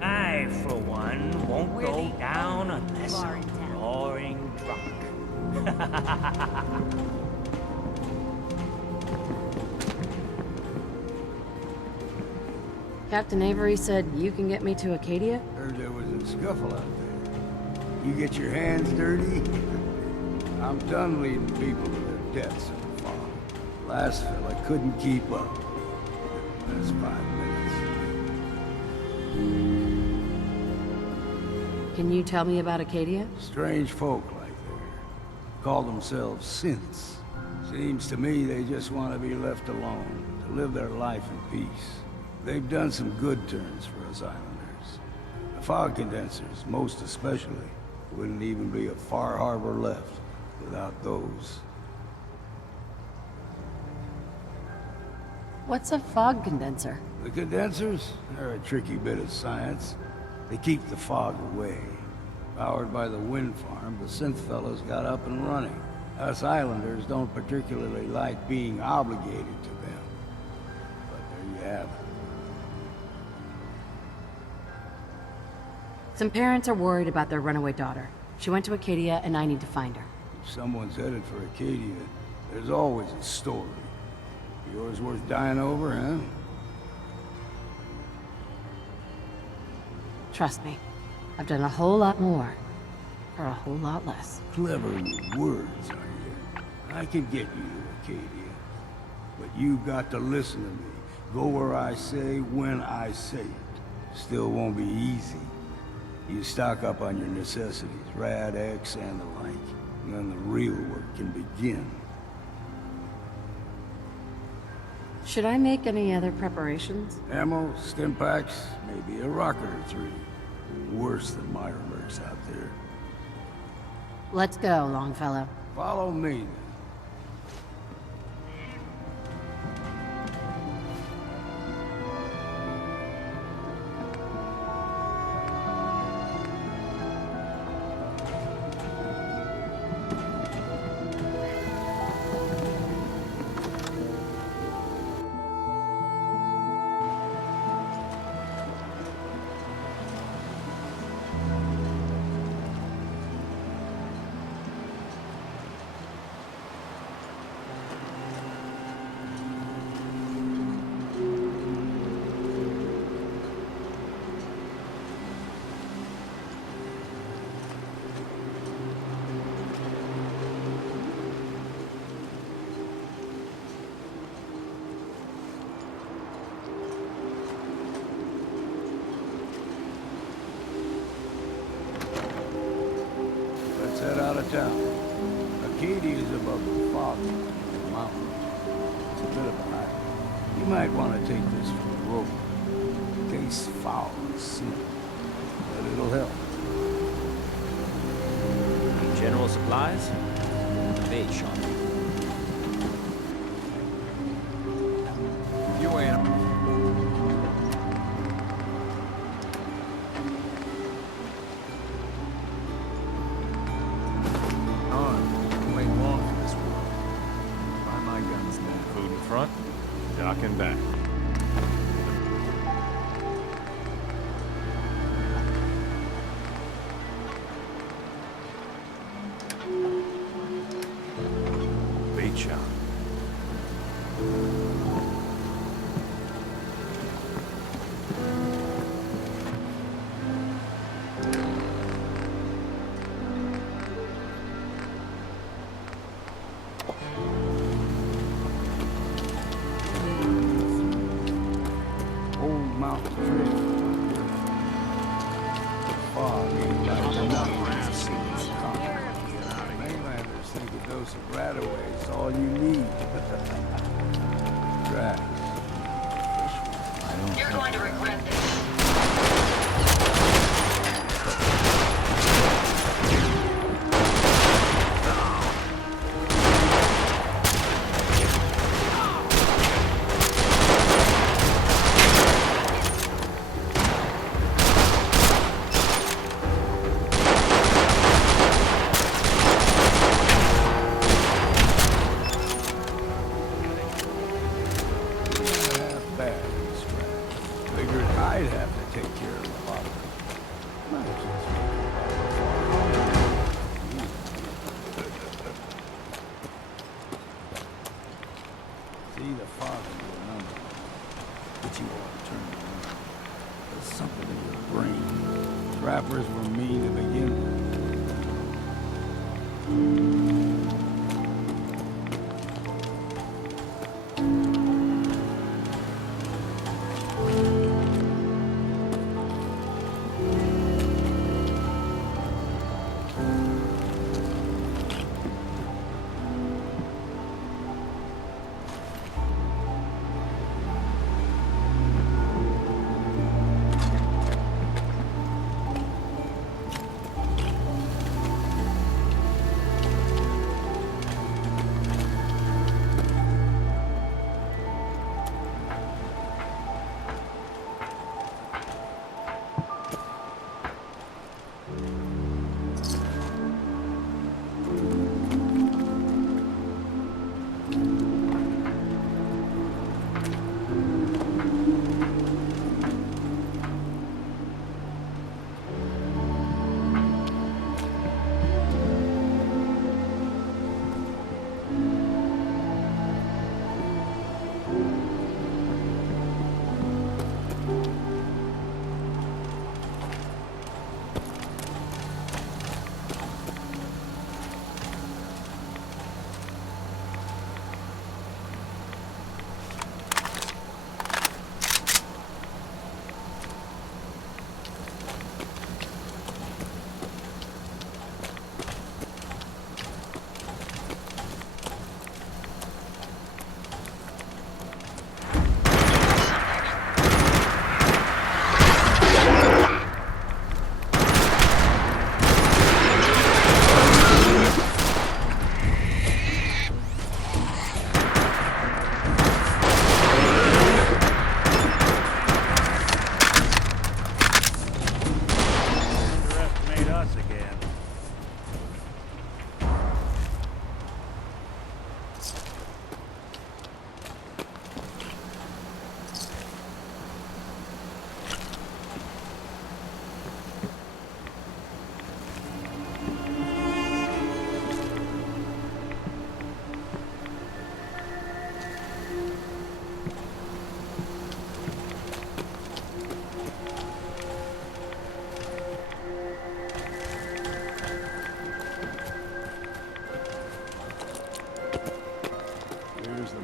I, for one, won't go down unless I'm roaring drunk. Captain Avery said you can get me to Acadia? Heard there was a scuffle out there. You get your hands dirty? I'm done leading people to their deaths in the farm. Last fella couldn't keep up. That's 5 minutes. Can you tell me about Acadia? Strange folk like they call themselves synths. Seems to me they just want to be left alone, to live their life in peace. They've done some good turns for us islanders. The fog condensers, most especially, wouldn't even be a Far Harbor left without those. What's a fog condenser? The condensers are a tricky bit of science. They keep the fog away. Powered by the wind farm, the synth fellows got up and running. Us islanders don't particularly like being obligated to them. But there you have it. Some parents are worried about their runaway daughter. She went to Acadia and I need to find her. If someone's headed for Acadia, there's always a story. Yours worth dying over, huh? Trust me, I've done a whole lot more for a whole lot less. Clever with words, are you? I can get you to Acadia. But you've got to listen to me. Go where I say, when I say it. Still won't be easy. You stock up on your necessities, Rad X and the like, and then the real work can begin. Should I make any other preparations? Ammo, stim packs, maybe a rocket or three. Worse than Myra lurks out there. Let's go, Longfellow. Follow me, then. Head out of town. Acadia is above the fog in the mountains. It's a bit of a hike. You might want to take this from the road. In case foul is seen. But it'll help. Need general supplies? Bait shop. You animal. Front, dock and back. Bait shop. Dose of Radaway is all you need. Drax. You're going to regret this. Trappers were mean to begin with.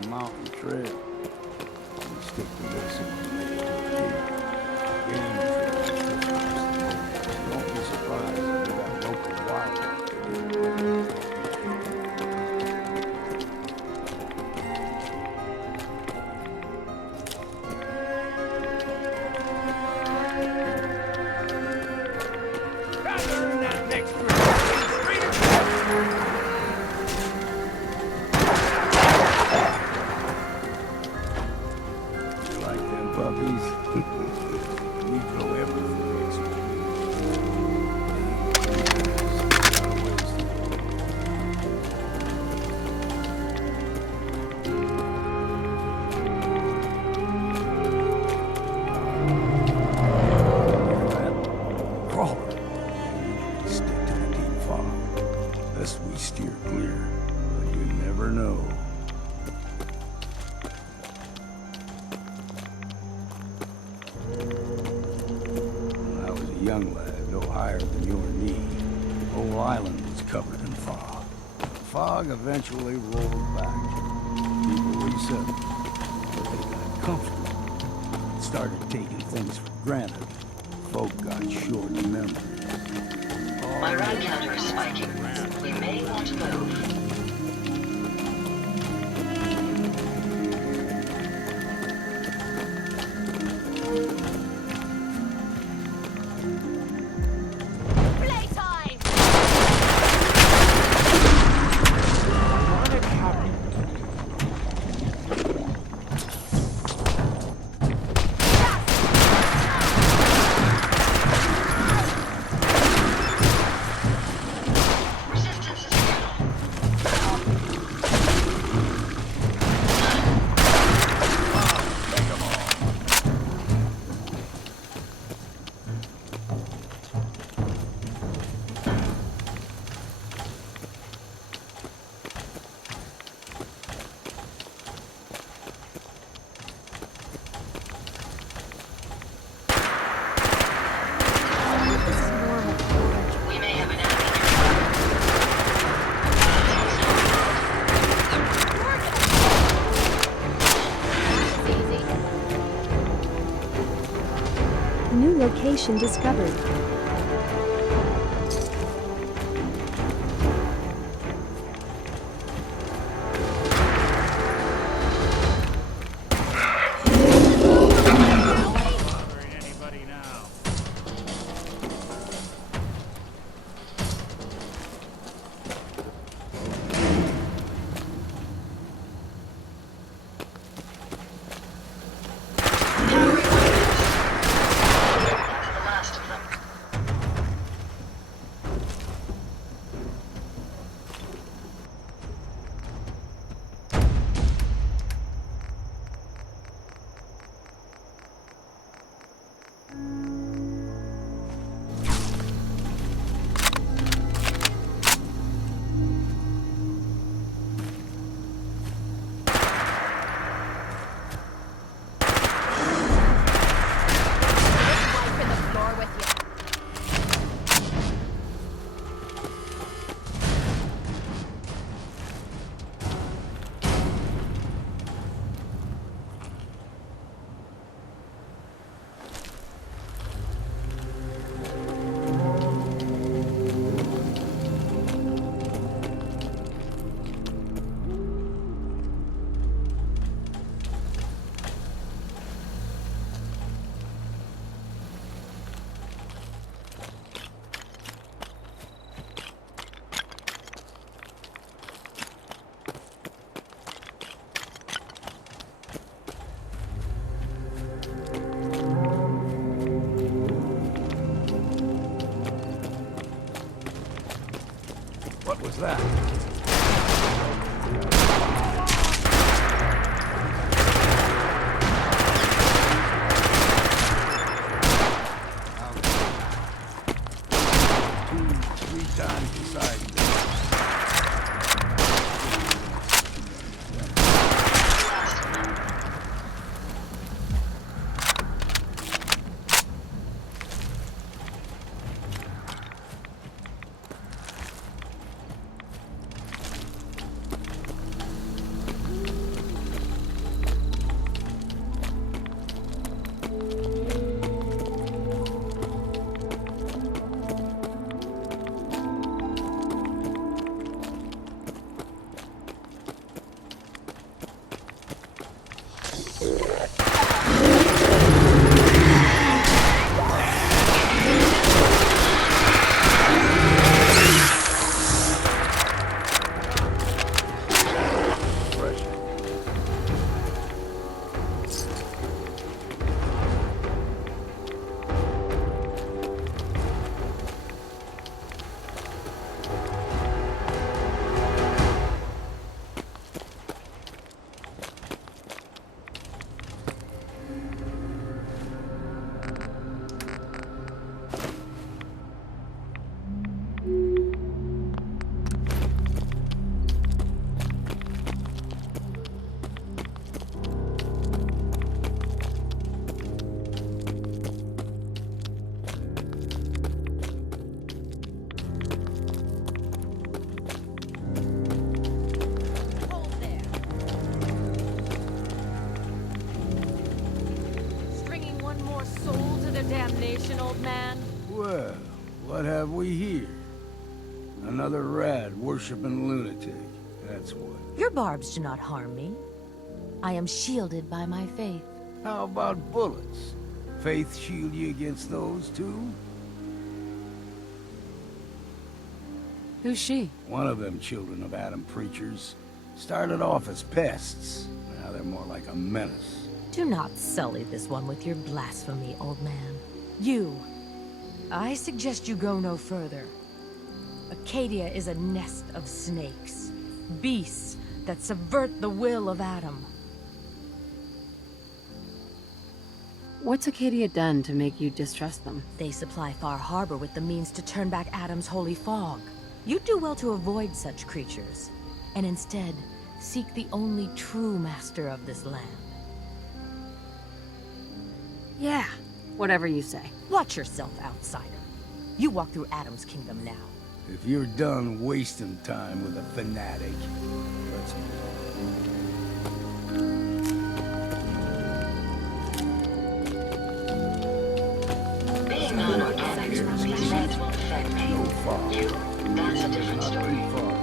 Mountain trail. We stick to this and make it game trail. Don't be surprised if we got local wildlife. We steer clear, but you never know. When I was a young lad, no higher than your knee, the whole island was covered in fog. The fog eventually rolled back. People resettled. They got comfortable. Started taking things for granted. Folk got short memories. My ride counter is spiking. We may want to move. location discovered. Bothering anybody now? That's the last of them. Wiping the floor with you. What was that? Three times the size. Hold there. Stringing one more soul to their damnation, old man. Well, what have we here? Another rad worshipping lunatic. That's what. Your barbs do not harm me. I am shielded by my faith. How about bullets? Faith shield you against those too? Who's she? One of them children of Adam preachers. Started off as pests. Now they're more like a menace. Do not sully this one with your blasphemy, old man. You. I suggest you go no further. Acadia is a nest of snakes. Beasts that subvert the will of Adam. What's Acadia done to make you distrust them? They supply Far Harbor with the means to turn back Adam's holy fog. You'd do well to avoid such creatures, and instead seek the only true master of this land. Yeah, whatever you say. Watch yourself, outsider. You walk through Adam's kingdom now. If you're done wasting time with a fanatic, let's move. far. You, that's a different Not story. too far now.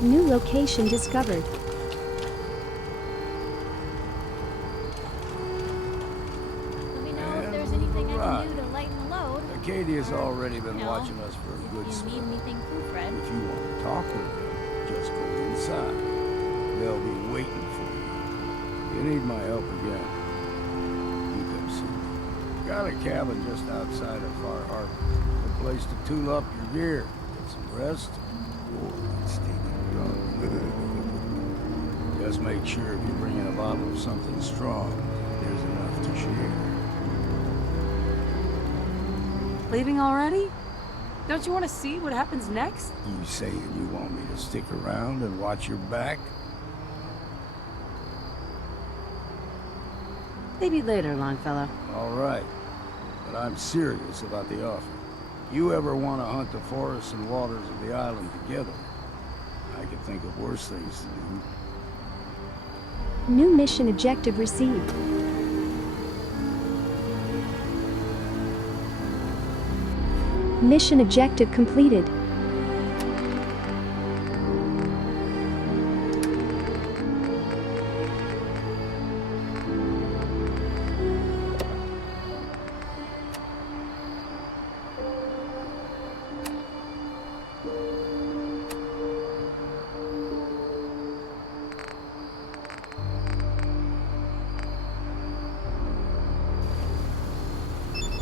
New location discovered. Let me know if there's anything I can do to lighten the load. Acadia's Or, already been you know, watching us for a if good you spell. need anything proofread. If you want to talk with them, just go inside. They'll be waiting for you. You need my help again, you come see me. Got a cabin just outside of Far Harbor. A place to tool up your gear, get some rest, or get stinking drunk. Just make sure if you bring in a bottle of something strong, there's enough to share. Leaving already? Don't you want to see what happens next? You saying you want me to stick around and watch your back? Maybe later, Longfellow. All right, but I'm serious about the offer. You ever want to hunt the forests and waters of the island together? I could think of worse things to do. New mission objective received. Mission objective completed.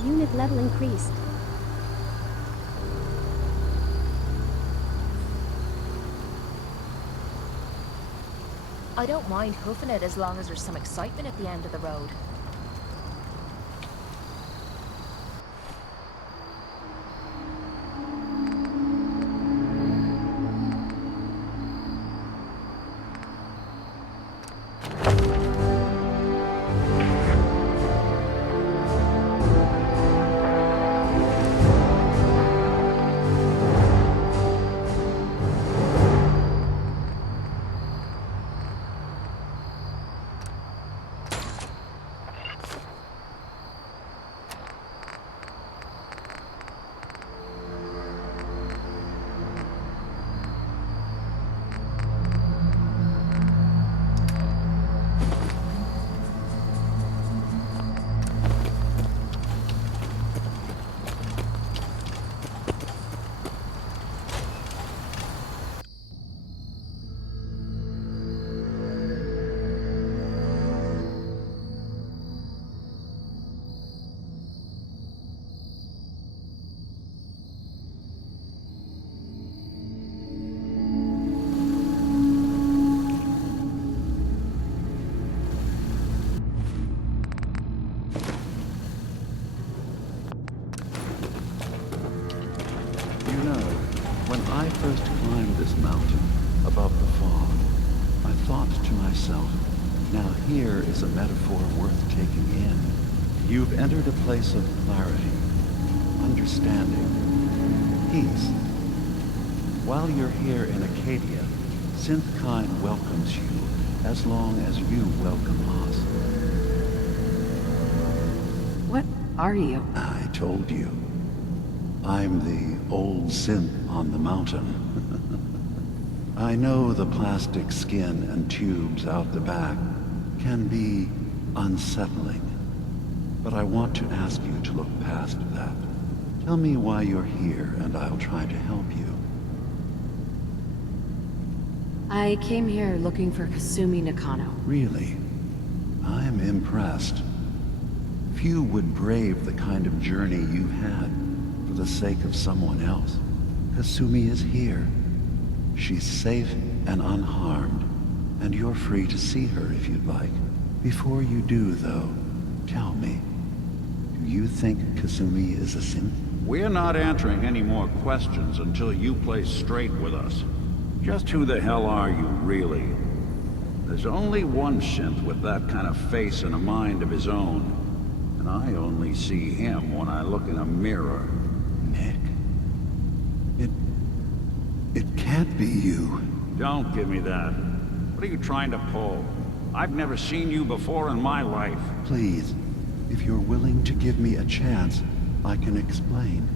Unit level increased. I don't mind hoofing it as long as there's some excitement at the end of the road. You know, when I first climbed this mountain above the fog, I thought to myself, now here is a metaphor worth taking in. You've entered a place of clarity, understanding, peace. While you're here in Acadia, Synthkind welcomes you as long as you welcome us. What are you? I told you. I'm the old synth on the mountain. I know the plastic skin and tubes out the back can be unsettling, but I want to ask you to look past that. Tell me why you're here and I'll try to help you. I came here looking for Kasumi Nakano. Really? I'm impressed. Few would brave the kind of journey you've had for the sake of someone else. Kasumi is here. She's safe and unharmed, and you're free to see her if you'd like. Before you do, though, tell me, do you think Kasumi is a synth? We're not answering any more questions until you play straight with us. Just who the hell are you, really? There's only one synth with that kind of face and a mind of his own. And I only see him when I look in a mirror. Nick, It can't be you. Don't give me that. What are you trying to pull? I've never seen you before in my life. Please, if you're willing to give me a chance, I can explain.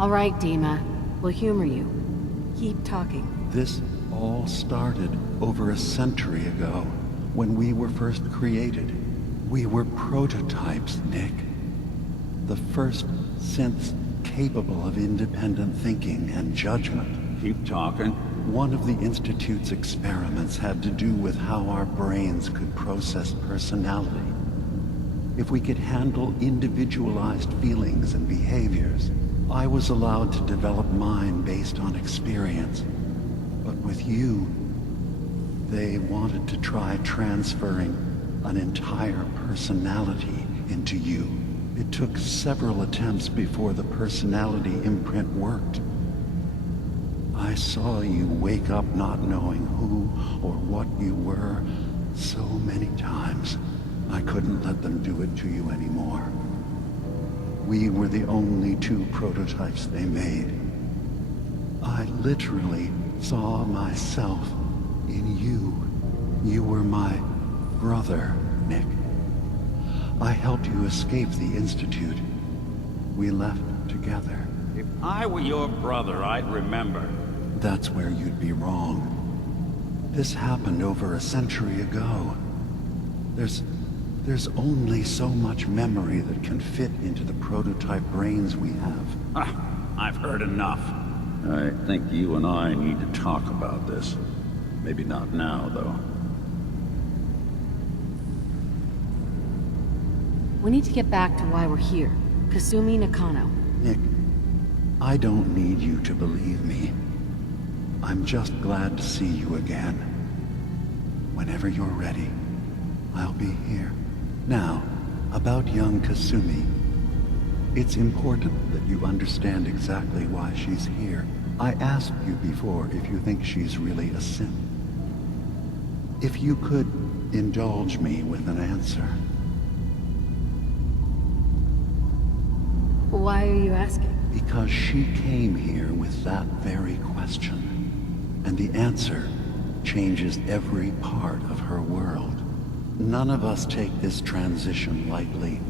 All right, Dima. We'll humor you. Keep talking. This all started over a century ago, when we were first created. We were prototypes, Nick. The first synths capable of independent thinking and judgment. Keep talking. One of the Institute's experiments had to do with how our brains could process personality. If we could handle individualized feelings and behaviors, I was allowed to develop mine based on experience. But with you, they wanted to try transferring an entire personality into you. It took several attempts before the personality imprint worked. I saw you wake up not knowing who or what you were so many times. I couldn't let them do it to you anymore. We were the only two prototypes they made. I literally saw myself in you. You were my brother, Nick. I helped you escape the Institute. We left together. If I were your brother, I'd remember. That's where you'd be wrong. This happened over a century ago. There's only so much memory that can fit into the prototype brains we have. I've heard enough. I think you and I need to talk about this. Maybe not now, though. We need to get back to why we're here. Kasumi Nakano. Nick, I don't need you to believe me. I'm just glad to see you again. Whenever you're ready, I'll be here. Now, about young Kasumi. It's important that you understand exactly why she's here. I asked you before if you think she's really a synth. If you could indulge me with an answer. Why are you asking? Because she came here with that very question. And the answer changes every part of her world. None of us take this transition lightly.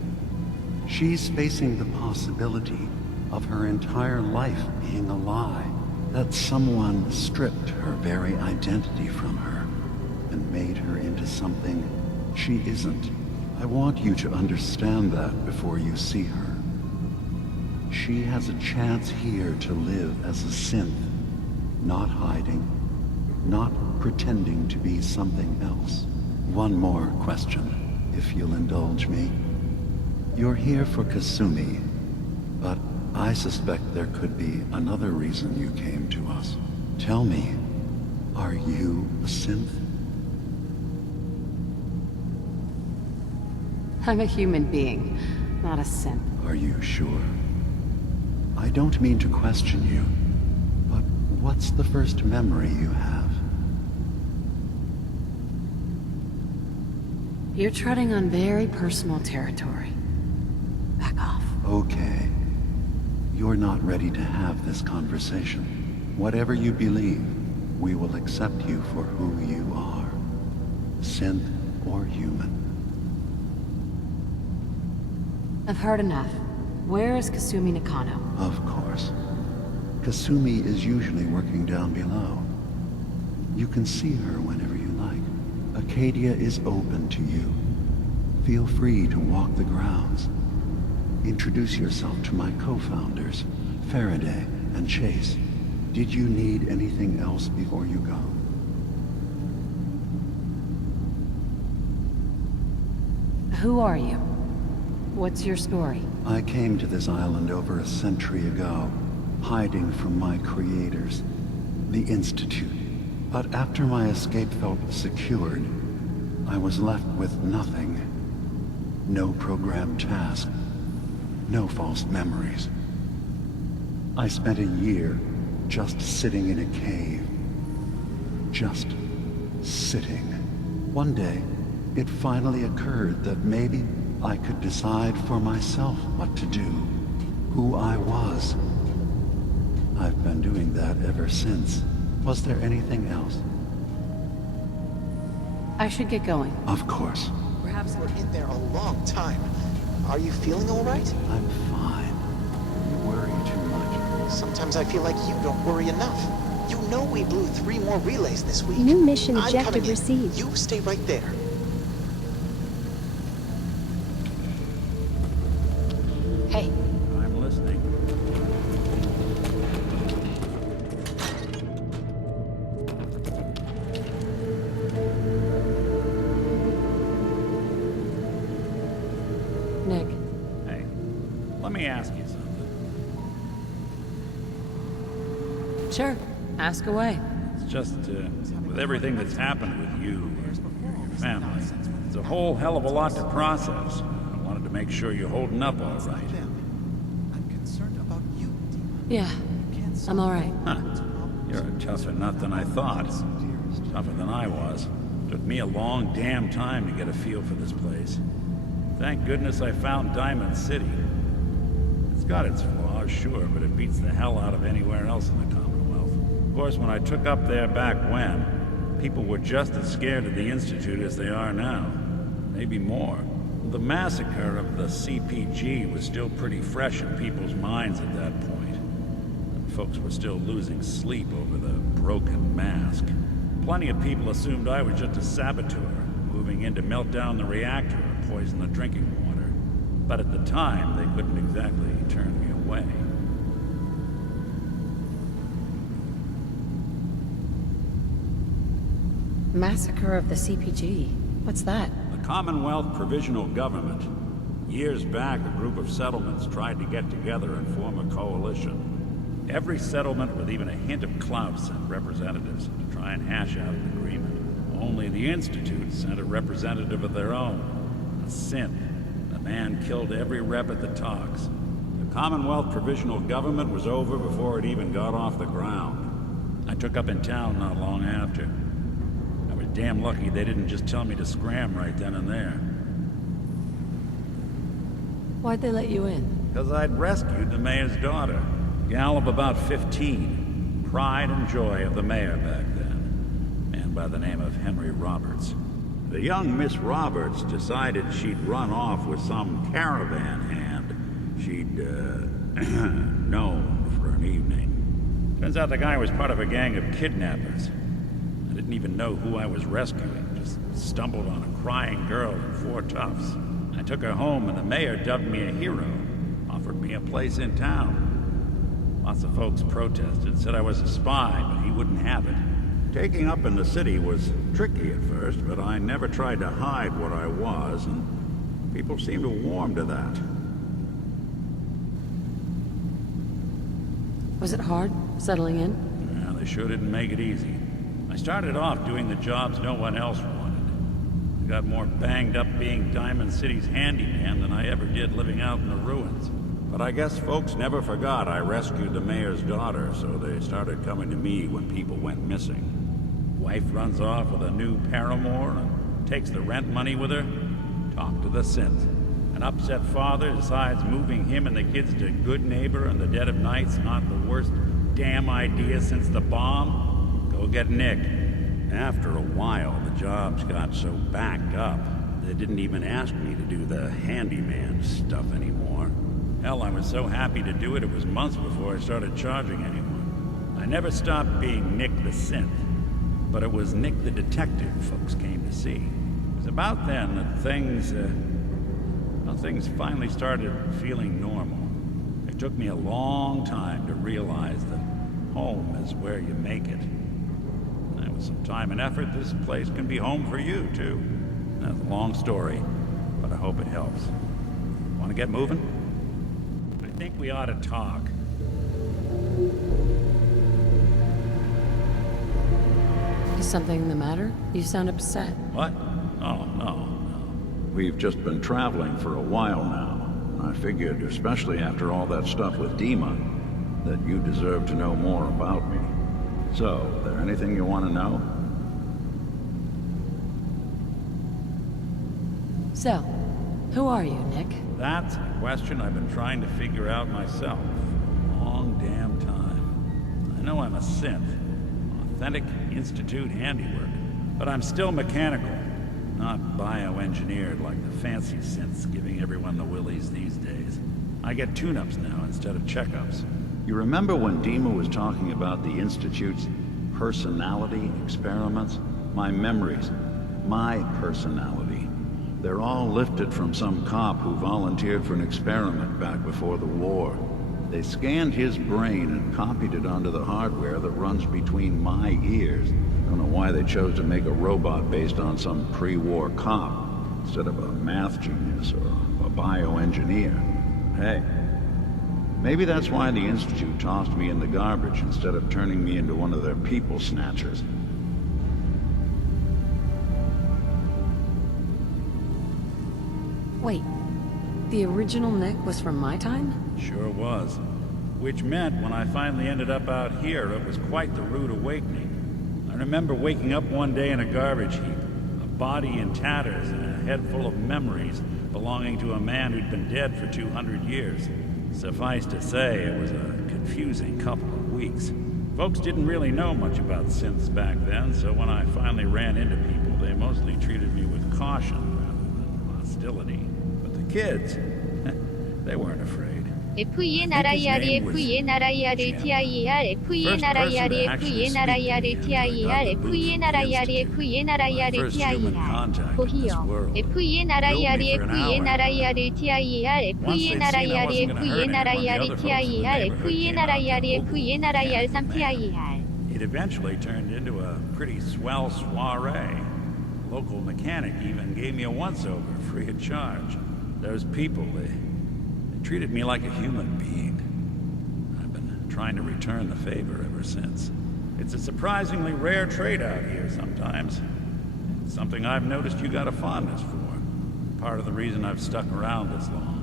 She's facing the possibility of her entire life being a lie. That someone stripped her very identity from her and made her into something she isn't. I want you to understand that before you see her. She has a chance here to live as a synth, not hiding, not pretending to be something else. One more question, if you'll indulge me. You're here for Kasumi, but I suspect there could be another reason you came to us. Tell me, are you a synth? I'm a human being, not a synth. Are you sure? I don't mean to question you, but what's the first memory you have? You're treading on very personal territory. Back off. Okay. You're not ready to have this conversation. Whatever you believe, we will accept you for who you are. Synth or human. I've heard enough. Where is Kasumi Nakano? Of course. Kasumi is usually working down below. You can see her whenever you like. Acadia is open to you. Feel free to walk the grounds. Introduce yourself to my co-founders, Faraday and Chase. Did you need anything else before you go? Who are you? What's your story? I came to this island over a century ago, hiding from my creators, the Institute. But after my escape felt secured, I was left with nothing. No programmed task. No false memories. I spent a year just sitting in a cave. Just sitting. One day, it finally occurred that maybe I could decide for myself what to do, who I was. I've been doing that ever since. Was there anything else? I should get going. Of course. Perhaps we're in there a long time. Are you feeling all right? I'm fine. You worry too much. Sometimes I feel like you don't worry enough. You know we blew 3 more relays this week. New mission I'm objective coming in. received. You stay right there. Hey, I'm listening. Nick, Hey, let me ask you something. sure, ask away. It's just, with everything that's happened with you, your family, it's a whole hell of a lot to process. I wanted to make sure you're holding up all right. I'm concerned about you. Yeah, I'm all right. Huh. You're a tougher nut than I thought. Tougher than I was. Took me a long damn time to get a feel for this place. Thank goodness I found Diamond City. It's got its flaws, sure, but it beats the hell out of anywhere else in the Commonwealth. Of course, when I took up there back when, people were just as scared of the Institute as they are now. Maybe more. The massacre of the CPG was still pretty fresh in people's minds at that point. And folks were still losing sleep over the broken mask. Plenty of people assumed I was just a saboteur, moving in to melt down the reactor or poison the drinking water. But at the time, they couldn't exactly turn me away. Massacre of the CPG. What's that? The Commonwealth Provisional Government. Years back, a group of settlements tried to get together and form a coalition. Every settlement with even a hint of clout sent representatives to try and hash out an agreement. Only the Institute sent a representative of their own. A synth. The man killed every rep at the talks. The Commonwealth Provisional Government was over before it even got off the ground. I took up in town not long after. I was damn lucky they didn't just tell me to scram right then and there. Why'd they let you in? Because I'd rescued the mayor's daughter. Gal of about 15. Pride and joy of the mayor back then. Man by the name of Henry Roberts. The young Miss Roberts decided she'd run off with some caravan hand she'd, known for an evening. Turns out the guy was part of a gang of kidnappers. I didn't even know who I was rescuing. Just stumbled on a crying girl and 4 toughs. I took her home and the mayor dubbed me a hero. Offered me a place in town. Lots of folks protested, said I was a spy, but he wouldn't have it. Taking up in the city was tricky at first, but I never tried to hide what I was, and people seemed to warm to that. Was it hard, settling in? Yeah, they sure didn't make it easy. I started off doing the jobs no one else wanted. I got more banged up being Diamond City's handyman than I ever did living out in the ruins. But I guess folks never forgot I rescued the mayor's daughter, so they started coming to me when people went missing. Wife runs off with a new paramour and takes the rent money with her. Talk to the synth. An upset father decides moving him and the kids to Good Neighbor in the dead of night's not the worst damn idea since the bomb. Go get Nick. After a while, the jobs got so backed up, they didn't even ask me to do the handyman stuff anymore. Hell, I was so happy to do it, it was months before I started charging anyone. I never stopped being Nick the Synth, but it was Nick the Detective folks came to see. It was about then that things finally started feeling normal. It took me a long time to realize that home is where you make it. And with some time and effort, this place can be home for you, too. That's a long story, but I hope it helps. Want to get moving? I think we ought to talk. Is something the matter? You sound upset. What? Oh, no. We've just been traveling for a while now. I figured, especially after all that stuff with Dima, that you deserve to know more about me. So, there anything you want to know? So, who are you, Nick? That's a question I've been trying to figure out myself for a long damn time. know I'm a synth. Authentic Institute handiwork. But I'm still mechanical. Not bioengineered like the fancy synths giving everyone the willies these days. I get tune-ups now instead of checkups. You remember when Dima was talking about the Institute's personality experiments? My memories. My personality. They're all lifted from some cop who volunteered for an experiment back before the war. They scanned his brain and copied it onto the hardware that runs between my ears. Don't know why they chose to make a robot based on some pre-war cop instead of a math genius or a bioengineer. Hey, maybe that's why the Institute tossed me in the garbage instead of turning me into one of their people snatchers. Wait, the original Nick was from my time? Sure was. Which meant when I finally ended up out here, it was quite the rude awakening. I remember waking up one day in a garbage heap, a body in tatters and a head full of memories belonging to a man who'd been dead for 200 years. Suffice to say, it was a confusing couple of weeks. Folks didn't really know much about synths back then, so when I finally ran into people, they mostly treated me with caution rather than hostility. But the kids, they weren't afraid. It eventually turned into a pretty swell soiree. The local mechanic even gave me a once-over free of charge. Those people, they treated me like a human being. I've been trying to return the favor ever since. It's a surprisingly rare trait out here sometimes. It's something I've noticed you got a fondness for. Part of the reason I've stuck around this long.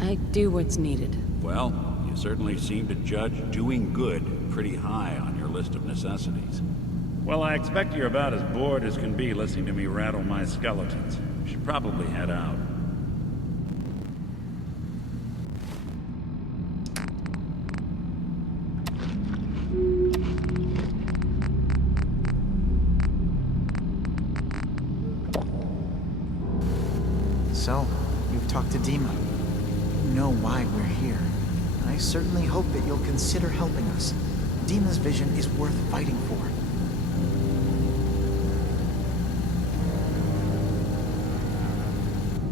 I do what's needed. Well, you certainly seem to judge doing good pretty high on your list of necessities. Well, I expect you're about as bored as can be listening to me rattle my skeletons. You should probably head out. So, you've talked to Dima. You know why we're here. I certainly hope that you'll consider helping us. Dima's vision is worth fighting for.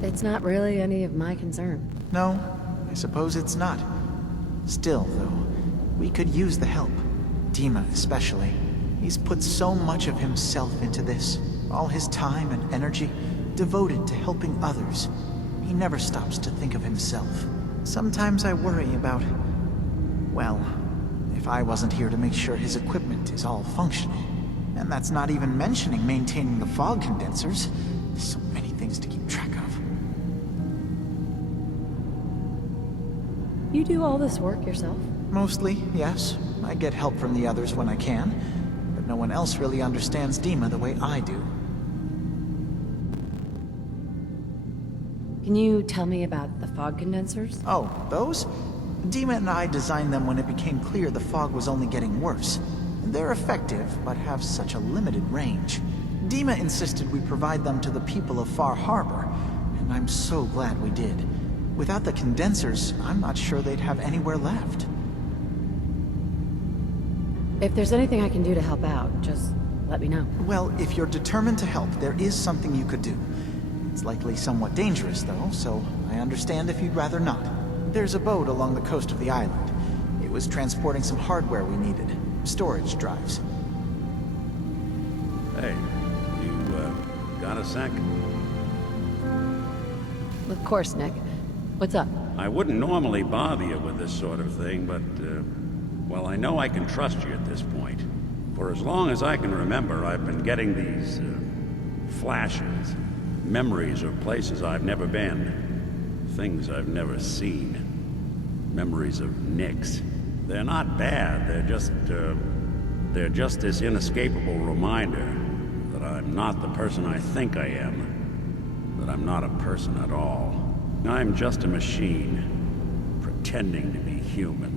It's not really any of my concern. No, I suppose it's not. Still, though, we could use the help. Dima especially. He's put so much of himself into this. All his time and energy devoted to helping others. He never stops to think of himself. Sometimes I worry about... well, if I wasn't here to make sure his equipment is all functional. And that's not even mentioning maintaining the fog condensers. There's so many things to keep track of. You do all this work yourself? Mostly, yes. I get help from the others when I can. But no one else really understands Dima the way I do. Can you tell me about the fog condensers? Oh, those? Dima and I designed them when it became clear the fog was only getting worse. They're effective, but have such a limited range. Dima insisted we provide them to the people of Far Harbor, and I'm so glad we did. Without the condensers, I'm not sure they'd have anywhere left. If there's anything I can do to help out, just let me know. Well, if you're determined to help, there is something you could do. It's likely somewhat dangerous, though, so I understand if you'd rather not. There's a boat along the coast of the island. It was transporting some hardware we needed. Storage drives. Hey, you, got a sec? Of course, Nick. What's up? I wouldn't normally bother you with this sort of thing, but, well, I know I can trust you at this point. For as long as I can remember, I've been getting these, flashes. Memories of places I've never been. Things I've never seen. Memories of Nicks. They're not bad, they're just this inescapable reminder that I'm not the person I think I am. That I'm not a person at all. I'm just a machine, pretending to be human.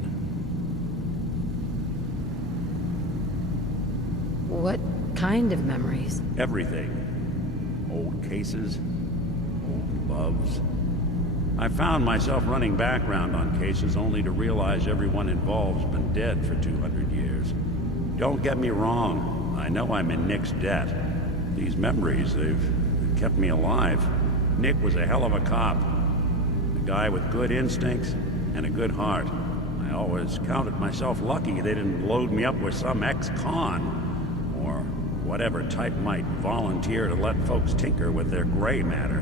What kind of memories? Everything. Old cases, old loves. I found myself running background on cases only to realize everyone involved's been dead for 200 years. Don't get me wrong, I know I'm in Nick's debt. These memories, they've kept me alive. Nick was a hell of a cop. A guy with good instincts and a good heart. I always counted myself lucky they didn't load me up with some ex-con, or whatever type might volunteer to let folks tinker with their gray matter.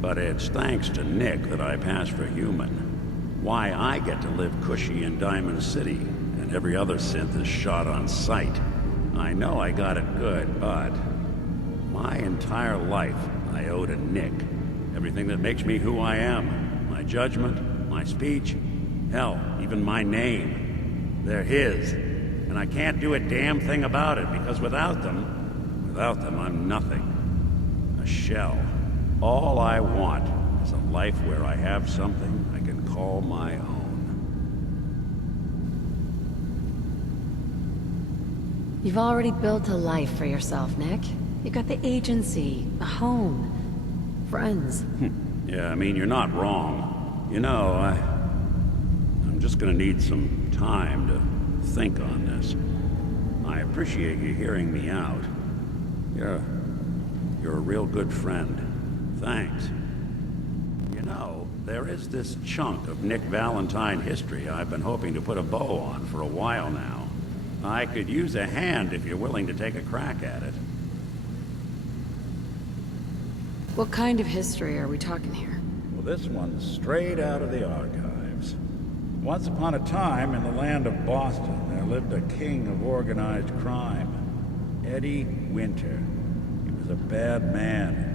But it's thanks to Nick that I pass for human. Why I get to live cushy in Diamond City, and every other synth is shot on sight. I know I got it good, but my entire life I owe to Nick. Everything that makes me who I am. My judgment, my speech, hell, even my name. They're his. And I can't do a damn thing about it, because without them, I'm nothing. A shell. All I want is a life where I have something I can call my own. You've already built a life for yourself, Nick. You got the agency, a home, friends. Yeah, I mean, you're not wrong. You know, I'm just gonna need some time to think on this. I appreciate you hearing me out. You're a real good friend. Thanks. You know, there is this chunk of Nick Valentine history I've been hoping to put a bow on for a while now. I could use a hand if you're willing to take a crack at it. What kind of history are we talking here? Well, this one's straight out of the archives. Once upon a time, in the land of Boston, there lived a king of organized crime, Eddie Winter. He was a bad man.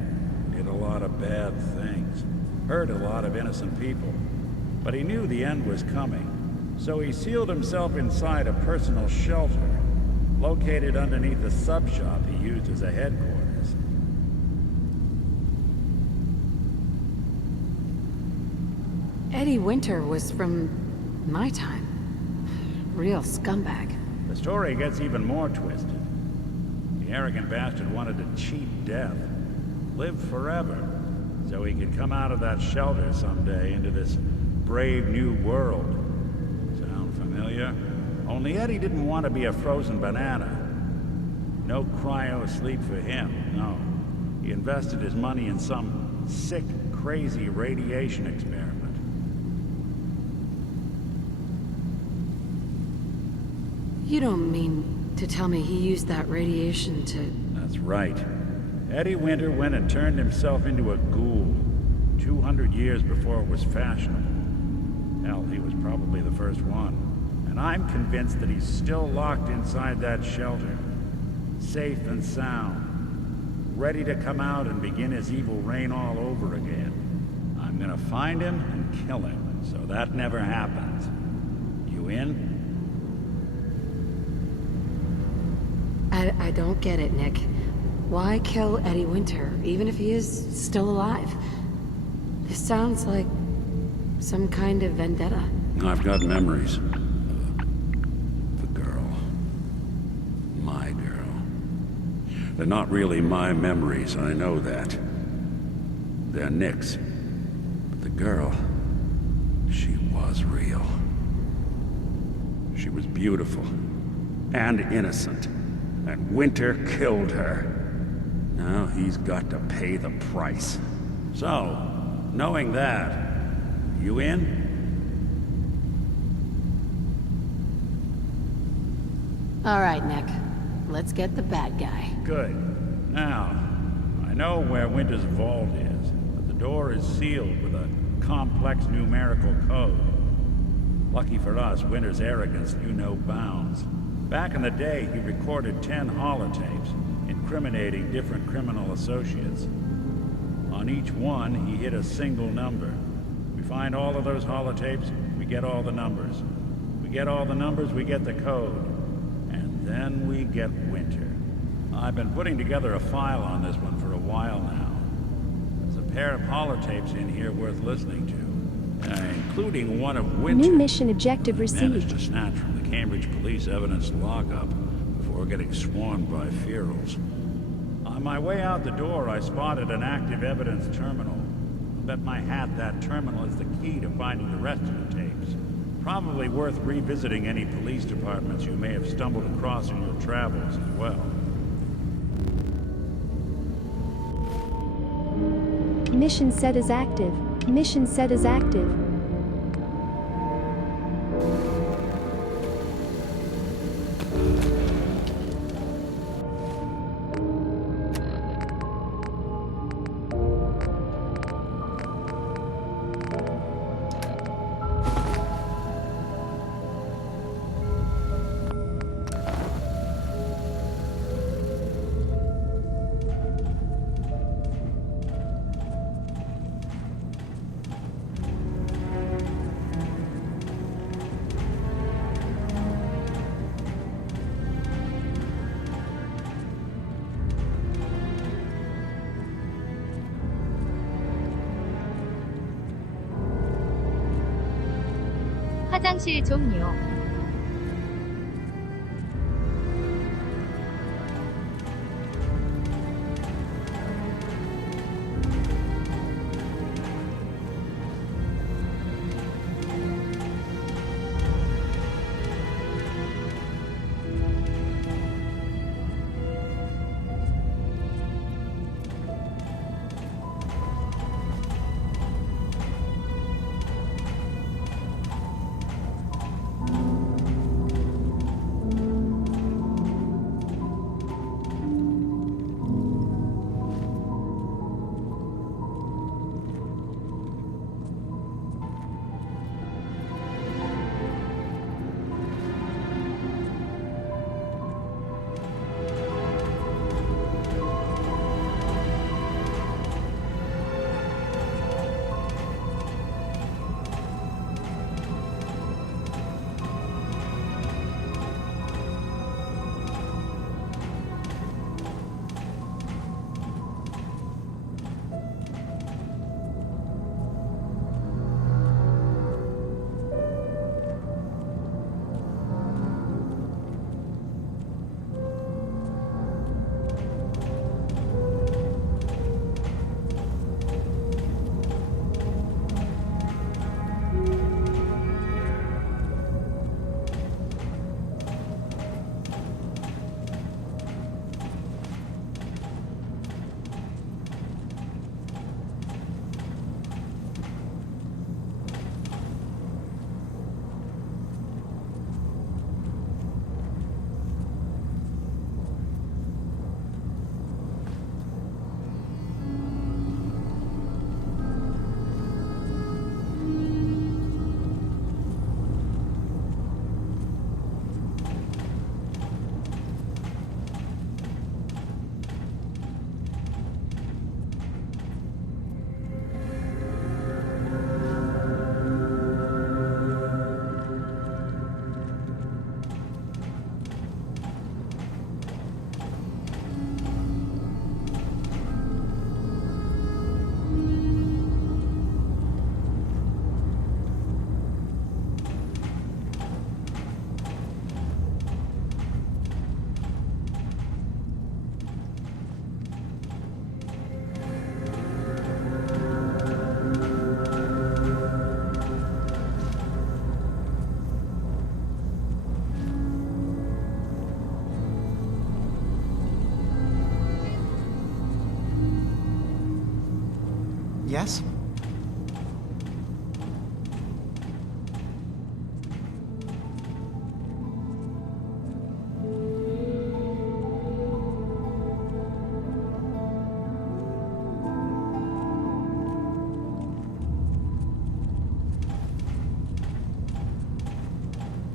Did a lot of bad things, hurt a lot of innocent people, but he knew the end was coming, so he sealed himself inside a personal shelter, located underneath the sub-shop he used as a headquarters. Eddie Winter was from my time. Real scumbag. The story gets even more twisted. The arrogant bastard wanted to cheat death. Live forever, so he could come out of that shelter someday into this brave new world. Sound familiar? Only Eddie didn't want to be a frozen banana. No cryo sleep for him, no. He invested his money in some sick, crazy radiation experiment. You don't mean to tell me he used that radiation to... That's right. Eddie Winter went and turned himself into a ghoul 200 years before it was fashionable. Hell, he was probably the first one. And I'm convinced that he's still locked inside that shelter. Safe and sound. Ready to come out and begin his evil reign all over again. I'm gonna find him and kill him, so that never happens. You in? I don't get it, Nick. Why kill Eddie Winter, even if he is still alive? This sounds like some kind of vendetta. I've got memories. The girl. My girl. They're not really my memories, I know that. They're Nick's. But the girl, she was real. She was beautiful. And innocent. And Winter killed her. Now he's got to pay the price. So, knowing that, you in? All right, Nick. Let's get the bad guy. Good. Now, I know where Winter's vault is, but the door is sealed with a complex numerical code. Lucky for us, Winter's arrogance knew no bounds. Back in the day, he recorded 10 holotapes, incriminating different criminal associates. On each one, he hit a single number. We find all of those holotapes, we get all the numbers. We get all the numbers, we get the code. And then we get Winter. I've been putting together a file on this one for a while now. There's a pair of holotapes in here worth listening to, including one of Winter. New mission objective Managed received. to snatch from the Cambridge Police evidence lockup before getting swarmed by ferals. On my way out the door, I spotted an active evidence terminal. Bet my hat that terminal is the key to finding the rest of the tapes. Probably worth revisiting any police departments you may have stumbled across in your travels as well. Mission set is active. Mission set is active. 화장실 종료. Yes?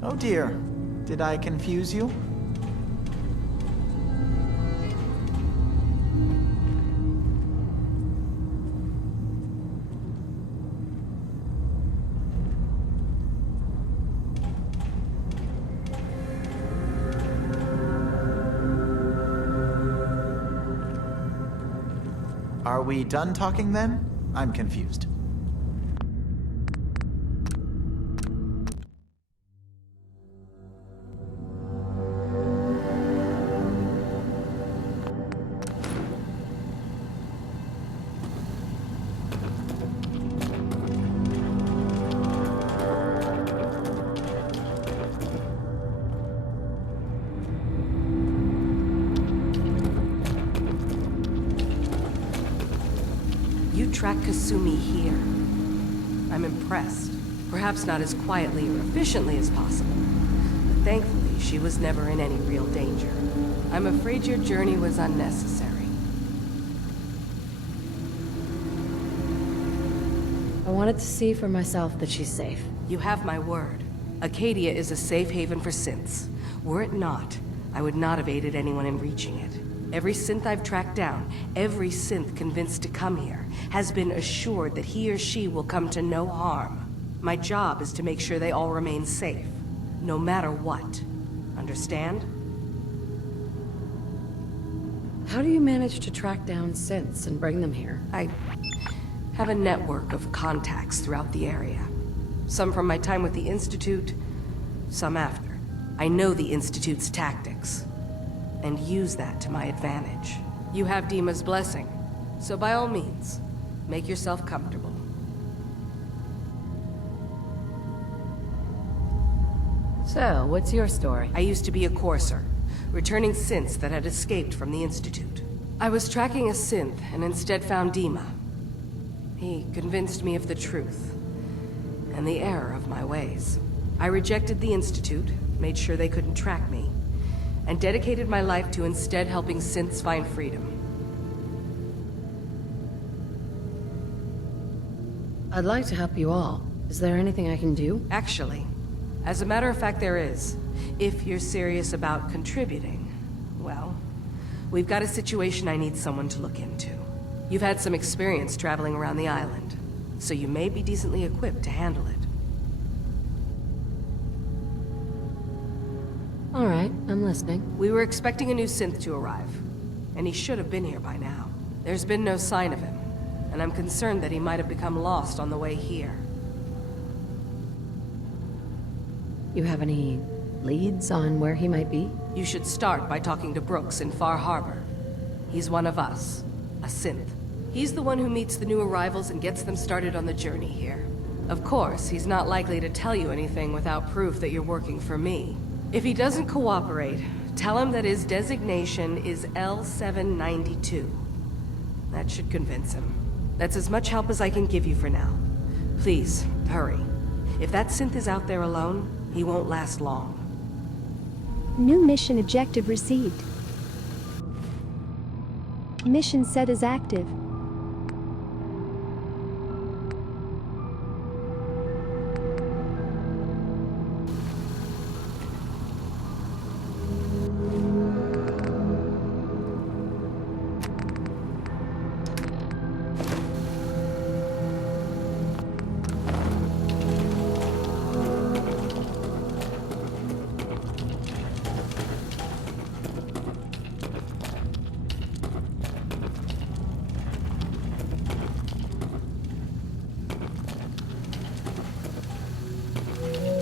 Oh dear. Did I confuse you? Are we done talking then? I'm confused. You track Kasumi here. I'm impressed. Perhaps not as quietly or efficiently as possible, but thankfully she was never in any real danger. I'm afraid your journey was unnecessary. I wanted to see for myself that she's safe. You have my word. Acadia is a safe haven for synths. Were it not, I would not have aided anyone in reaching it. Every synth I've tracked down, every synth convinced to come here, has been assured that he or she will come to no harm. My job is to make sure they all remain safe, no matter what. Understand? How do you manage to track down synths and bring them here? I have a network of contacts throughout the area. Some from my time with the Institute, some after. I know the Institute's tactics, and use that to my advantage. You have Dima's blessing, so by all means, make yourself comfortable. So, what's your story? I used to be a courser, returning synths that had escaped from the Institute. I was tracking a synth and instead found Dima. He convinced me of the truth and the error of my ways. I rejected the Institute, made sure they couldn't track me, and dedicated my life to instead helping synths find freedom. I'd like to help you all. Is there anything I can do? Actually, as a matter of fact, there is. If you're serious about contributing, well, we've got a situation I need someone to look into. You've had some experience traveling around the island, so you may be decently equipped to handle it. All right, I'm listening. We were expecting a new synth to arrive, and he should have been here by now. There's been no sign of him, and I'm concerned that he might have become lost on the way here. You have any leads on where he might be? You should start by talking to Brooks in Far Harbor. He's one of us, a synth. He's the one who meets the new arrivals and gets them started on the journey here. Of course, he's not likely to tell you anything without proof that you're working for me. If he doesn't cooperate, tell him that his designation is L792. That should convince him. That's as much help as I can give you for now. Please, hurry. If that synth is out there alone, he won't last long. New mission objective received. Mission set as active.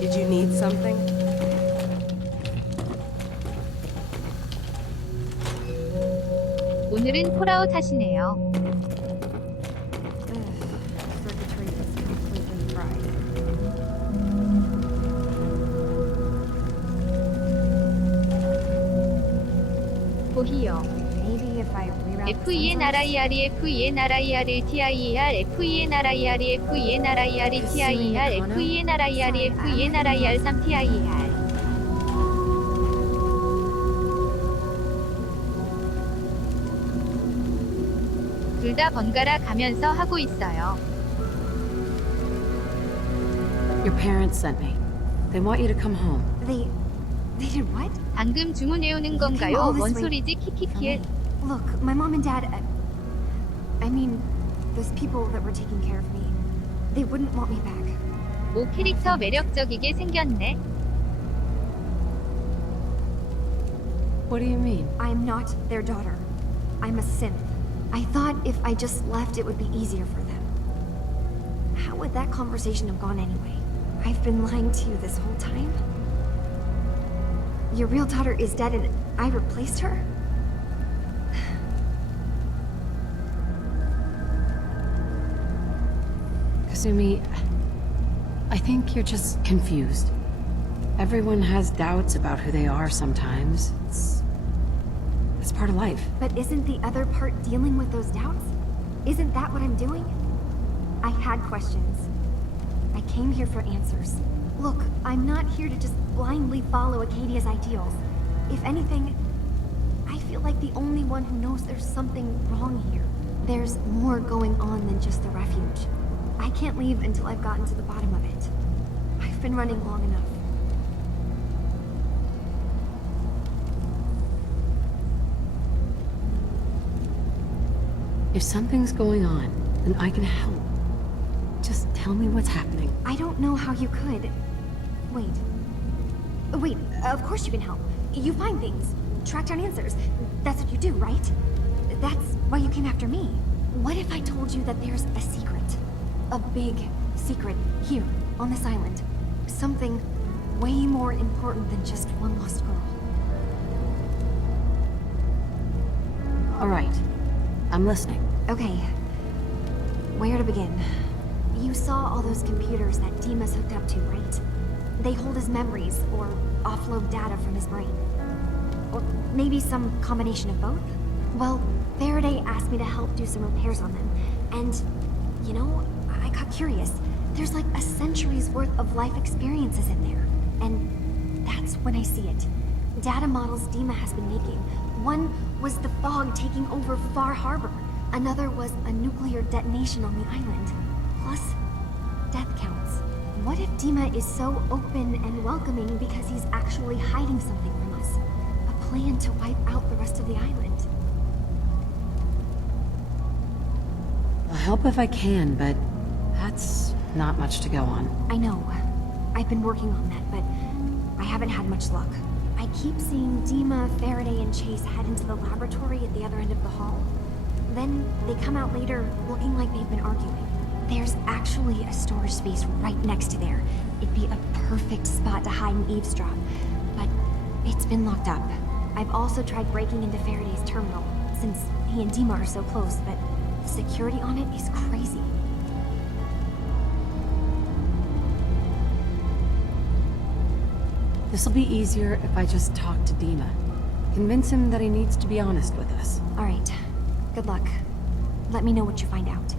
Did you need something? 오늘은 콜아웃 하시네요. Circuitry is completely fried. 보히요. Maybe if I reroute FENRIR FENRIR TIER FENRIR FENRIR TIER FENRIR FENRIR 3 TIER 둘 다 번갈아 가면서 하고 있어요. Your parents sent me. They want you to come home. They did what? 방금 주문해오는 건가요? 뭔 소리지? 키키키에. Look, my mom and dad, I mean, those people that were taking care of me, they wouldn't want me back. 오 캐릭터 매력적이게 생겼네. What do you mean? I'm not their daughter. I'm a synth. I thought if I just left, it would be easier for them. How would that conversation have gone anyway? I've been lying to you this whole time? Your real daughter is dead and I replaced her? Kasumi, I think you're just confused. Everyone has doubts about who they are sometimes. It's part of life. But isn't the other part dealing with those doubts? Isn't that what I'm doing? I had questions. I came here for answers. Look, I'm not here to just blindly follow Acadia's ideals. If anything, I feel like the only one who knows there's something wrong here. There's more going on than just the refuge. I can't leave until I've gotten to the bottom of it. I've been running long enough. If something's going on, then I can help. Just tell me what's happening. I don't know how you could. Wait. Wait, of course you can help. You find things. Track down answers. That's what you do, right? That's why you came after me. What if I told you that there's a secret? A big secret here, on this island. Something way more important than just one lost girl. All right. I'm listening. Okay. Where to begin? You saw all those computers that Dima's hooked up to, right? They hold his memories, or offload data from his brain. Or maybe some combination of both? Well, Faraday asked me to help do some repairs on them. And, you know, I got curious. There's like a century's worth of life experiences in there. And that's when I see it. Data models Dima has been making. One was the fog taking over Far Harbor. Another was a nuclear detonation on the island. Plus, death counts. What if Dima is so open and welcoming because he's actually hiding something from us? A plan to wipe out the rest of the island. I'll help if I can, but that's not much to go on. I know. I've been working on that, but I haven't had much luck. I keep seeing Dima, Faraday, and Chase head into the laboratory at the other end of the hall. Then they come out later looking like they've been arguing. There's actually a storage space right next to there. It'd be a perfect spot to hide and eavesdrop. But it's been locked up. I've also tried breaking into Faraday's terminal, since he and Dima are so close, but the security on it is crazy. This'll be easier if I just talk to Dima. Convince him that he needs to be honest with us. All right. Good luck. Let me know what you find out.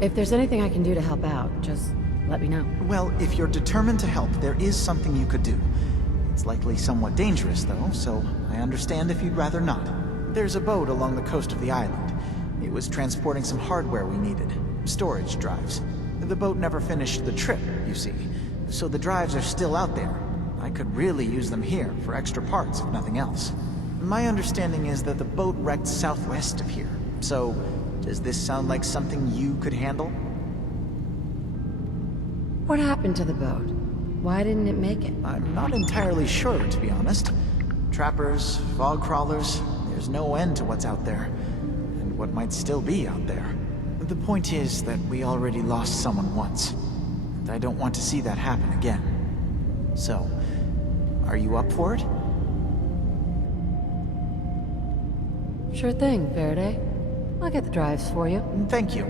If there's anything I can do to help out, just let me know. Well, if you're determined to help, there is something you could do. It's likely somewhat dangerous, though, so I understand if you'd rather not. There's a boat along the coast of the island. It was transporting some hardware we needed. Storage drives. The boat never finished the trip, you see. So the drives are still out there. I could really use them here for extra parts, if nothing else. My understanding is that the boat wrecked southwest of here. So, does this sound like something you could handle? What happened to the boat? Why didn't it make it? I'm not entirely sure, to be honest. Trappers, fog crawlers, there's no end to what's out there. And what might still be out there. The point is that we already lost someone once. And I don't want to see that happen again. So, Are you up for it? Sure thing, Faraday. I'll get the drives for you. Thank you.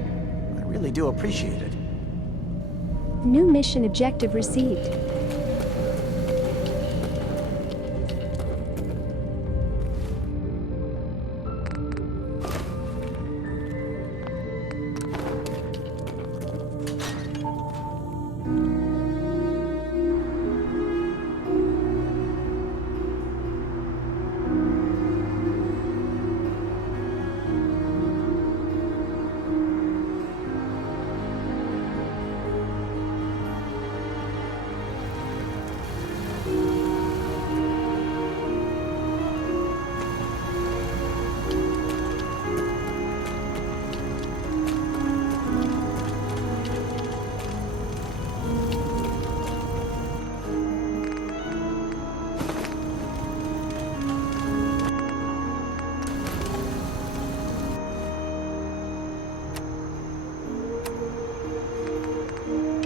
I really do appreciate it. New mission objective received.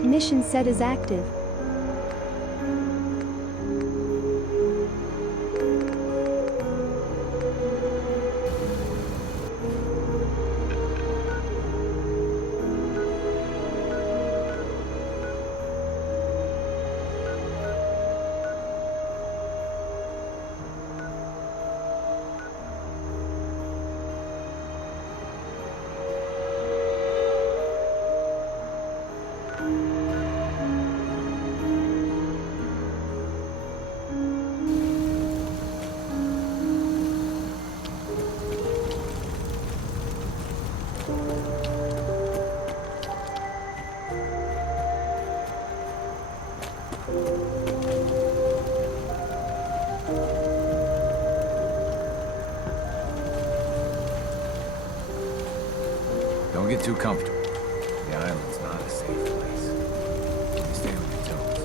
Mission set is active. Don't get too comfortable. The island's not a safe place. Stay on your toes.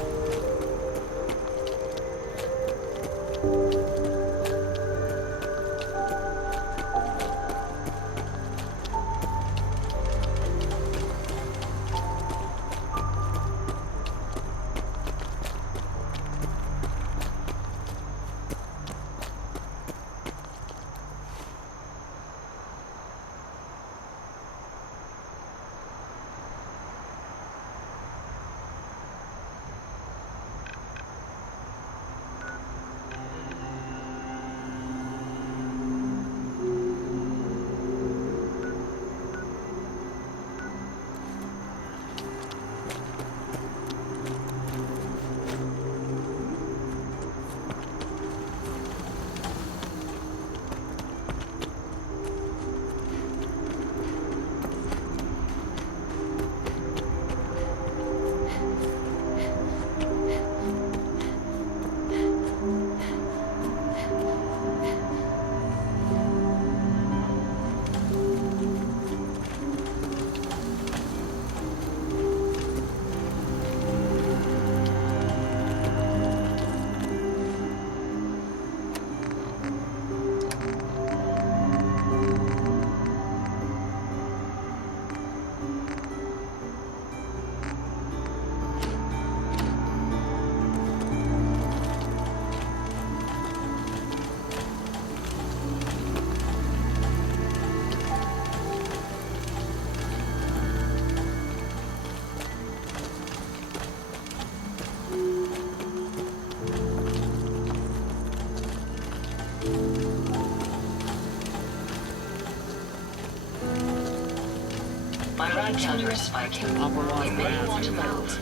My ride counter is spiking. You may want to move.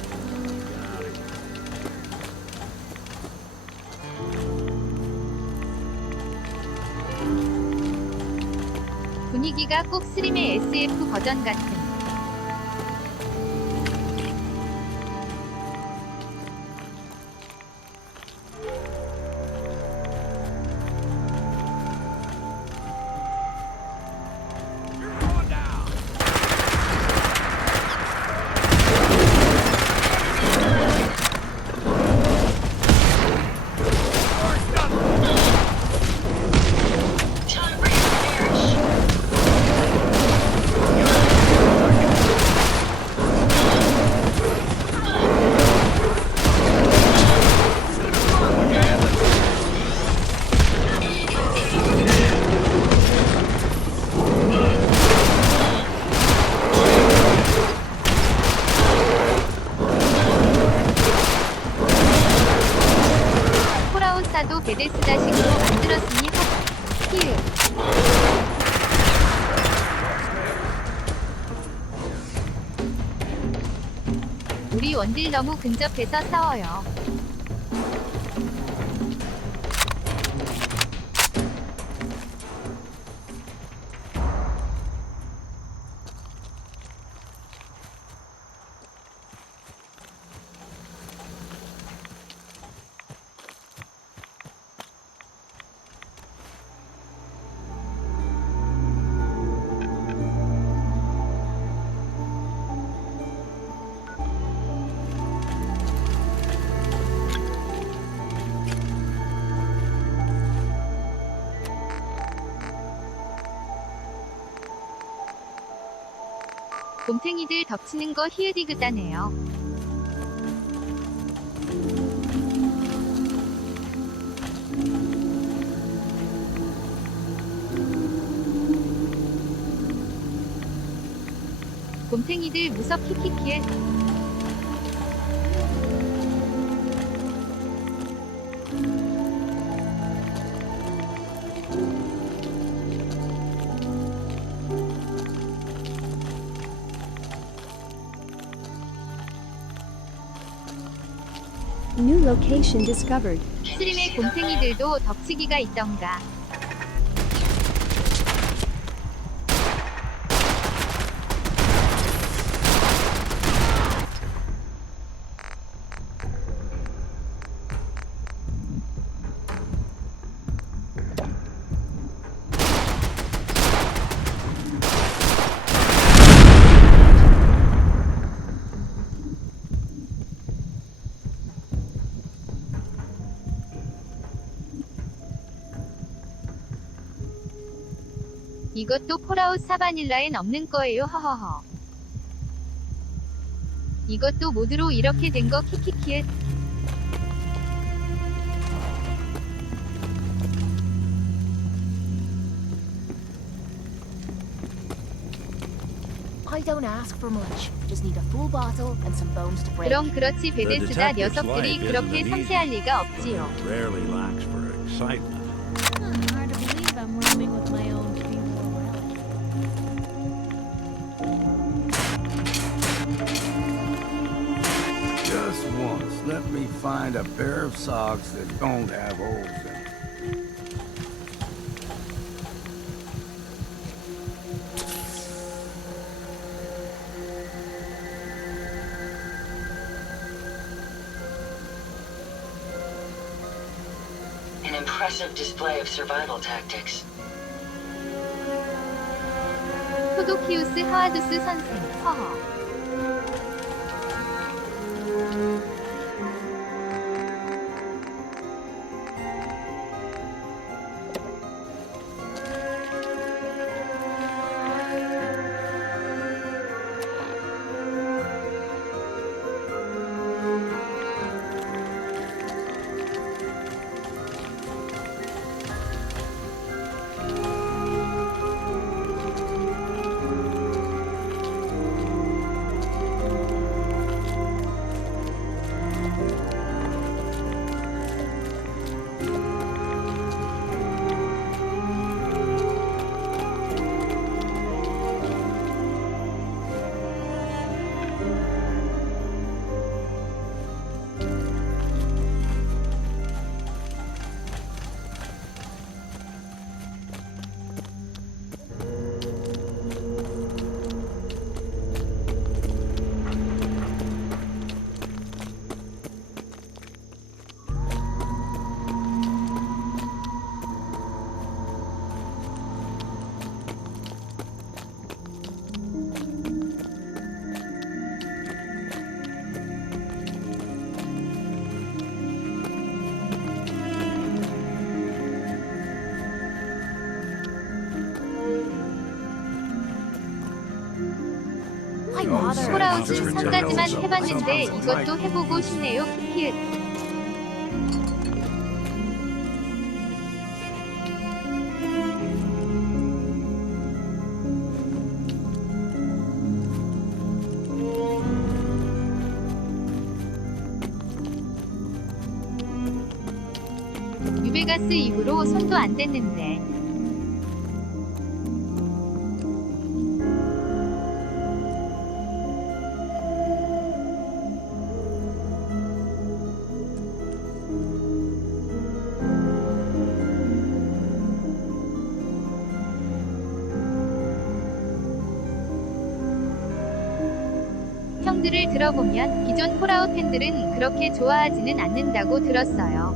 분위기가 꼭 스림의 SF 버전 같은. Time for you to perish. 우리 원딜 너무 근접해서 싸워요. 곰탱이들 덮치는 거 히읗이긋다네요. 곰탱이들 무섭 키키키에 New location discovered. 스림의 곰탱이들도 덮치기가 있던가. 이것도 폴아웃 사바닐라엔 없는 거예요. 허허허. 이것도 모드로 이렇게 된 거 키키키에. I don't ask for much. Just need a full bottle and some bones to break. 그럼 그렇지 베데스다 녀석들이 그렇게 상세할 리가 없지요. Rarely lacks for excitement. Hard to believe I'm roaming with my own funeral relic. Just once, let me find a pair of socks that don't have holes in them. An impressive display of survival tactics. 토도키우스 하와두스 선생. 허허. 폴아웃은 3가지만 해봤는데 이것도 해보고 싶네요. 키키에. 유베가스 이후로 손도 안 댔는데. 평들을 들어보면 기존 폴아웃 팬들은 그렇게 좋아하지는 않는다고 들었어요.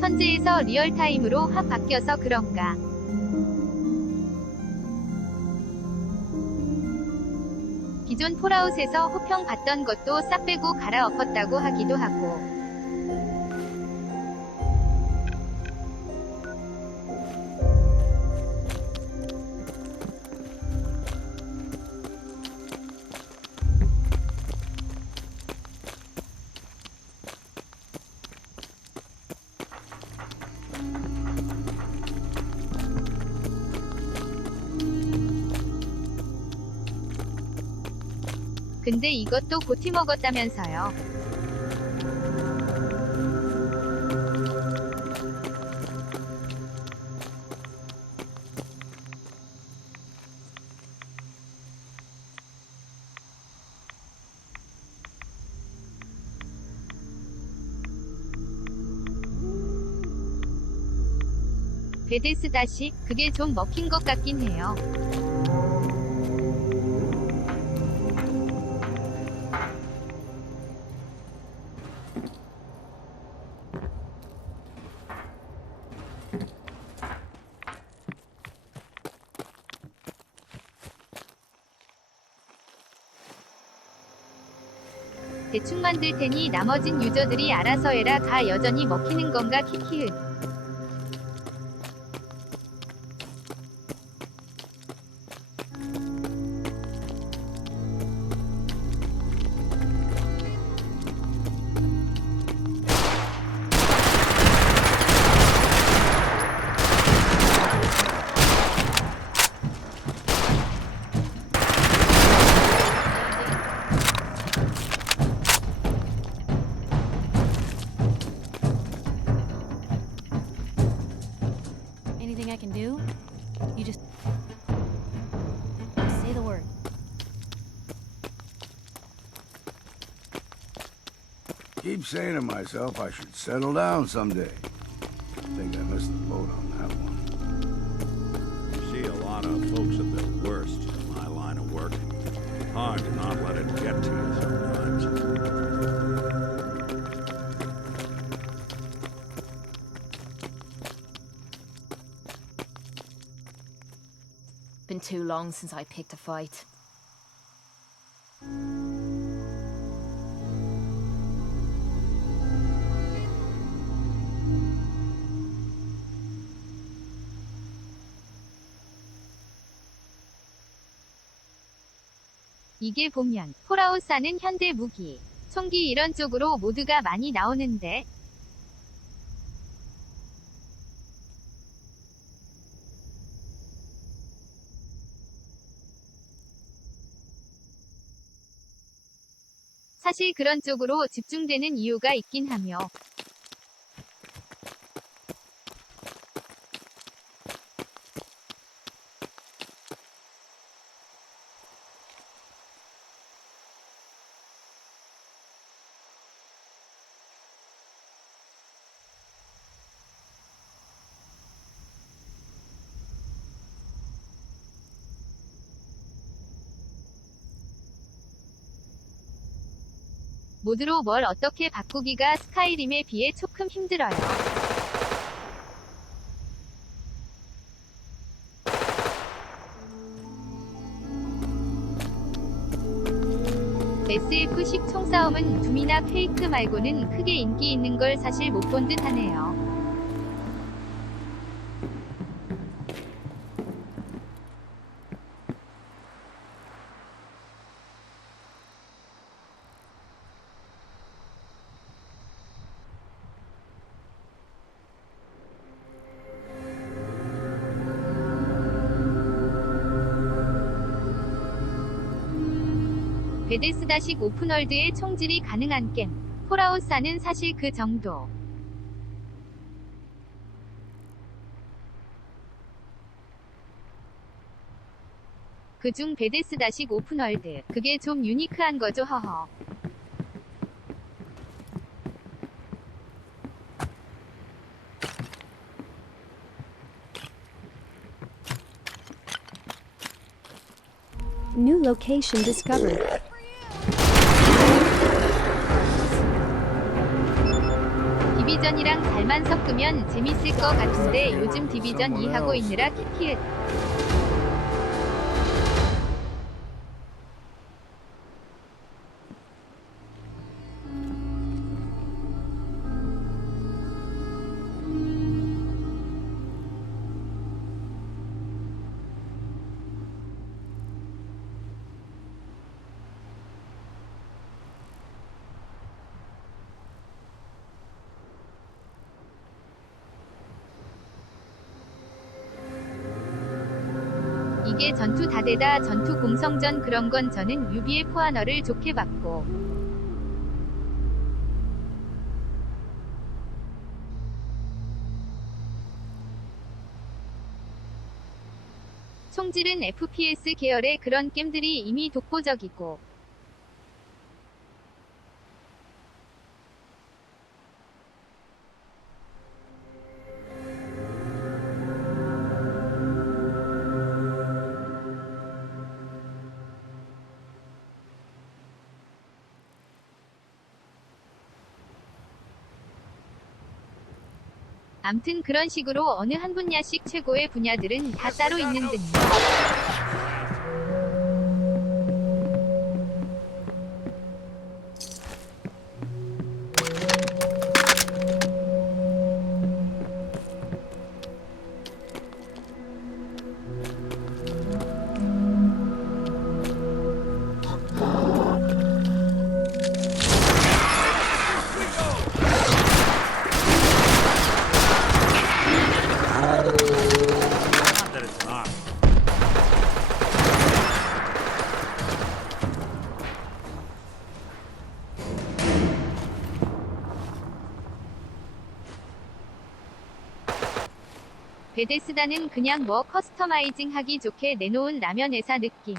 현재에서 리얼타임으로 확 바뀌어서 그런가. 기존 폴아웃에서 호평 받던 것도 싹 빼고 갈아엎었다고 하기도 하고. 근데 이것도 고티 먹었다면서요. 베데스 다시 그게 좀 먹힌 것 같긴 해요. 대충 만들 테니 나머진 유저들이 알아서 해라. 가 여전히 먹히는 건가 키키은. Anything I can do? You just say the word. Keep saying to myself I should settle down someday. Think I missed the boat on that one. You see a lot of folks at their worst in my line of work. Hard to not let it get to you sometimes. Been too long since I picked a fight. 이게 보면 폴아웃 사는 현대 무기, 총기 이런 쪽으로 모드가 많이 나오는데. 사실 그런 쪽으로 집중되는 이유가 있긴 하며. 모드로 뭘 어떻게 바꾸기가 스카이림에 비해 조금 힘들어요. SF10 총싸움은 둠이나 퀘이크 말고는 크게 인기 있는 걸 사실 못 본 듯 하네요. 베데스다식 오픈월드의 총질이 가능한 게임, 폴아웃4는 사실 그 정도. 그중 베데스다식 오픈월드, 그게 좀 유니크한 거죠 허허. New location discovered. 디비전이랑 잘만 섞으면 재밌을 것 같은데 요즘 디비전 2 하고 있느라 키키읒. 이게 전투 다대다 전투 공성전 그런 건 저는 유비의 포환어를 좋게 봤고 총질은 FPS 계열의 그런 게임들이 이미 독보적이고 암튼 그런 식으로 어느 한 분야씩 최고의 분야들은 다 따로 있는 듯요. 베데스다는 그냥 뭐 커스터마이징 하기 좋게 내놓은 라면 회사 느낌.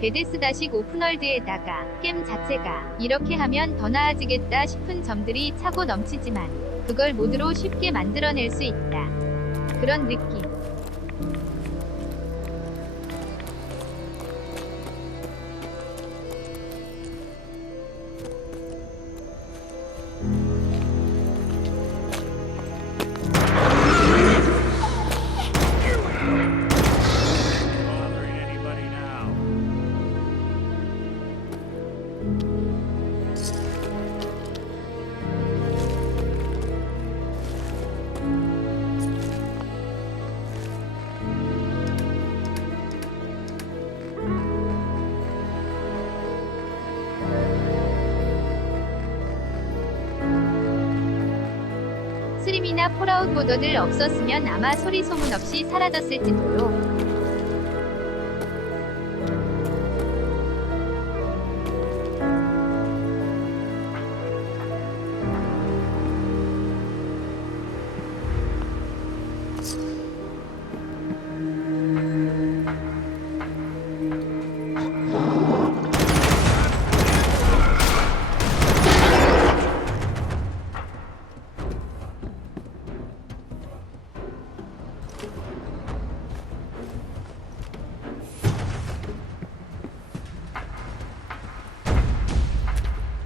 베데스다식 오픈월드에다가 게임 자체가 이렇게 하면 더 나아지겠다 싶은 점들이 차고 넘치지만 그걸 모드로 쉽게 만들어낼 수 있다. 그런 느낌. 스림이나 폴아웃 모더들 없었으면 아마 소리 소문 없이 사라졌을지도요.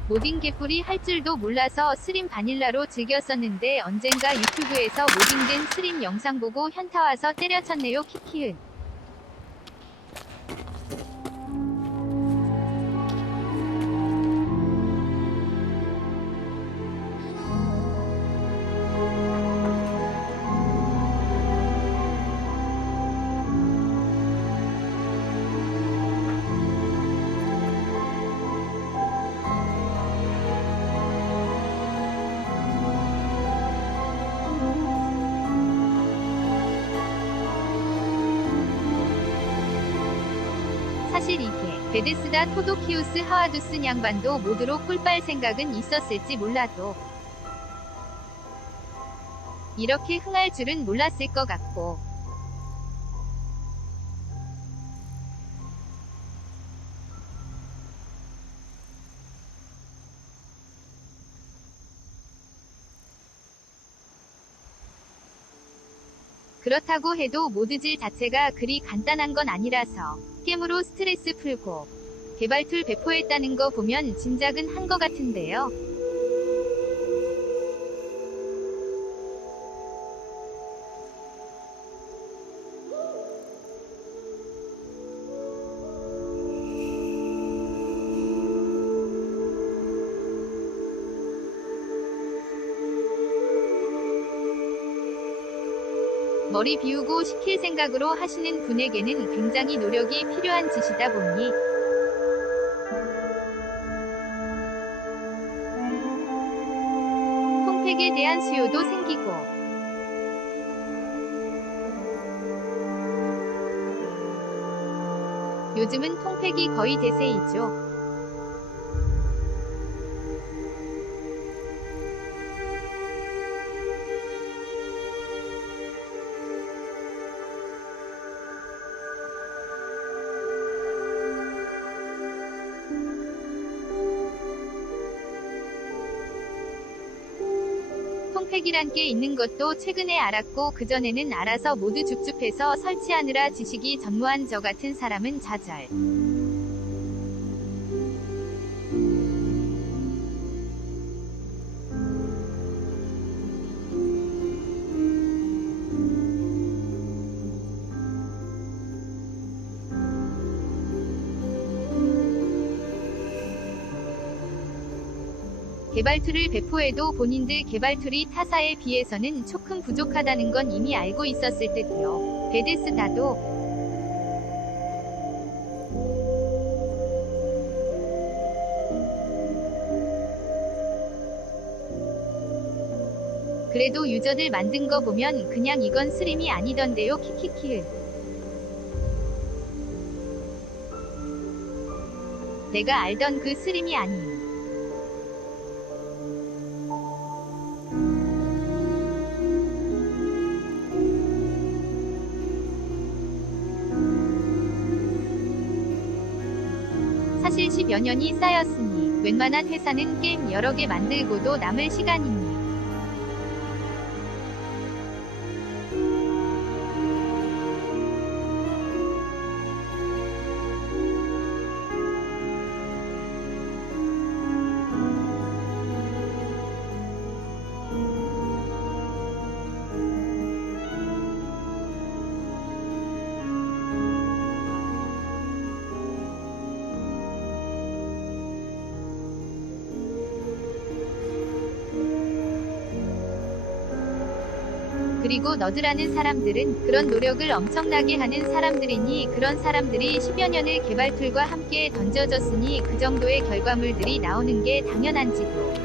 모딩 개뿔이 할 줄도 몰라서 스림 바닐라로 즐겼었는데 언젠가 유튜브에서 모딩된 스림 영상 보고 현타 와서 때려쳤네요. 키키은. 사실 이게 베데스다 토도키우스 하와두슨 양반도 모드로 꿀빨 생각은 있었을지 몰라도 이렇게 흥할 줄은 몰랐을 것 같고. 그렇다고 해도 모드질 자체가 그리 간단한 건 아니라서 게임으로 스트레스 풀고 개발 툴 배포했다는 거 보면 짐작은 한 거 같은데요. 머리 비우고 시킬 생각으로 하시는 분에게는 굉장히 노력이 필요한 짓이다 보니 통팩에 대한 수요도 생기고 요즘은 통팩이 거의 대세이죠. 팩이란 게 있는 것도 최근에 알았고 그전에는 알아서 모두 줍줍해서 설치하느라 지식이 전무한 저 같은 사람은 좌절. 개발 툴을 배포해도 본인들 개발 툴이 타사에 비해서는 조금 부족하다는 건 이미 알고 있었을 듯요. 베데스다도 그래도 유저들 만든 거 보면 그냥 이건 스림이 아니던데요. 키키키을. 내가 알던 그 스림이 아닌. 사실 10여 년이 쌓였으니 웬만한 회사는 게임 여러 개 만들고도 남을 시간이니. 그리고 너드라는 사람들은 그런 노력을 엄청나게 하는 사람들이니 그런 사람들이 10여 년을 개발 툴과 함께 던져졌으니 그 정도의 결과물들이 나오는 게 당연한지도.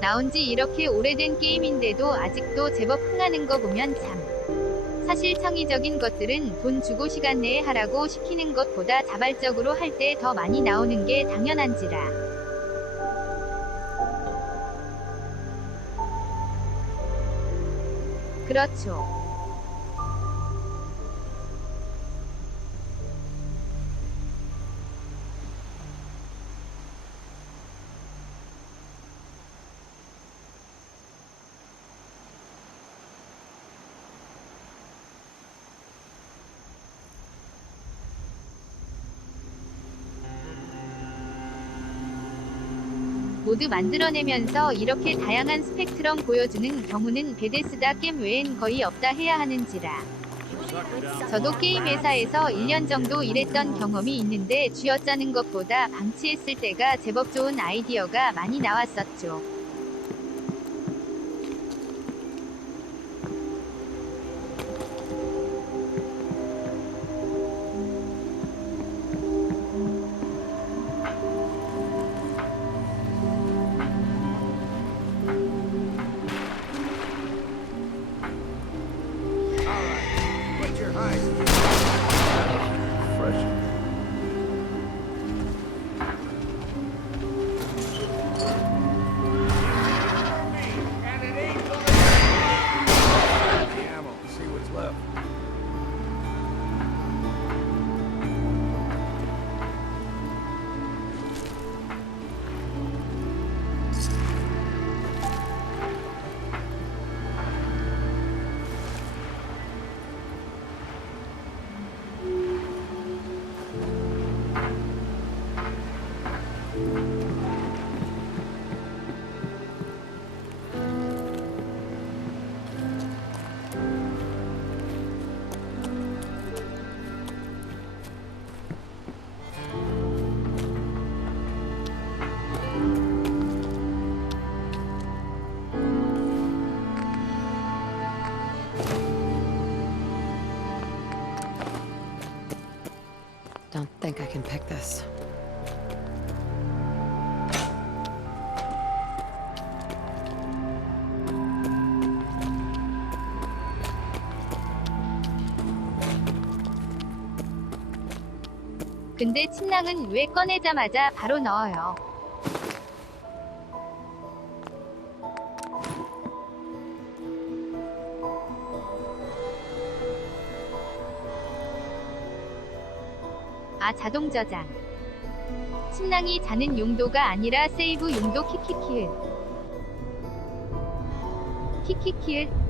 나온지 이렇게 오래된 게임인데도 아직도 제법 흥하는 거 보면 참. 사실 창의적인 것들은 돈 주고 시간 내에 하라고 시키는 것보다 자발적으로 할 때 더 많이 나오는 게 당연한지라. 그렇죠. 모두 만들어내면서 이렇게 다양한 스펙트럼 보여주는 경우는 베데스다 게임 외엔 거의 없다 해야 하는지라. 저도 게임 회사에서 1년 정도 일했던 경험이 있는데 쥐어짜는 것보다 방치했을 때가 제법 좋은 아이디어가 많이 나왔었죠. Don't think I can pick this. 근데 침낭은 왜 꺼내자마자 바로 넣어요? 아, 자동 저장. 침낭이 자는 용도가 아니라 세이브 용도. 키키키을. 키키키을.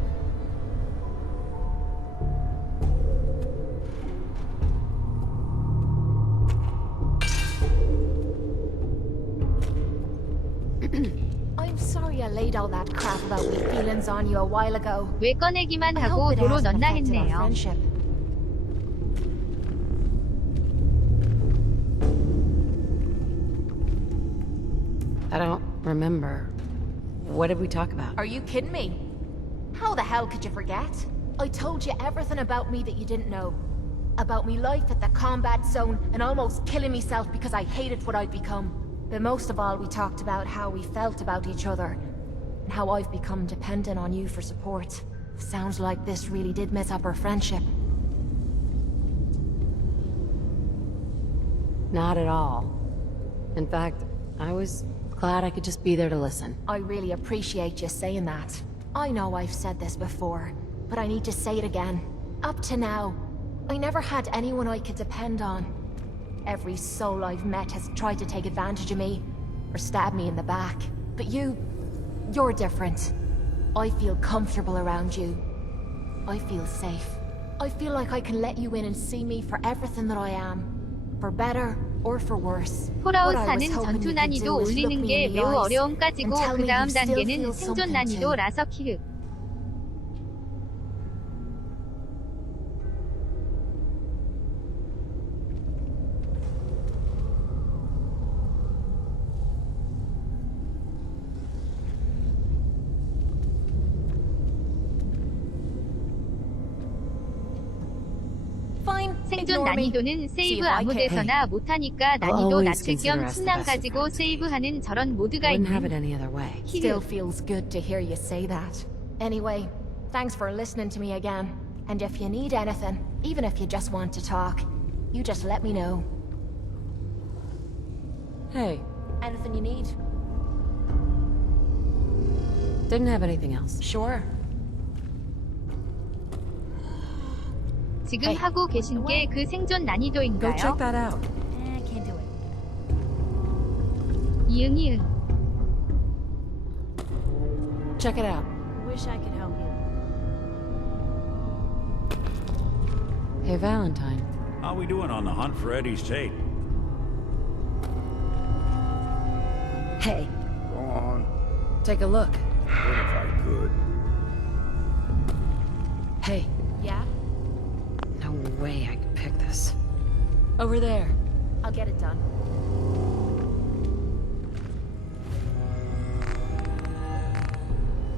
I'm sorry I laid all that crap about we feelings on you a while ago. 왜 꺼내기만 I 하고 hope it 도로 hasn't 넣나 affected our 했네요. friendship. I don't remember. What did we talk about? Are you kidding me? How the hell could you forget? I told you everything about me that you didn't know. About me life at the combat zone and almost killing myself because I hated what I'd become. But most of all, we talked about how we felt about each other and how I've become dependent on you for support. Sounds like this really did mess up our friendship. Not at all. In fact, I was glad I could just be there to listen. I really appreciate you saying that. I know I've said this before, but I need to say it again. Up to now, I never had anyone I could depend on. Every soul I've met has tried to take advantage of me, or stab me in the back. But you're different. I feel comfortable around you. I feel safe. I feel like I can let you in and see me for everything that I am. For better or for worse. 폴아웃 4는 전투 난이도 올리는 게 매우 어려움까지고 그 다음 단계는 생존 난이도라서 키읔. 생존 난이도는 세이브 아무 데서나 못하니까 난이도 낮출 겸 침낭 가지고 세이브하는 저런 모드가 있는. Still feels good to hear you say that. Anyway, thanks for listening to me again. And if you need anything, even if you just want to talk, you just let me know. Hey. Anything you need? Didn't have anything else. Sure. 지금 하고 계신 게 그 생존 난이도인가요? Go check that out. I can't do it. 이응. Check it out. Wish I could help you. Hey, Valentine. How we doing on the hunt for Eddie's tape? Hey. Take a look. Would if I could. Hey, Yeah? no way I could pick this. Over there. I'll get it done.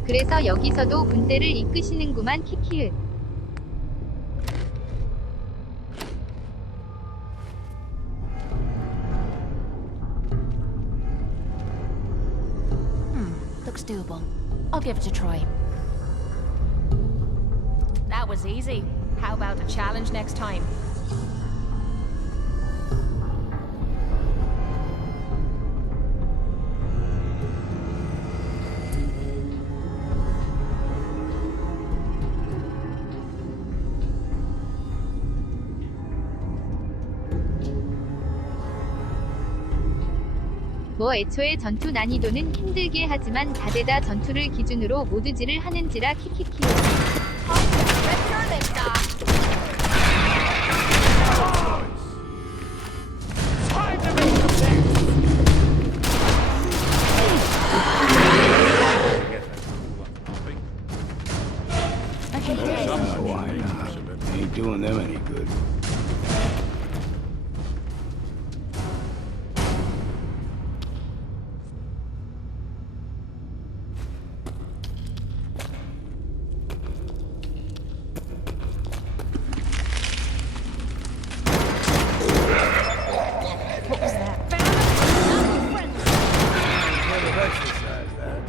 그래서 여기서도 군대를 이끄시는구만 키키은. Looks doable. I'll give it a try. That was easy. How about a challenge next time? 뭐 애초에 전투 난이도는 힘들게 하지만 다대다 전투를 기준으로 모드질을 하는지라 키키키. Why not? Ain't doing them any good. What was that? Could have exercised that.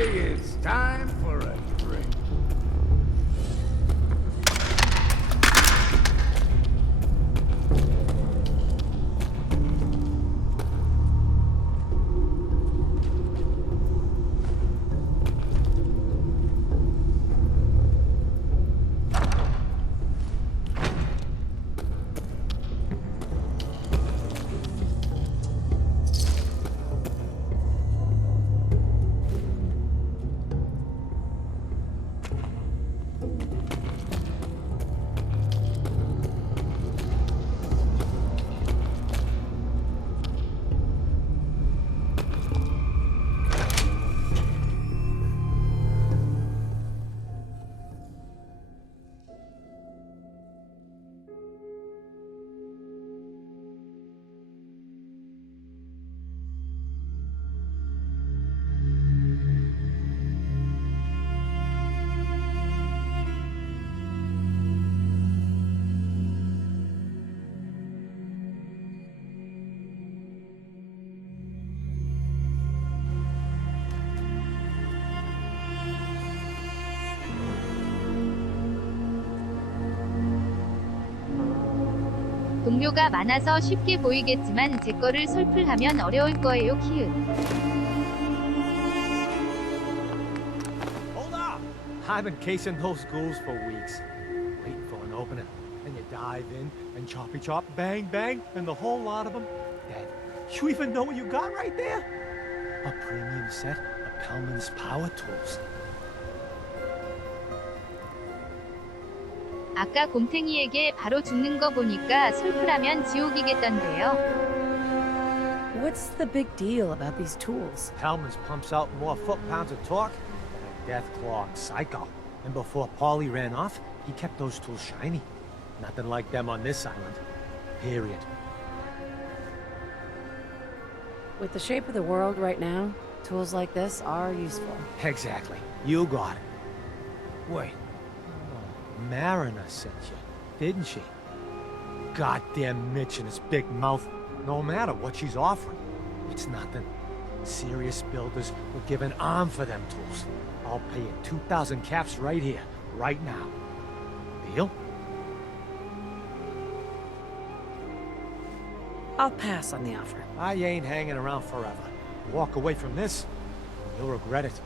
It's time for a drink. 동료가 많아서 쉽게 보이겠지만 제 거를 솔플하면 어려울 거예요 키읔. Hold up! I've been casing those ghouls for weeks, waiting for an opening. And you dive in and choppy chop, bang bang, and the whole lot of them dead. You even know what you got right there? A premium set of Pellman's power tools. 아까 곰탱이에게 바로 죽는 거 보니까 솔플하면 지옥이겠던데요. What's the big deal about these tools? Pellman's pumps out more foot-pounds of torque than a death-clogged psycho. And before Paulie ran off, he kept those tools shiny. Nothing like them on this island. Period. With the shape of the world right now, tools like this are useful. Exactly. You got it. Wait. Mariner sent you, didn't she? Goddamn Mitch and his big mouth. No matter what she's offering, it's nothing. Serious builders will give an arm for them tools. I'll pay you 2,000 caps right here, right now. Deal? I'll pass on the offer. I ain't hanging around forever. Walk away from this, you'll regret it.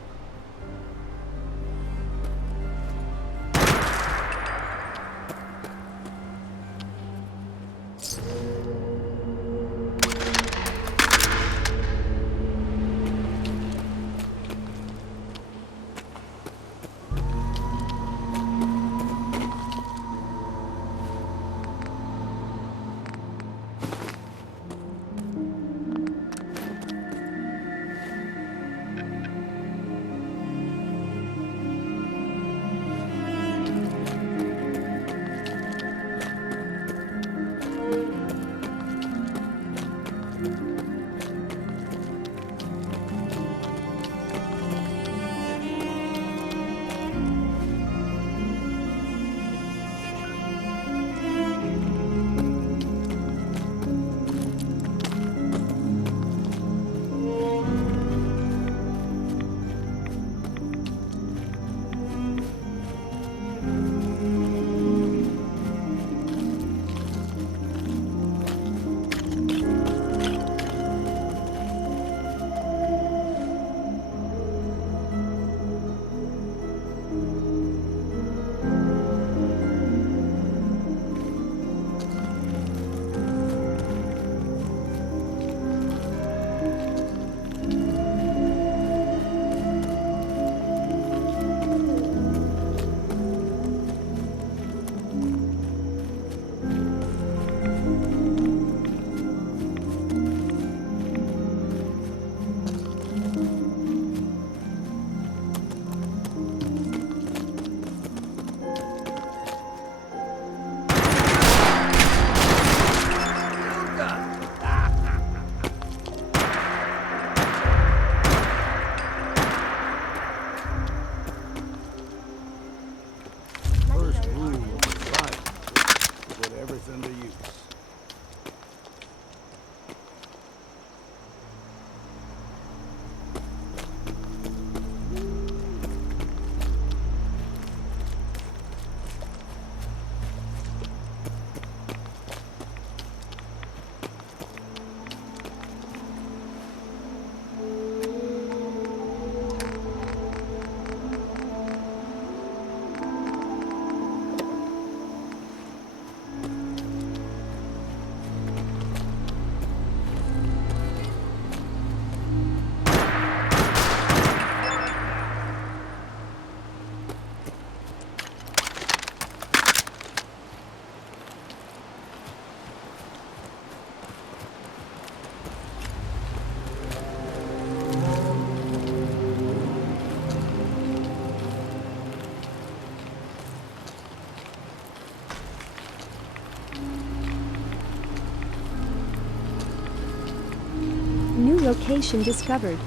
Location discovered.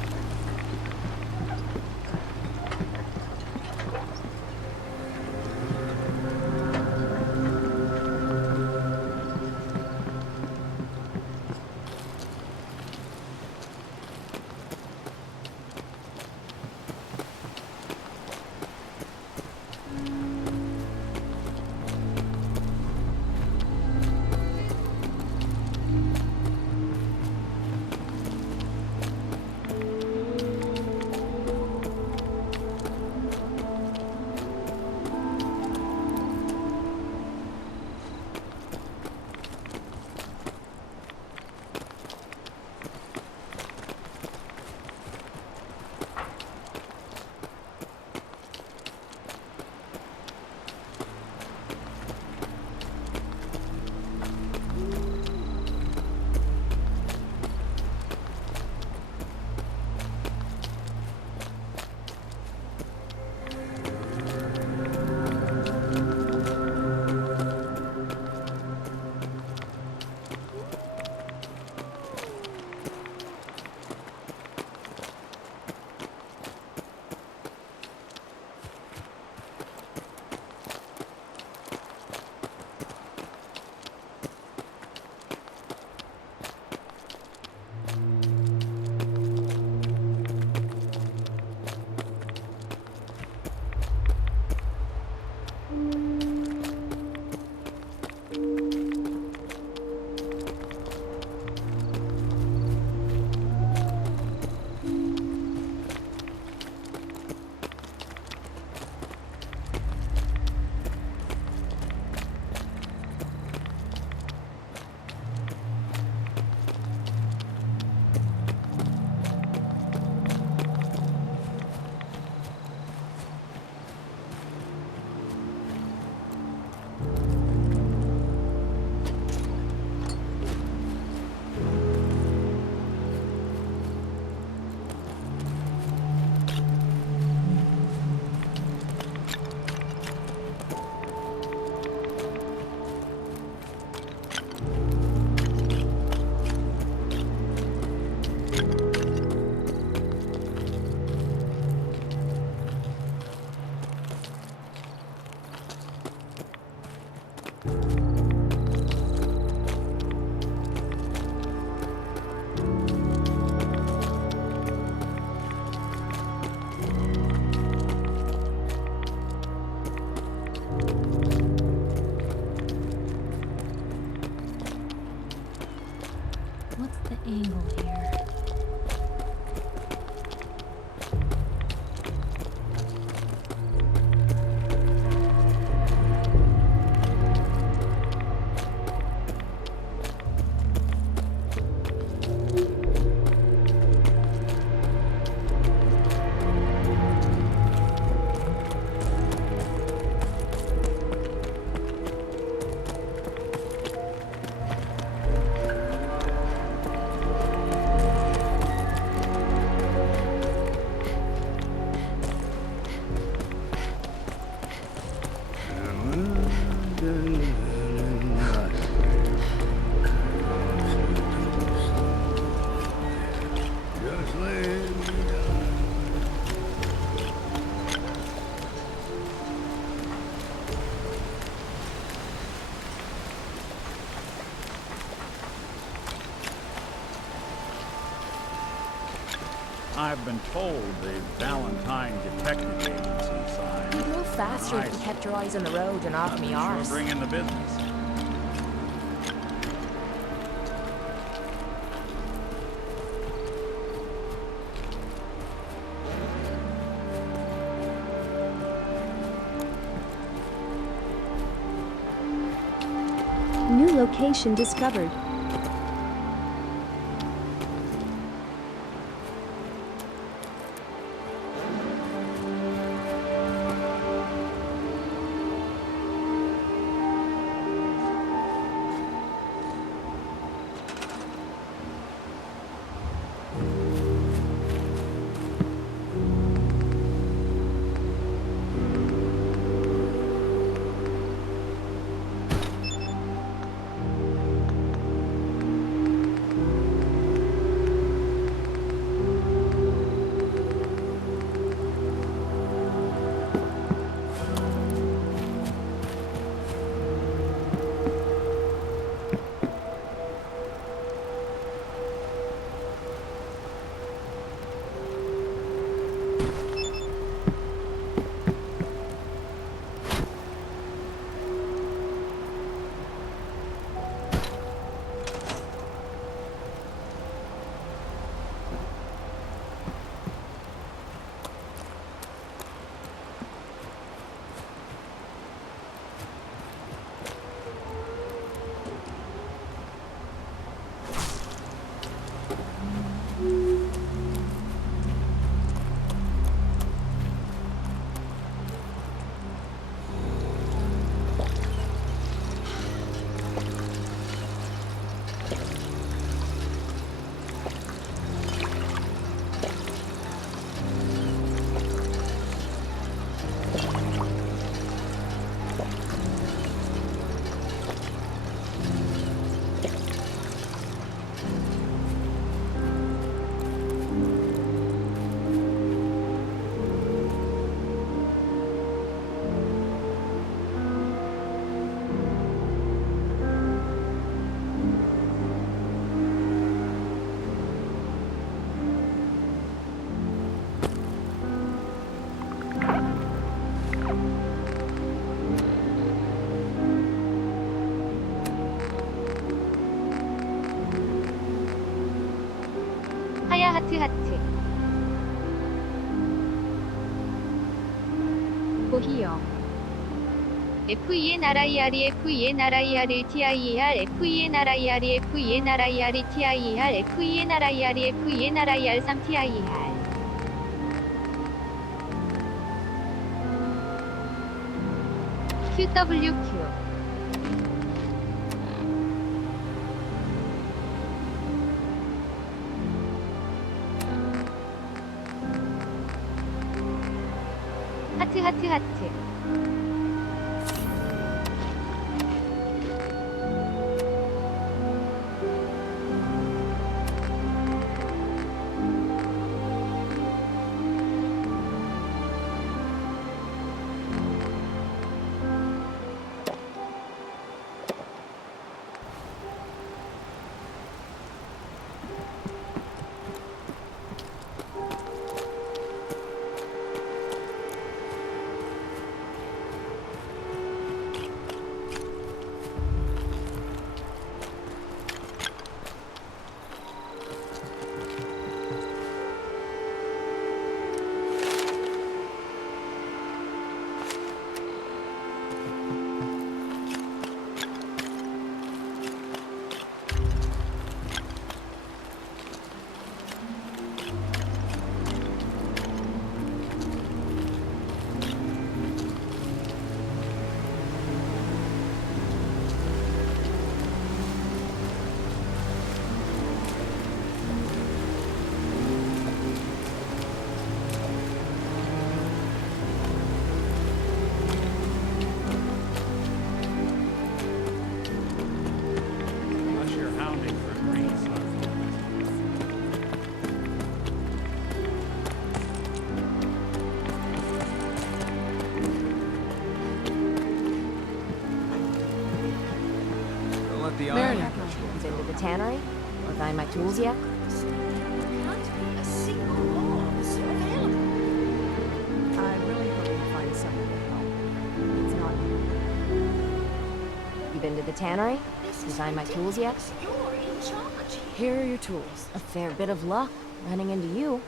What's the angle here? Just let me down. I've been told the Valentine Detective Agency signed. You'd move faster if you kept your eyes on the road and off me arse. Sure bring in the business. New location discovered. 하야 하트 하트. 고희영. FENRIR FENRIR TIER FENRIR FENRIR TIER FENRIR FENRIR 3 TIER. QWQ. 하트 하트 하트. about the Mariner. island? Been to the tannery? Or find my tools yet? I really hope you find someone to help. It's not You been to the tannery? You find my tools yet? Here are your tools. A fair bit of luck running into you.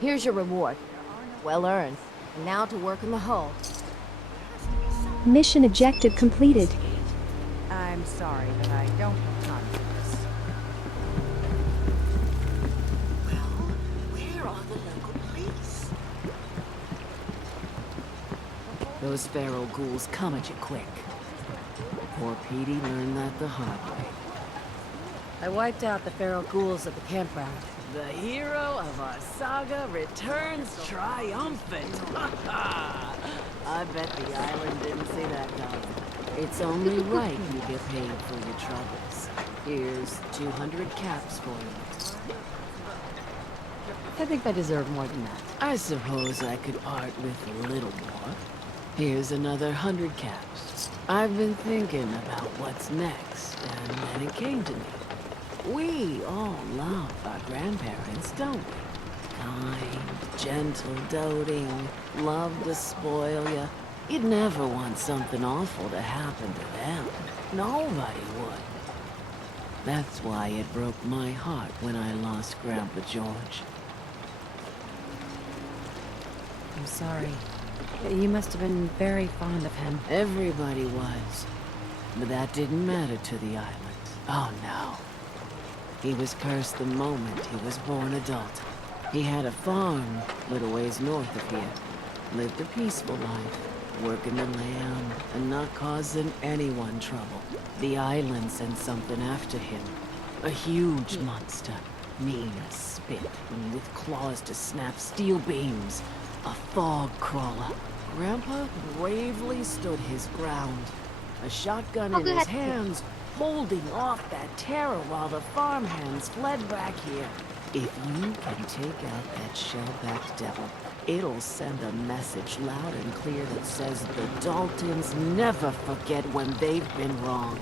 Here's your reward. Well earned. And now to work in the hull. Mission objective completed. I'm sorry, but I don't have time for this. Where are the local police? Those feral ghouls come at you quick. Poor Petey learned that the hard way. I wiped out the feral ghouls at the campground. The hero of our saga returns triumphant. I bet the island didn't see that coming. It's only right you get paid for your troubles. Here's 200 caps for you. I think I deserve more than that. I suppose I could part with a little more. Here's another 100 caps. I've been thinking about what's next, and then it came to me. We all love our grandparents, don't we? Kind, gentle, doting, love to spoil you. You'd never want something awful to happen to them. Nobody would. That's why it broke my heart when I lost Grandpa George. I'm sorry. You must have been very fond of him. Everybody was. But that didn't matter to the island. Oh no. He was cursed the moment he was born adult. He had a farm little ways north of here. Lived a peaceful life, working the land and not causing anyone trouble. The island sent something after him. A huge monster. Mean as spit and with claws to snap steel beams. A fog crawler. Grandpa bravely stood his ground. A shotgun in his hands, holding off that terror while the farmhands fled back here. If you can take out that shell-backed devil, it'll send a message loud and clear that says the Daltons never forget when they've been wronged.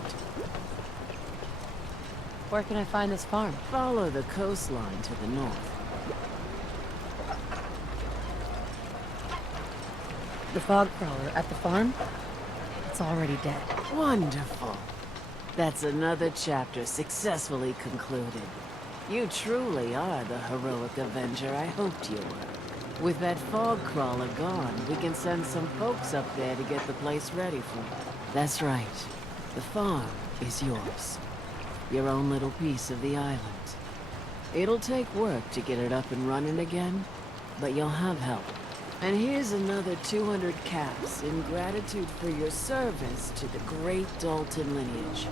Where can I find this farm? Follow the coastline to the north. The fog crawler at the farm? It's already dead. Wonderful. That's another chapter successfully concluded. You truly are the heroic avenger I hoped you were. With that fog crawler gone, we can send some folks up there to get the place ready for you. That's right. The farm is yours. Your own little piece of the island. It'll take work to get it up and running again, but you'll have help. And here's another 200 caps in gratitude for your service to the great Dalton lineage.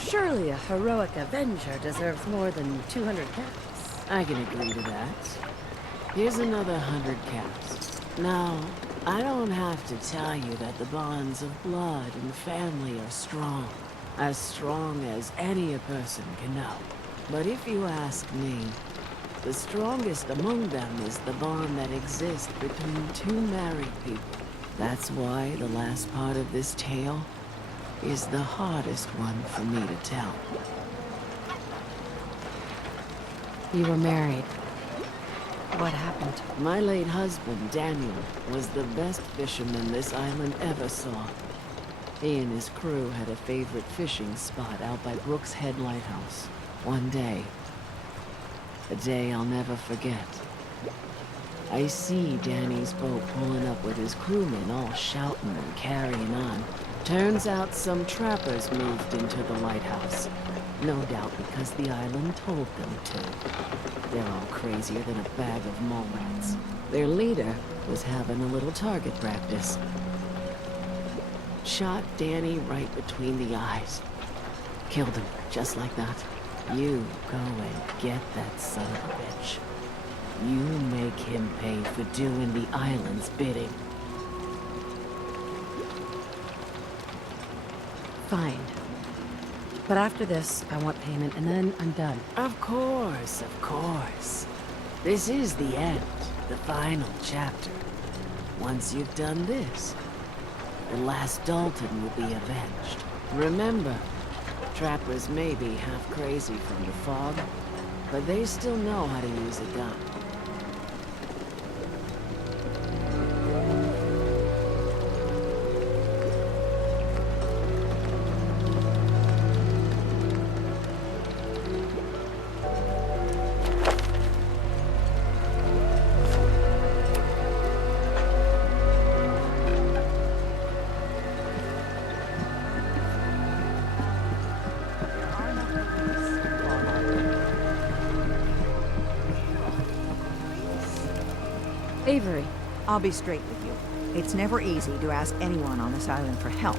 Surely a heroic avenger deserves more than 200 caps. I can agree to that. Here's another 100 caps. Now, I don't have to tell you that the bonds of blood and family are strong. As strong as any a person can know. But if you ask me, the strongest among them is the bond that exists between two married people. That's why the last part of this tale is the hardest one for me to tell. You were married. What happened? My late husband, Daniel, was the best fisherman this island ever saw. He and his crew had a favorite fishing spot out by Brooks Head Lighthouse. One day, a day I'll never forget, I see Danny's boat pulling up with his crewmen all shouting and carrying on. Turns out some trappers moved into the lighthouse. No doubt because the island told them to. They're all crazier than a bag of mole rats. Their leader was having a little target practice. Shot Danny right between the eyes. Killed him, just like that. You go and get that son of a bitch. You make him pay for doing the island's bidding. Fine. But after this, I want payment, and then I'm done. Of course, of course. This is the end, the final chapter. Once you've done this, the last Dalton will be avenged. Remember, Trappers may be half crazy from the fog, but they still know how to use a gun. Avery. I'll be straight with you. It's never easy to ask anyone on this island for help,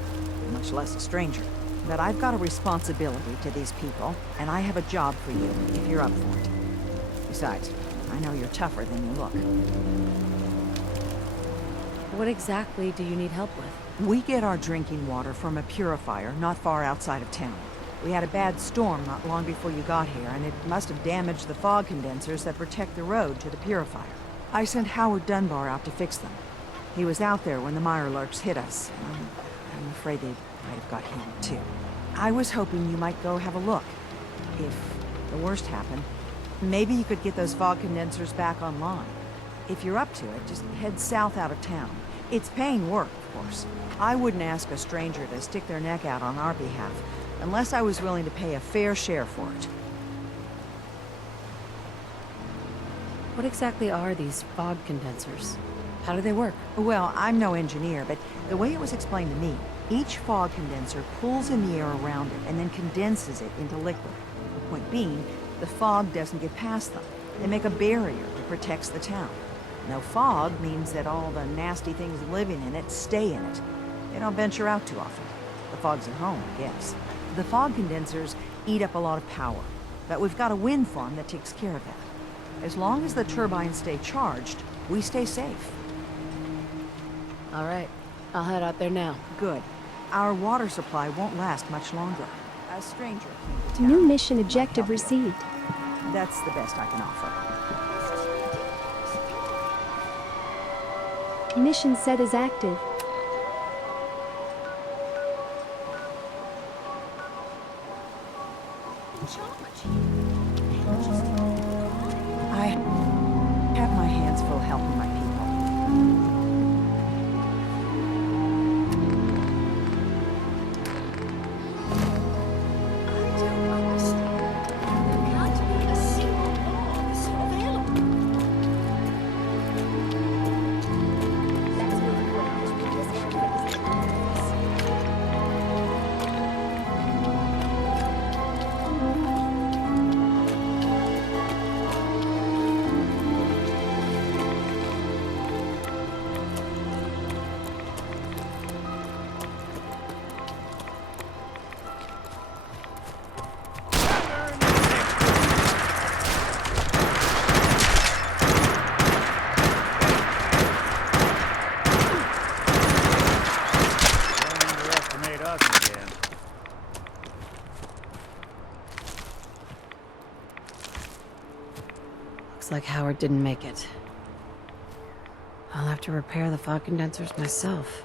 much less a stranger. But I've got a responsibility to these people, and I have a job for you, if you're up for it. Besides, I know you're tougher than you look. What exactly do you need help with? We get our drinking water from a purifier not far outside of town. We had a bad storm not long before you got here, and it must have damaged the fog condensers that protect the road to the purifier. I sent Howard Dunbar out to fix them. He was out there when the Mirelurks hit us. I'm afraid they might have got him, too. I was hoping you might go have a look. If the worst happened, maybe you could get those fog condensers back online. If you're up to it, just head south out of town. It's paying work, of course. I wouldn't ask a stranger to stick their neck out on our behalf, unless I was willing to pay a fair share for it. What exactly are these fog condensers? How do they work? Well, I'm no engineer, but the way it was explained to me, each fog condenser pulls in the air around it and then condenses it into liquid. The point being, the fog doesn't get past them. They make a barrier that protects the town. No fog means that all the nasty things living in it stay in it. They don't venture out too often. The fog's at home, I guess. The fog condensers eat up a lot of power, but we've got a wind farm that takes care of that. As long as the turbines stay charged, we stay safe. All right. I'll head out there now. Good. Our water supply won't last much longer. A stranger came to town. New mission objective received. That's the best I can offer. Mission set as active. I have my hands full helping my people. Looks like Howard didn't make it. I'll have to repair the fog condensers myself.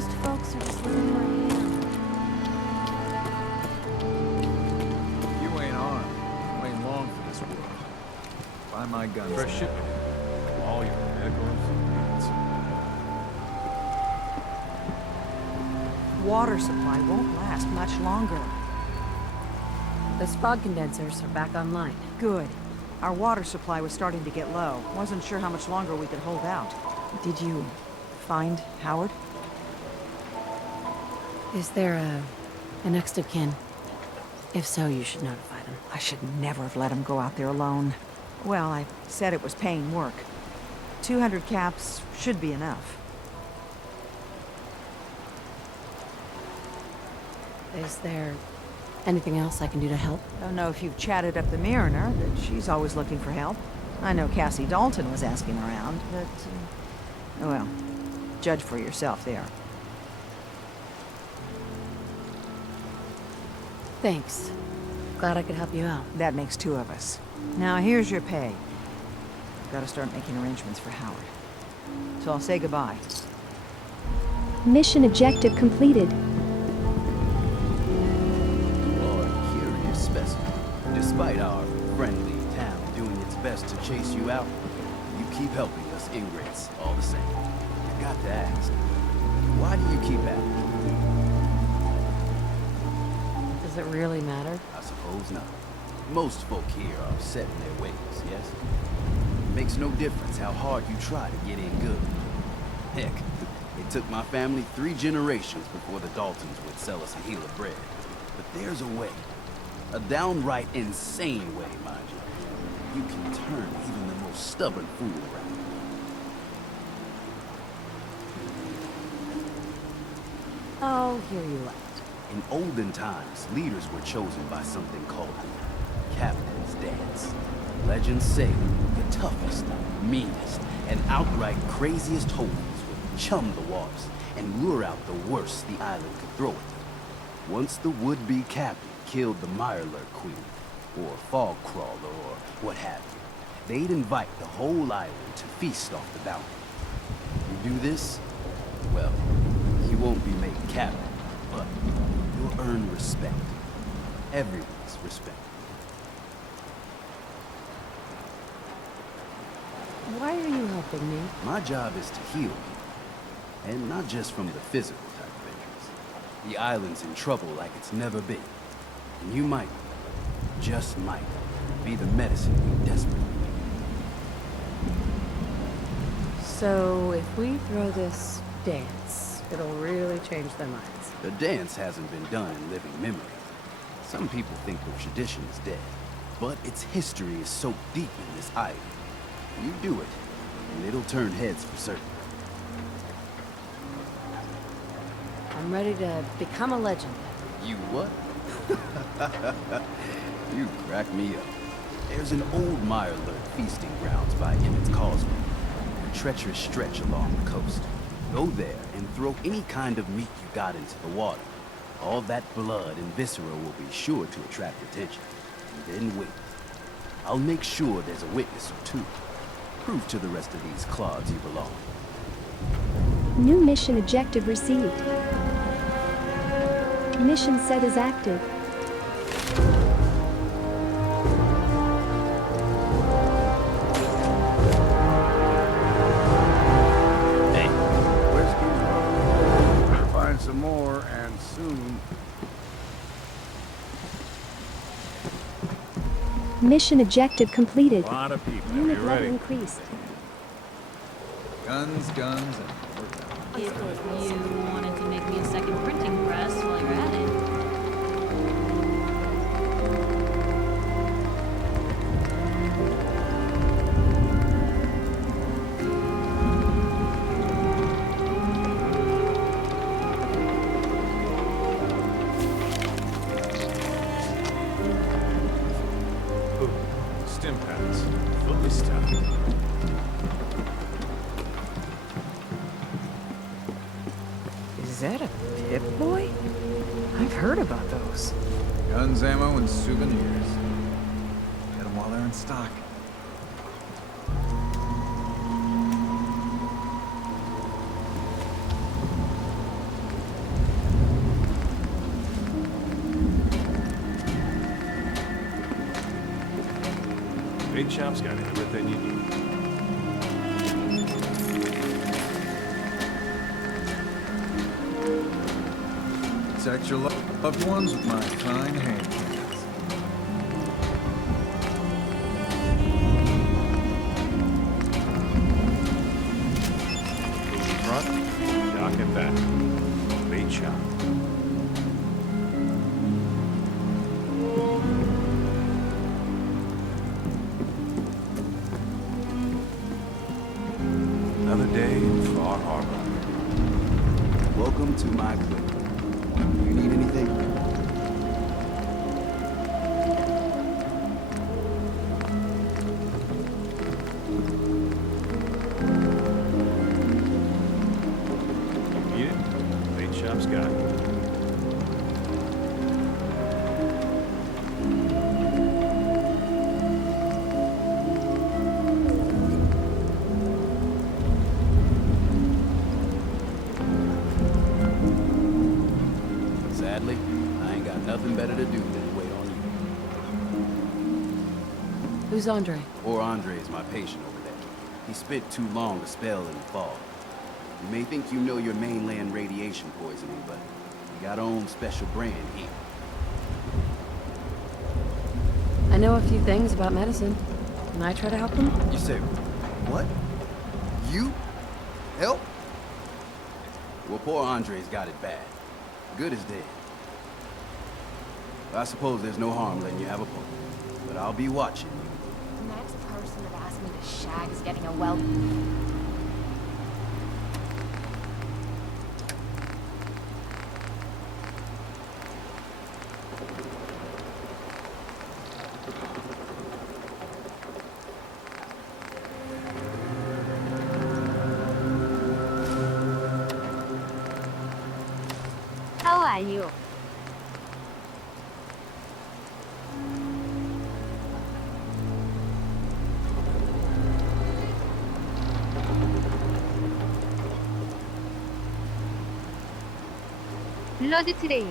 Most folks are just looking for a hand. You ain't armed. You ain't long for this world. Buy my guns. Fresh shipment. All your medical needs. Water supply won't last much longer. Those fog condensers are back online. Good. Our water supply was starting to get low. Wasn't sure how much longer we could hold out. Did you find Howard? Is there a next of kin? If so, you should notify them. I should never have let him go out there alone. Well, I said it was paying work. 200 caps should be enough. Is there anything else I can do to help? Don't know if you've chatted up the Mariner, but she's always looking for help. I know Cassie Dalton was asking around, but... well, judge for yourself there. Thanks. Glad I could help you out. That makes two of us. Now, here's your pay. Gotta start making arrangements for Howard. So I'll say goodbye. Mission objective completed. Curious specimen. Despite our friendly town doing its best to chase you out, you keep helping us ingrates all the same. I got to ask, why do you keep at it? Does it really matter? I suppose not. Most folk here are set in their ways, yes? It makes no difference how hard you try to get in good. Heck, it took my family 3 generations before the Daltons would sell us a heel of bread. But there's a way. A downright insane way, mind you. You can turn even the most stubborn fool around. I'll hear you out. In olden times, leaders were chosen by something called the Captain's Dance. Legends say the toughest, meanest, and outright craziest holders would chum the waters and lure out the worst the island could throw at them. Once the would-be captain killed the Mirelurk Queen, or Fog Crawler, or what have you, they'd invite the whole island to feast off the bounty. You do this, well, you won't be made captain, but you'll earn respect. Everyone's respect. Why are you helping me? My job is to heal you. And not just from the physical type of injuries. The island's in trouble like it's never been. And you might, just might, be the medicine we desperately need. So, if we throw this dance, it'll really change their minds. The dance hasn't been done in living memory. Some people think the tradition is dead, but its history is soaked deep in this island. You do it, and it'll turn heads for certain. I'm ready to become a legend. You what? You crack me up. There's an old Mirelurk feasting grounds by Emmett's Causeway, a treacherous stretch along the coast. Go there and throw any kind of meat you got into the water. All that blood and viscera will be sure to attract attention. And then wait. I'll make sure there's a witness or two. Prove to the rest of these clods you belong. New mission objective received. Mission set is active. Hey, whiskey. Better find some more, and soon. Mission objective completed. A lot of people. Unit Are you level ready? increased. Guns, guns, and we're done. If you wanted to make me a second printing press while you're at it. Ooh, stim pads. Fully stocked. Is that a Pip-Boy? I've heard about those. Guns, ammo, and souvenirs. Get them while they're in stock. Bait shop's got everything you need. Protect your loved ones with my fine hand cannons. Front, dock and back. Bait shop. Another day in Far Harbor. Welcome to my clinic. You need anything? Need it? Bait shop's got it. Sadly, I ain't got nothing better to do than wait on you. Who's Andre? Poor Andre's my patient over there. He spent too long a spell in the fog. You may think you know your mainland radiation poisoning, but we got our own special brand here. I know a few things about medicine. Can I try to help him? You say, what? You? Help? Well, poor Andre's got it bad. Good as dead. I suppose there's no harm letting you have a poke, but I'll be watching you. The next person that asks me to shag is getting a well... How are you? 블러드 트레일.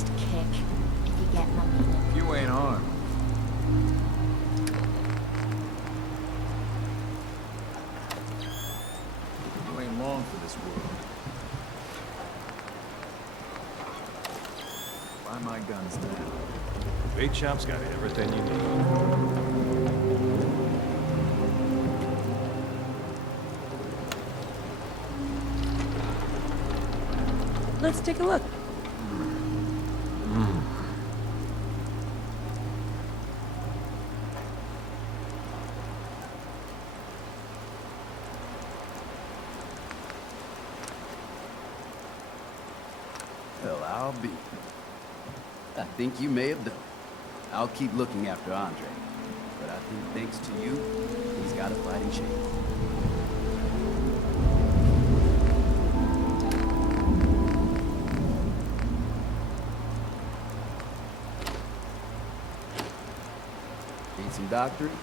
just kick, if you get what I mean. You ain't armed. You ain't long for this world. Buy my guns now. Bait shop's got everything you need. Let's take a look. Well, I'll be. I think you may have done. I'll keep looking after Andre. But I think thanks to you, he's got a fighting chance. Need some doctoring?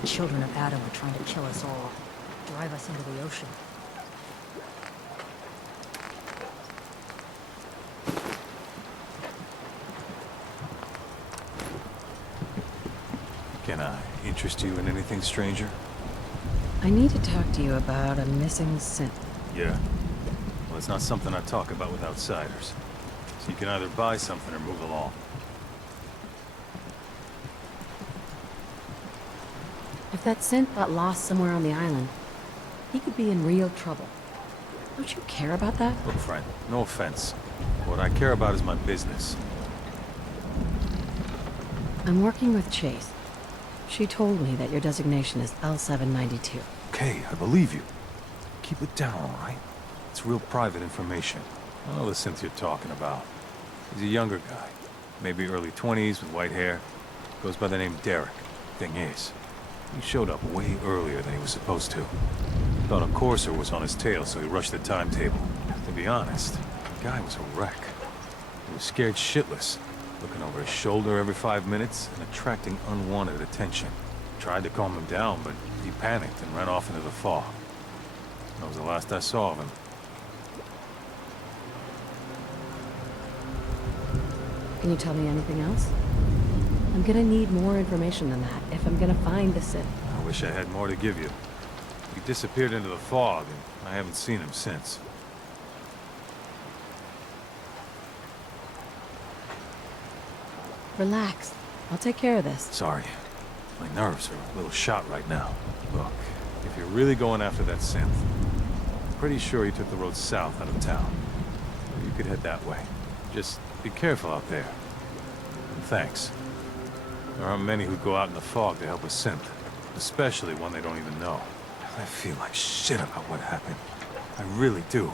The children of Adam are trying to kill us all. Drive us into the ocean. Can I interest you in anything, stranger? I need to talk to you about a missing synth. Yeah. Well, it's not something I talk about with outsiders. So you can either buy something or move along. If that synth got lost somewhere on the island, he could be in real trouble. Don't you care about that? Look, friend, no offense. What I care about is my business. I'm working with Chase. She told me that your designation is L792. Okay, I believe you. Keep it down, all right? It's real private information. I know the synth you're talking about. He's a younger guy. Maybe early 20s with white hair. Goes by the name Derek. Thing is, he showed up way earlier than he was supposed to. Thought a courser was on his tail, so he rushed the timetable. To be honest, the guy was a wreck. He was scared shitless, looking over his shoulder every 5 minutes and attracting unwanted attention. Tried to calm him down, but he panicked and ran off into the fog. That was the last I saw of him. Can you tell me anything else? I'm gonna need more information than that if I'm gonna find the synth. I wish I had more to give you. He disappeared into the fog, and I haven't seen him since. Relax. I'll take care of this. Sorry. My nerves are a little shot right now. Look, if you're really going after that synth, I'm pretty sure he took the road south out of town. You could head that way. Just be careful out there. And thanks. There aren't many who go out in the fog to help a synth, especially one they don't even know. I feel like shit about what happened. I really do.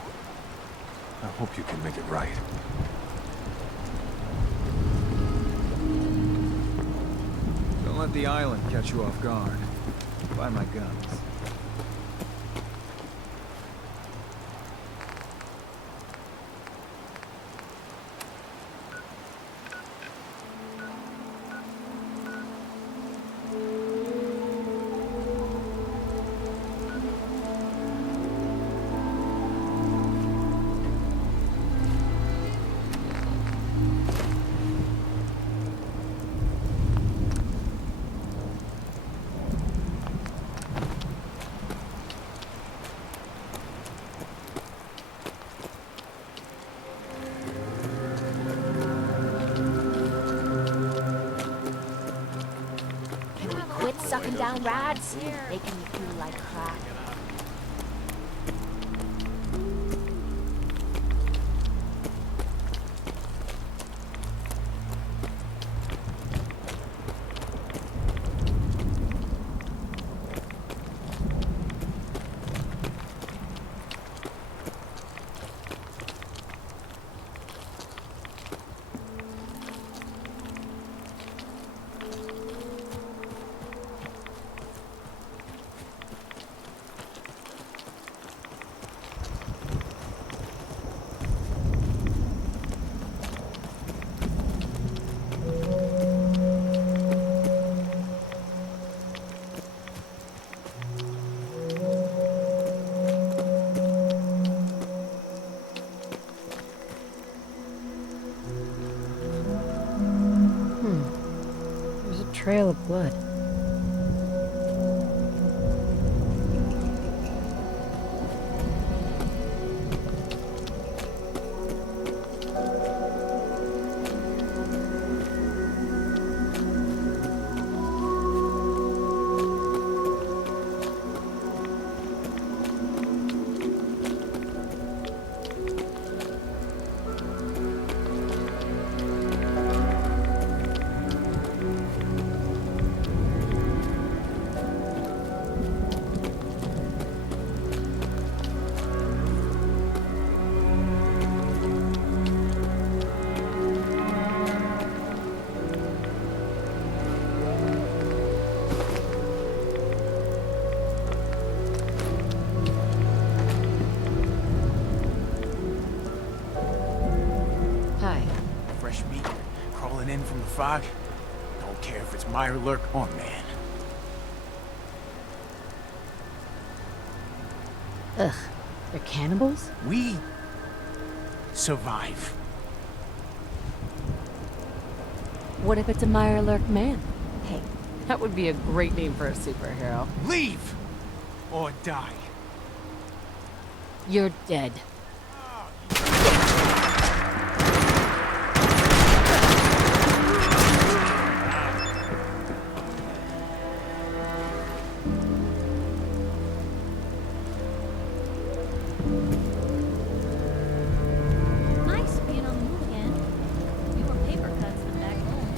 I hope you can make it right. Don't let the island catch you off guard. Buy my guns. Quit sucking down rads, making me feel like crap. trail of blood. Fresh meat crawling in from the fog. Don't care if it's Meyer Lurk or man. Ugh, they're cannibals? We survive. What if it's a Meyer Lurk man? Hey, that would be a great name for a superhero. Leave or die. You're dead. Nice being on the move again. Fewer paper cuts than back home.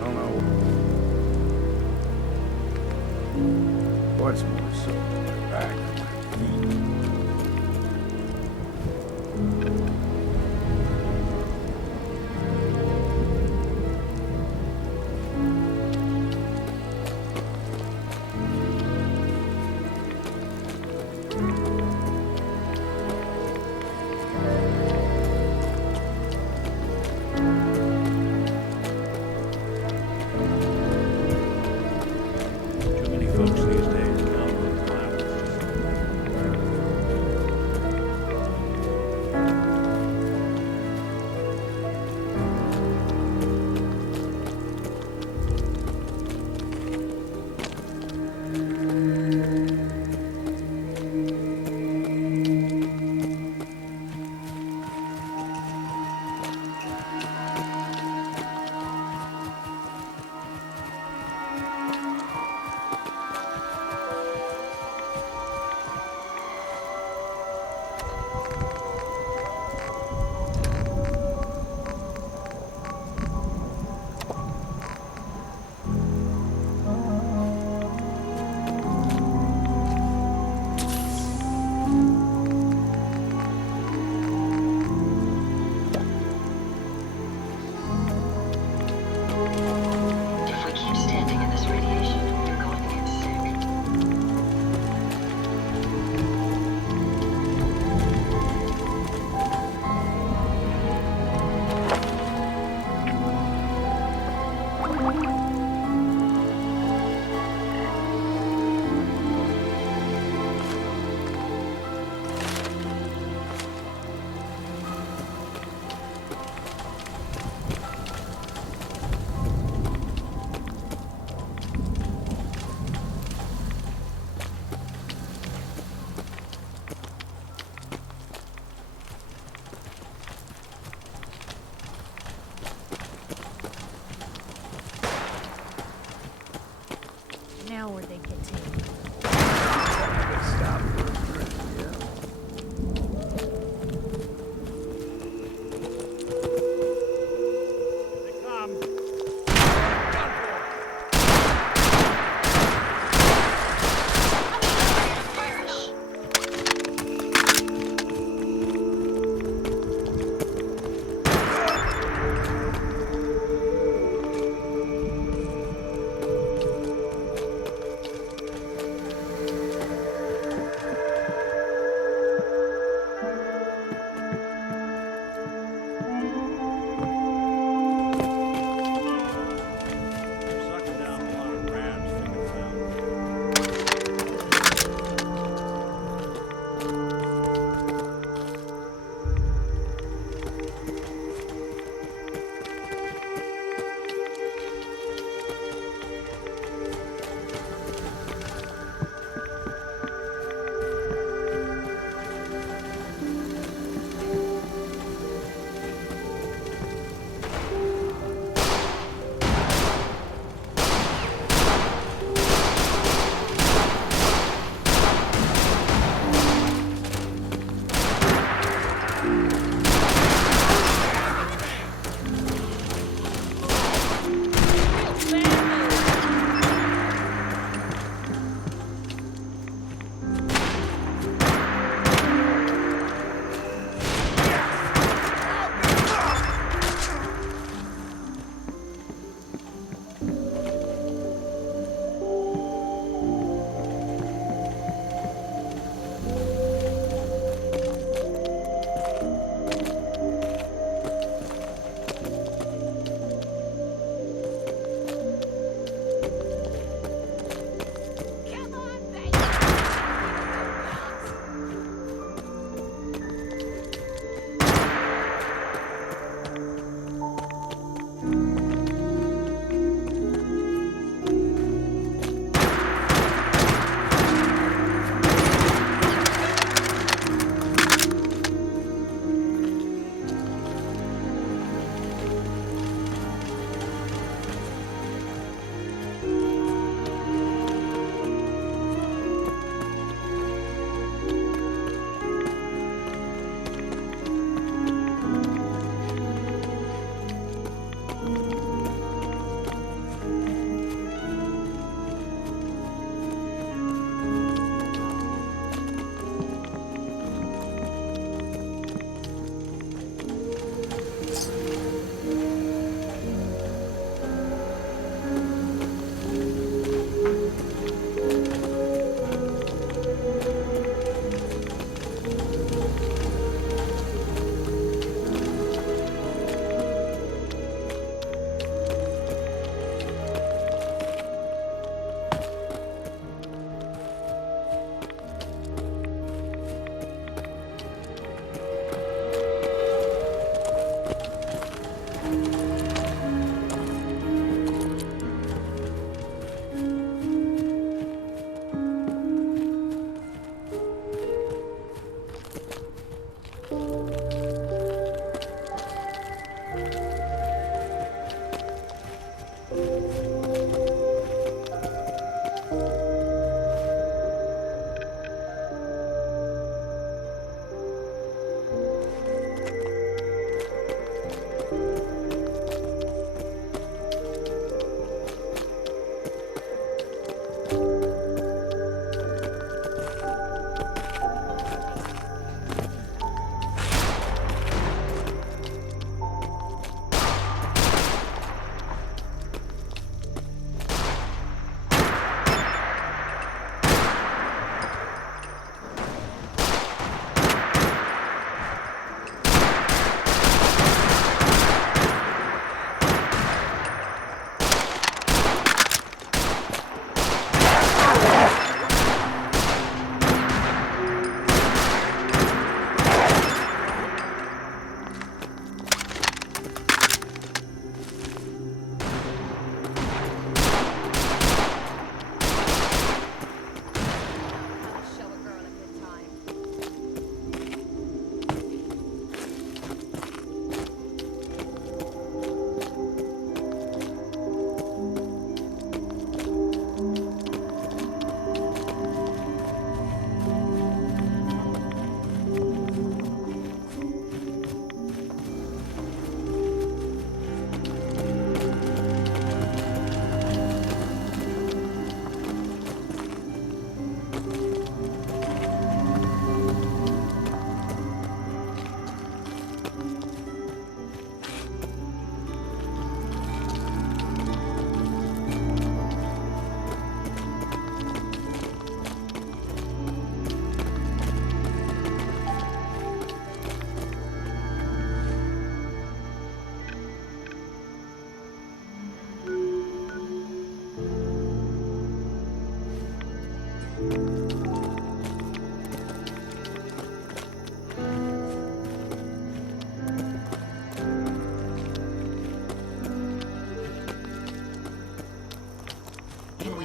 Don't know what's more so, my back or my feet. Too many folks these days count on flowers.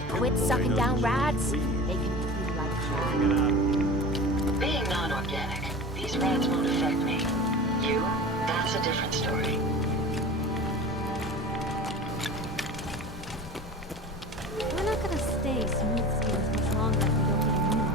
Quit sucking down rats. Making me feel like crap. Being non-organic, these rats won't affect me. You? That's a different story. We're not gonna stay smooth skins much longer if we don't get a new one.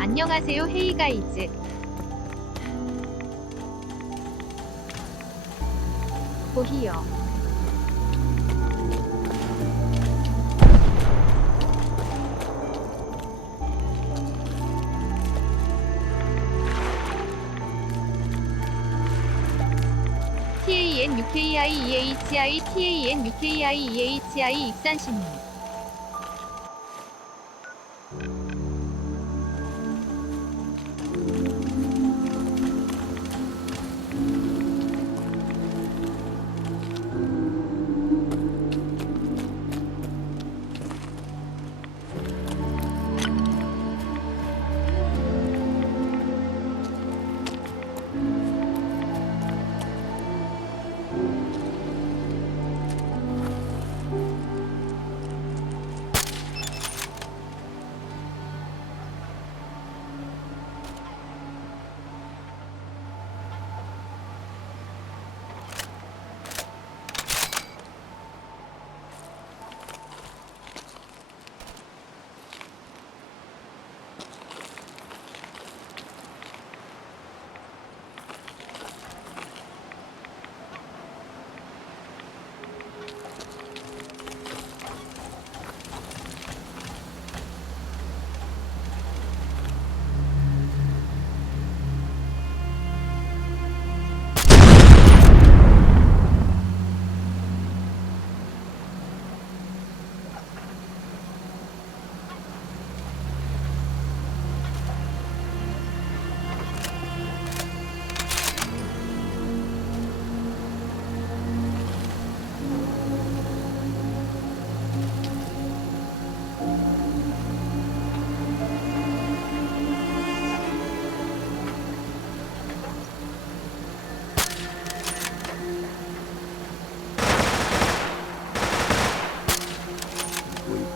안녕하세요, 헤이가이즈. 보히요. TANUKIEHI TANUKIEHI 익산신님.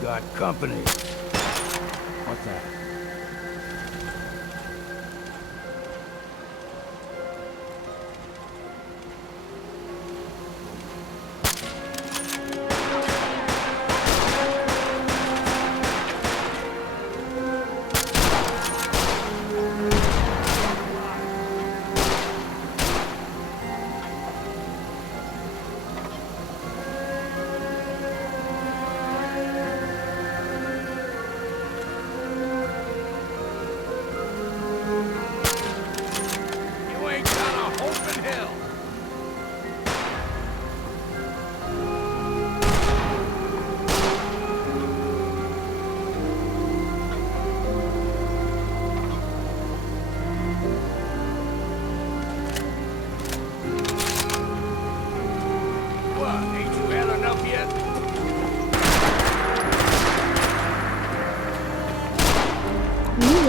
Got company. What's that?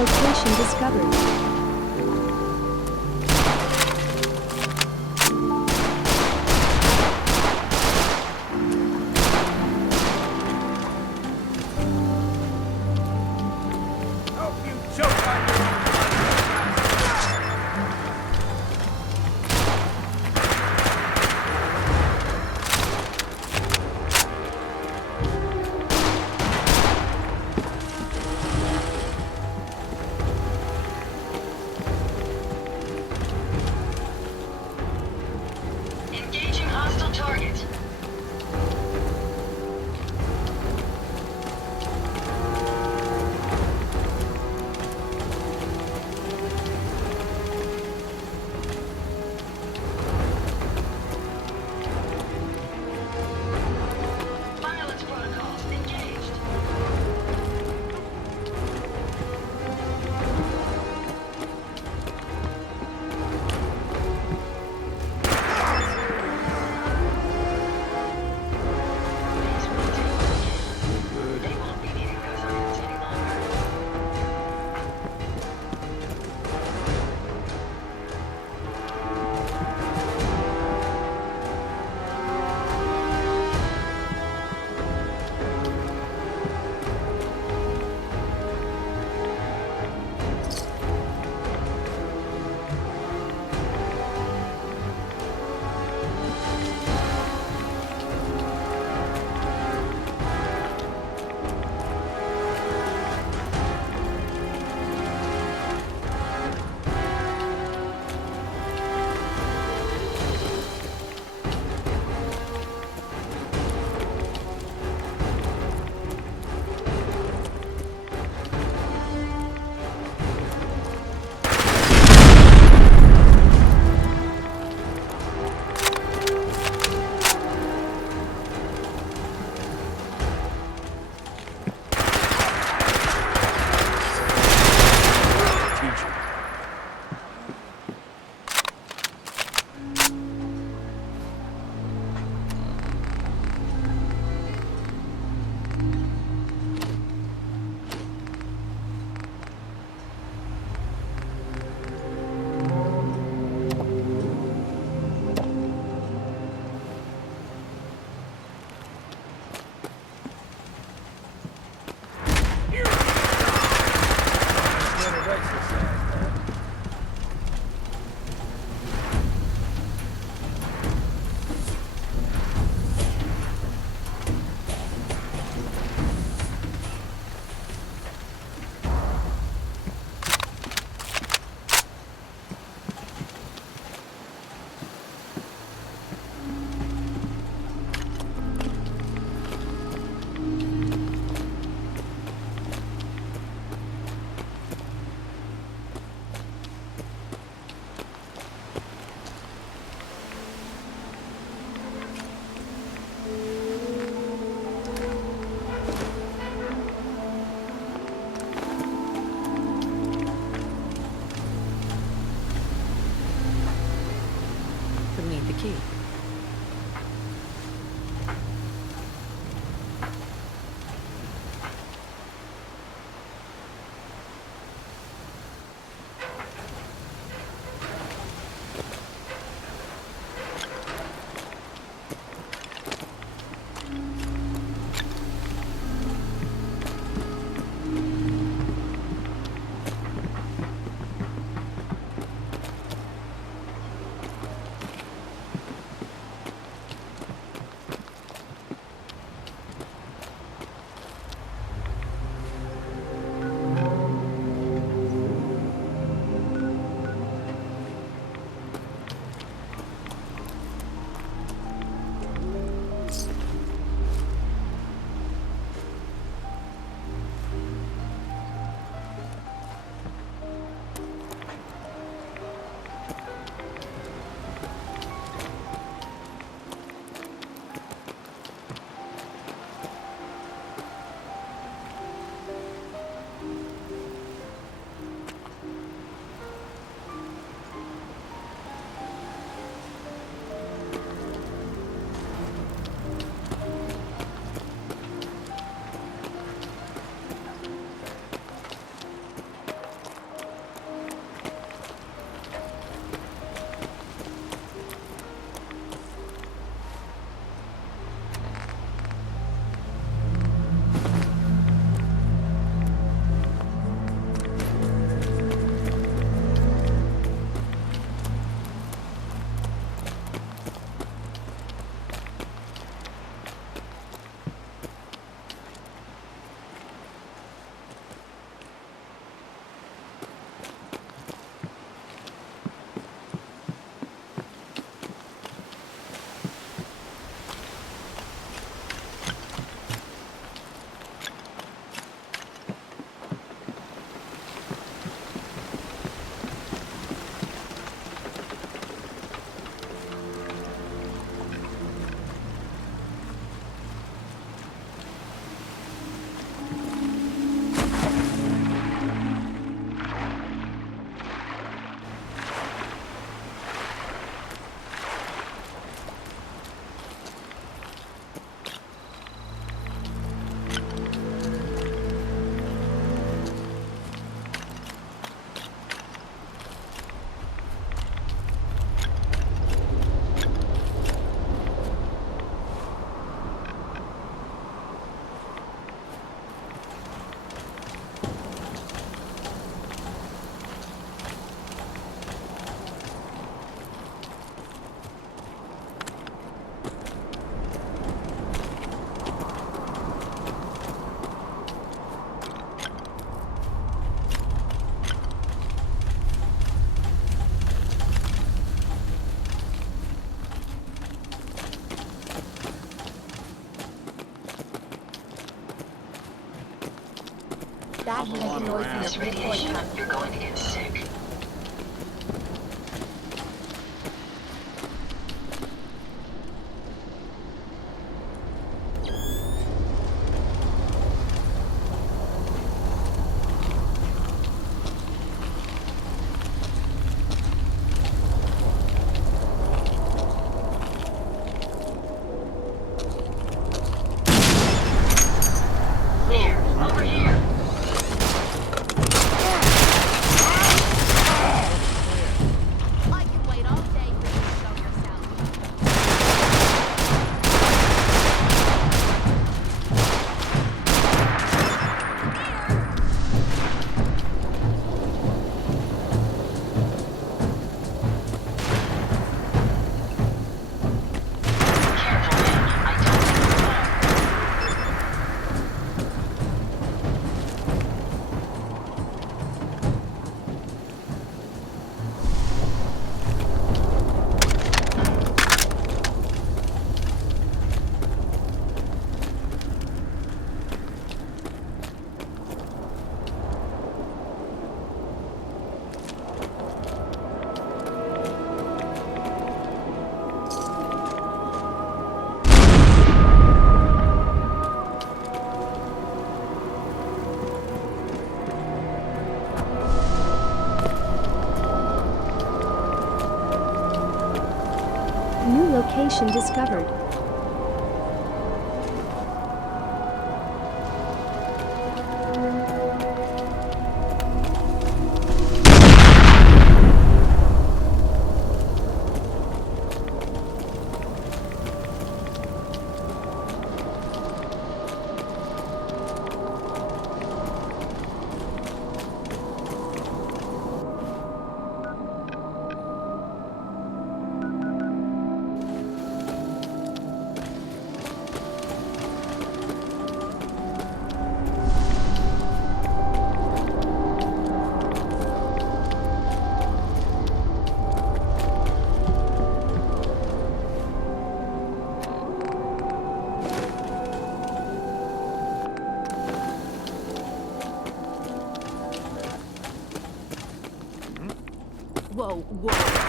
Location discovered. That making noise in This your radiation, you're going to get sick. New location discovered. Whoa, whoa.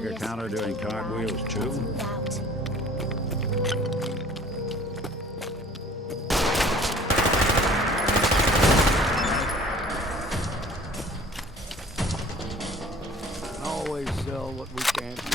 Geiger counter doing cartwheels too? Always sell what we can't use.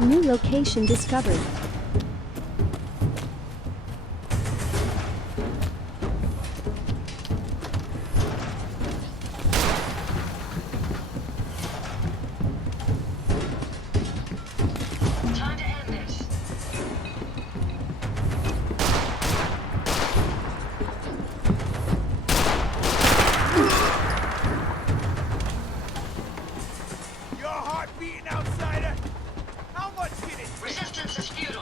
New location discovered. Time to end this. Your heart beating, outsider! How much did it? Resistance is futile.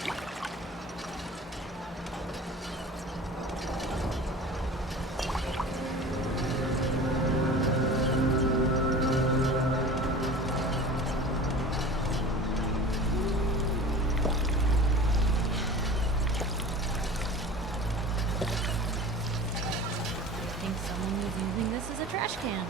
I think someone was using this as a trash can.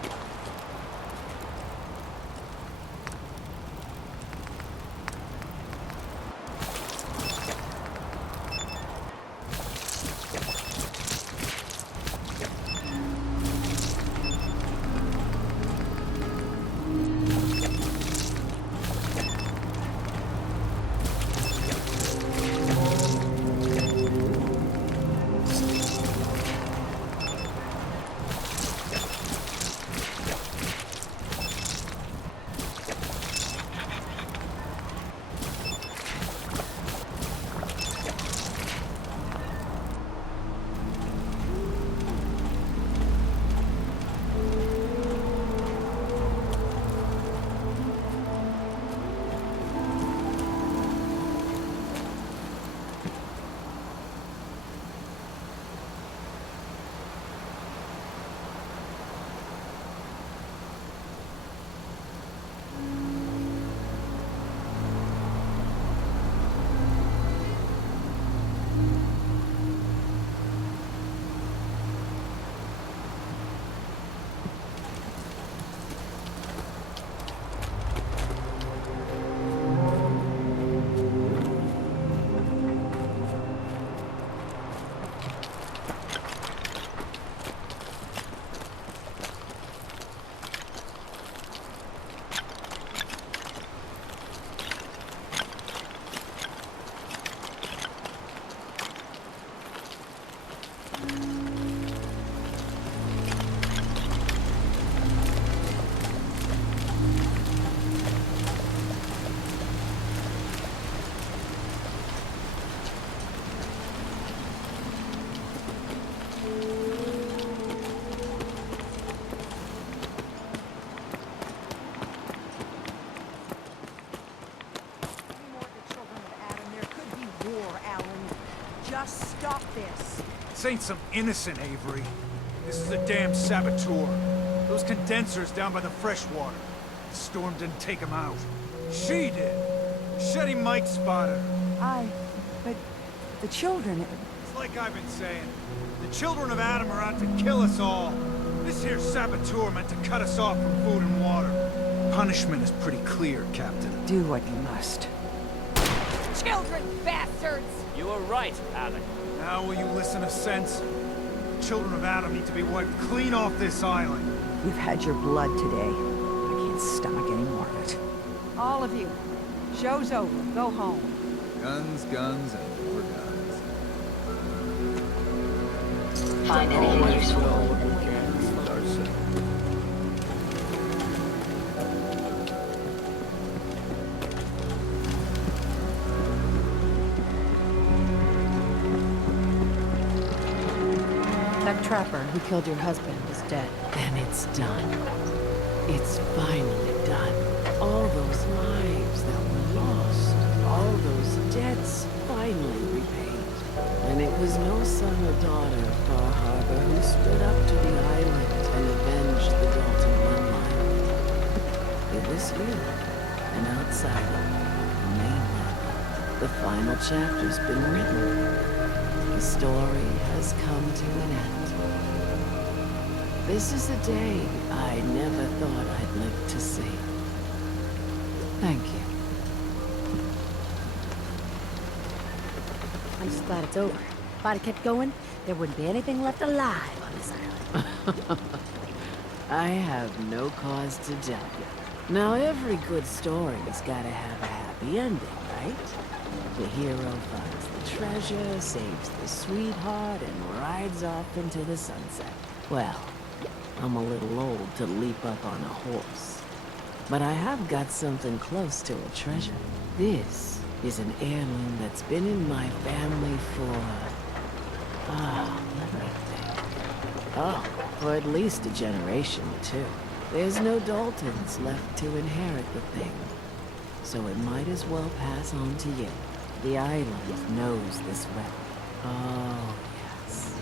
Just stop this. This ain't some innocent, Avery. This is a damn saboteur. Those condensers down by the freshwater. The storm didn't take them out. She did. Shetty Mike spotted her. But the children... It's like I've been saying. The children of Adam are out to kill us all. This here saboteur meant to cut us off from food and water. Punishment is pretty clear, Captain. Do what you must. Children, bastards! You were right, Alec. Now will you listen to sense? The children of Adam need to be wiped clean off this island. You've had your blood today. I can't stomach any more of it. All of you. Show's over. Go home. Guns, guns, and more guns. Find anything useful. That trapper who killed your husband is dead. Then it's done. It's finally done. All those lives that were lost, all those debts finally repaid. And it was no son or daughter of Far Harbor who stood up to the island and avenged the Dalton bloodline. It was you, an outsider, a mainlander. The final chapter's been written. The story has come to an end. This is a day I never thought I'd live to see. Thank you. I'm just glad it's over. If I'd have kept going, there wouldn't be anything left alive on this island. I have no cause to doubt you. Now, every good story's gotta have a happy ending, right? The hero finds the treasure, saves the sweetheart, and rides off into the sunset. Well, I'm a little old to leap up on a horse. But I have got something close to a treasure. This is an heirloom that's been in my family for... let me think. Oh, for at least a generation or two. There's no Daltons left to inherit the thing. So it might as well pass on to you. The island knows this weapon. Oh, yes.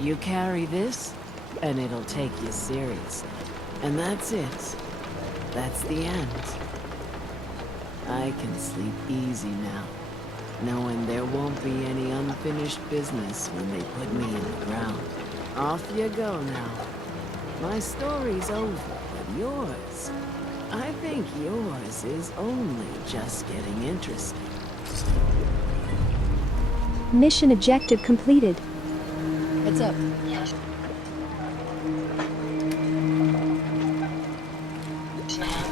You carry this, and it'll take you seriously. And that's it. That's the end. I can sleep easy now, knowing there won't be any unfinished business when they put me in the ground. Off you go now. My story's over, but yours, I think yours is only just getting interesting. Mission objective completed. Heads up. Yes. Ma'am.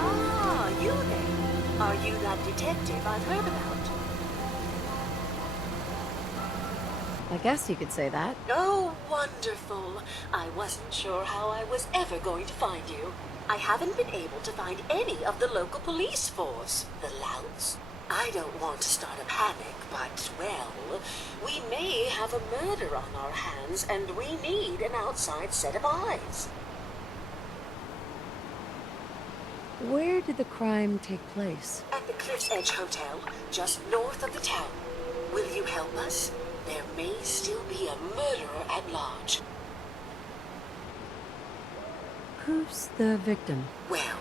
Ah, you then. Are you that detective I've heard about? I guess you could say that. Oh, wonderful. I wasn't sure how I was ever going to find you. I haven't been able to find any of the local police force. The louts. I don't want to start a panic, but, well, we may have a murder on our hands, and we need an outside set of eyes. Where did the crime take place? At the Cliff's Edge Hotel, just north of the town. Will you help us? There may still be a murderer at large. Who's the victim? Well,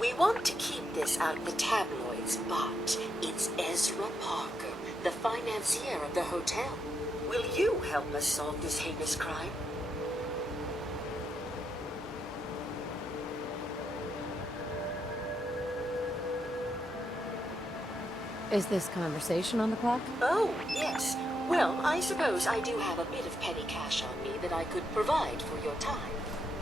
we want to keep this out of the tabloids, but it's Ezra Parker, the financier of the hotel. Will you help us solve this heinous crime? Is this conversation on the clock? Oh, yes. Well, I suppose I do have a bit of petty cash on me that I could provide for your time.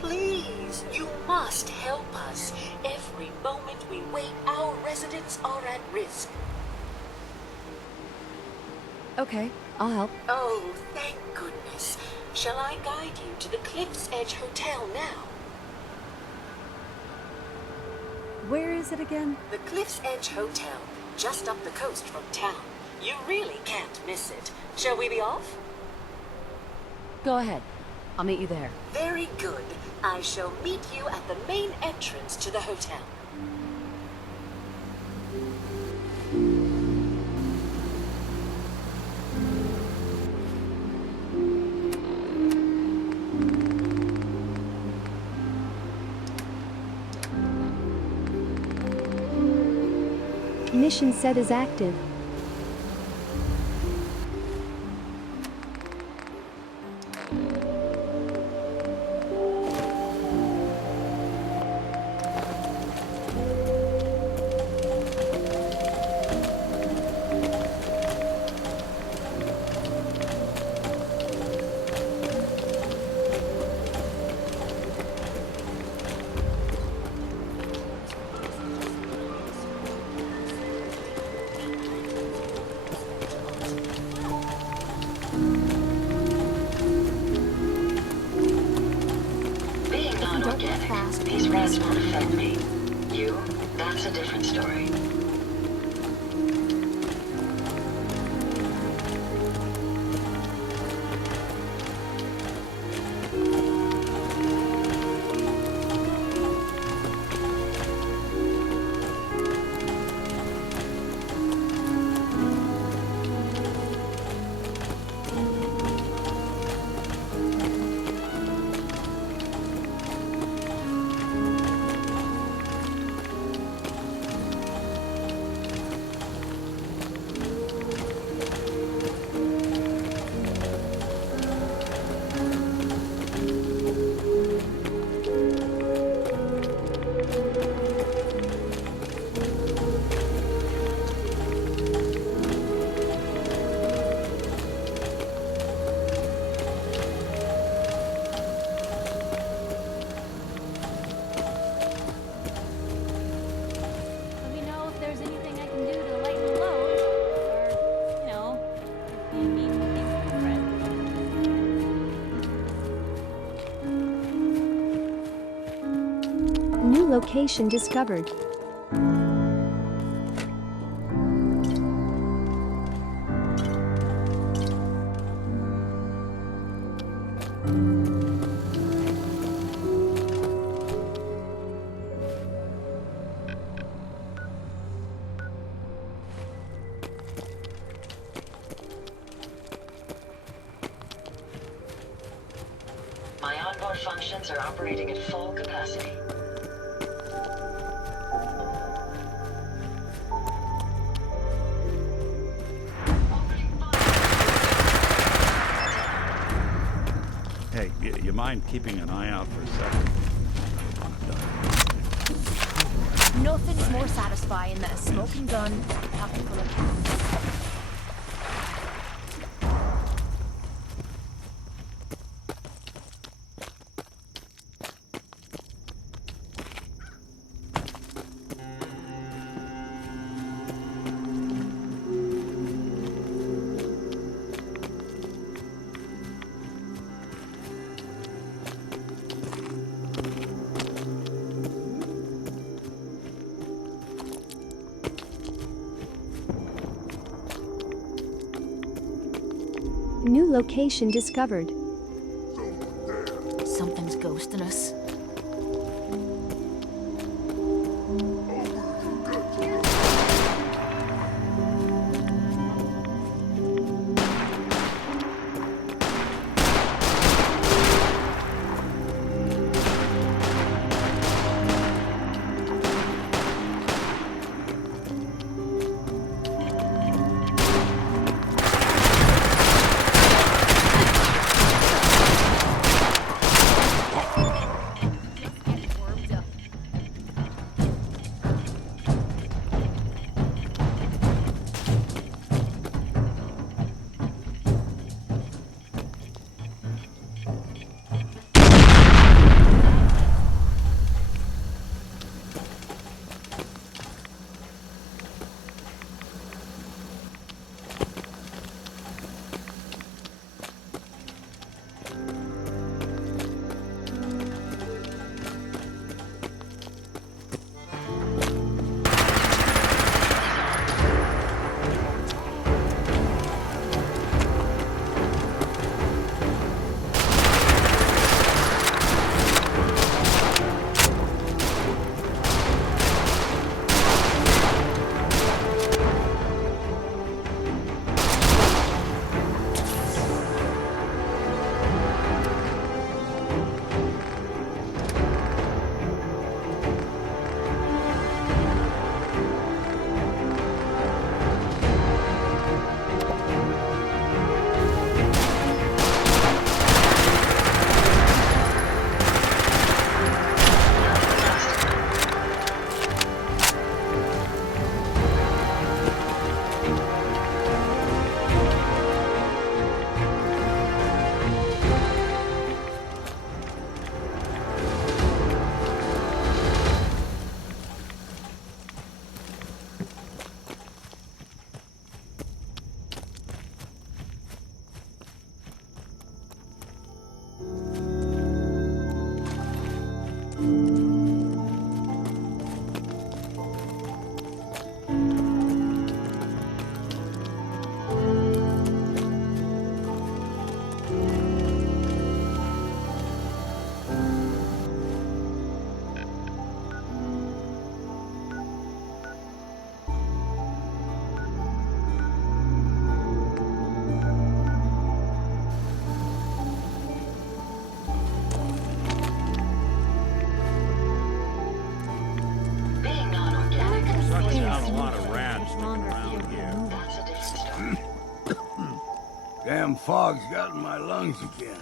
Please, you must help us. Every moment we wait, our residents are at risk. Okay, I'll help. Oh, thank goodness. Shall I guide you to the Cliff's Edge Hotel now? Where is it again? The Cliff's Edge Hotel, just up the coast from town. You really can't miss it. Shall we be off? Go ahead. I'll meet you there. Very good. I shall meet you at the main entrance to the hotel. Mission set is active. Being non-organic, these rats won't affect me. You, that's a different story. New location discovered. My onboard functions are operating at full capacity. Hey, you mind keeping an eye out for a second? Nothing's more satisfying than a smoking gun and a pocket full of cash. New location discovered. Something's ghosting us. Damn fog's got in my lungs again.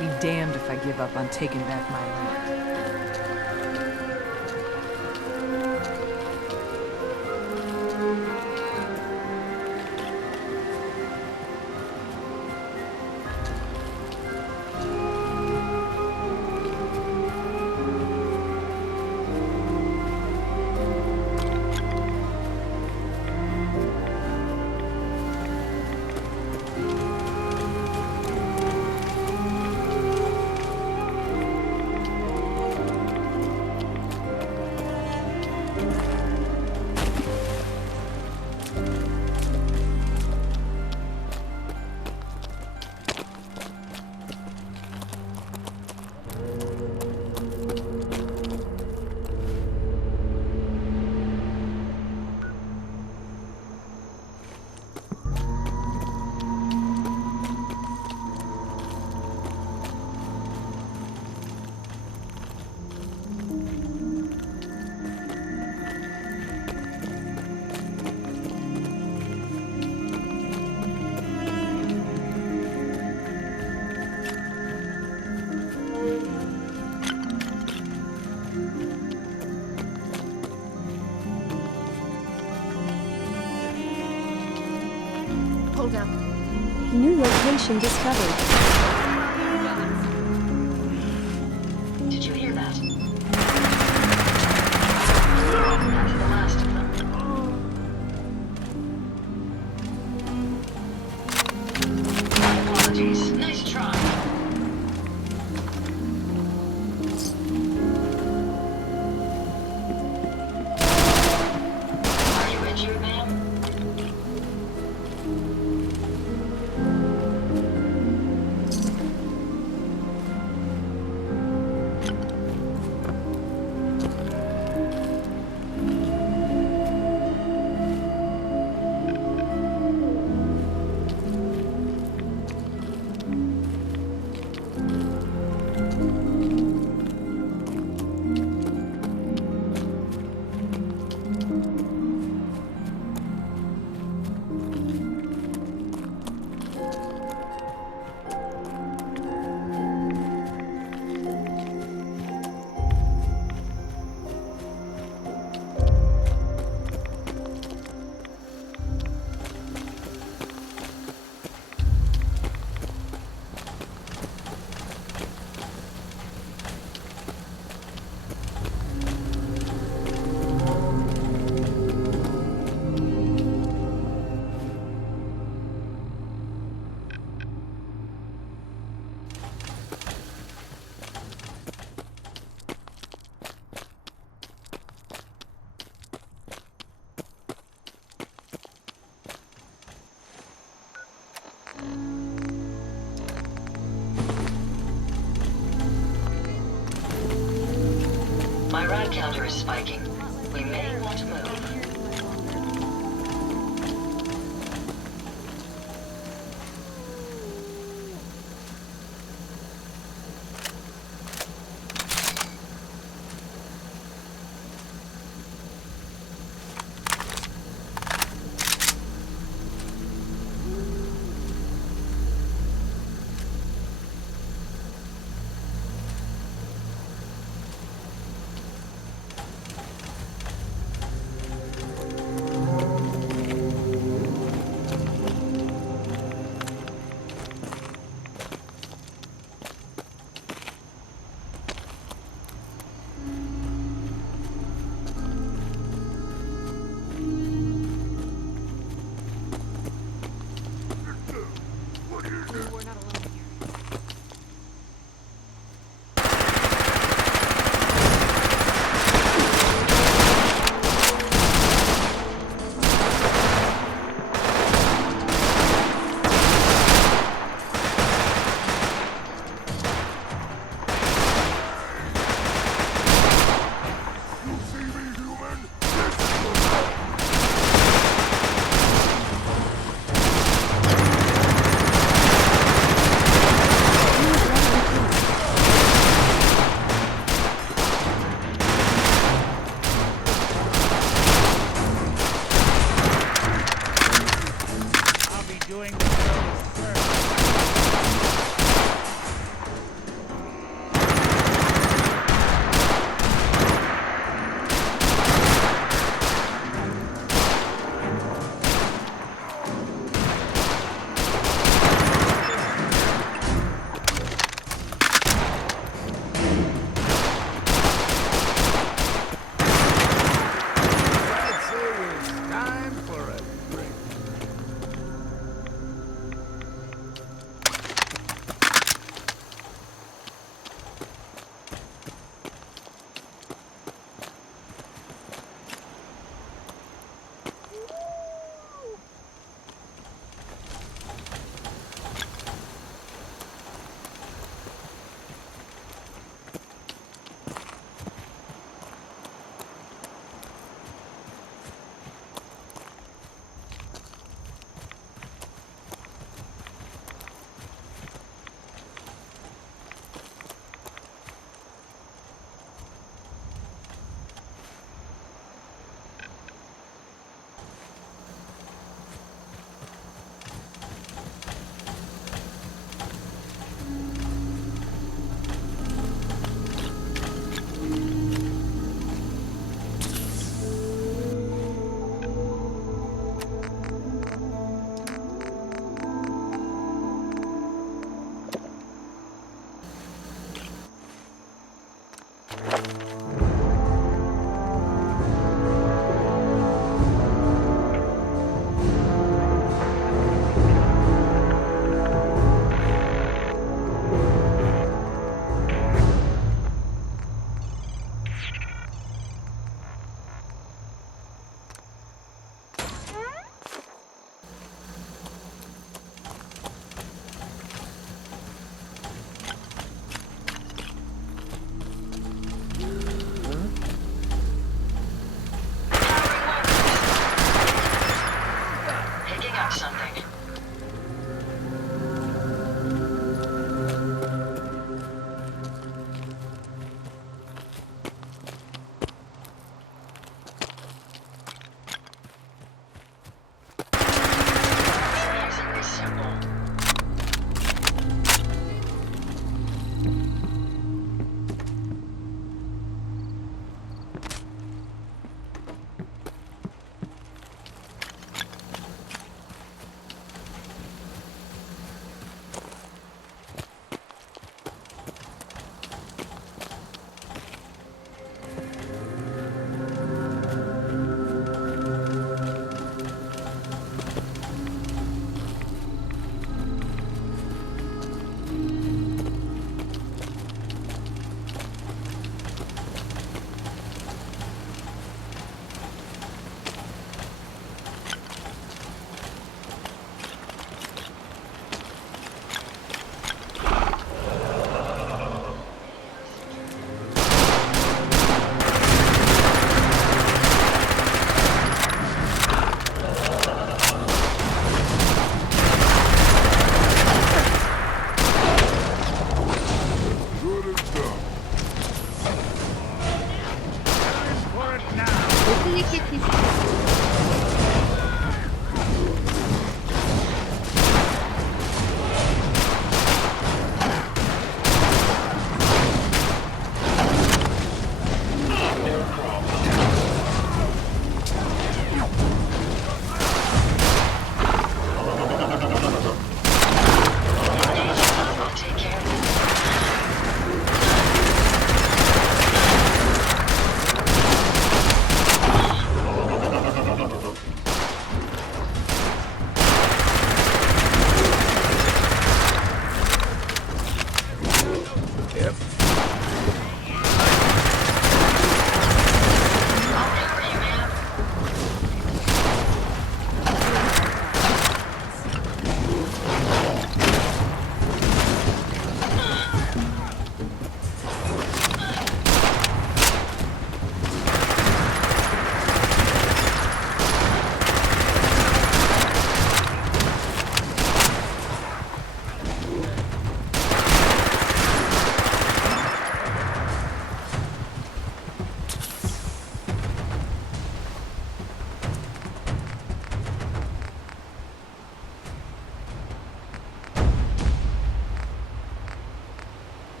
be damned if I give up on taking back my land. Hold up. New location discovered. Did you hear that? That's the last of them. My apologies. Nice try. Are you injured, ma'am? My ride counter is spiking. We may want to move.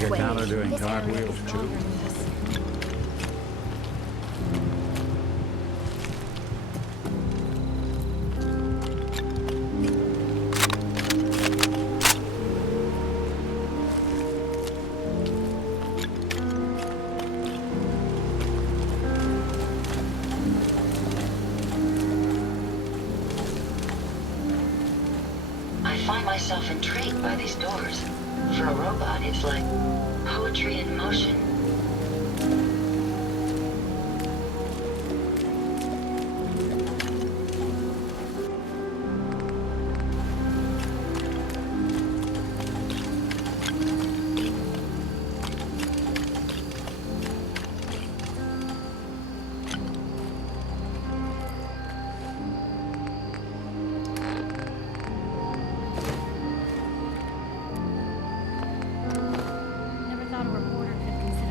like a way. counter doing This area cartwheels, is too. longer than this. I find myself intrigued by these doors. For a robot, it's like poetry in motion. Never thought a reporter could consider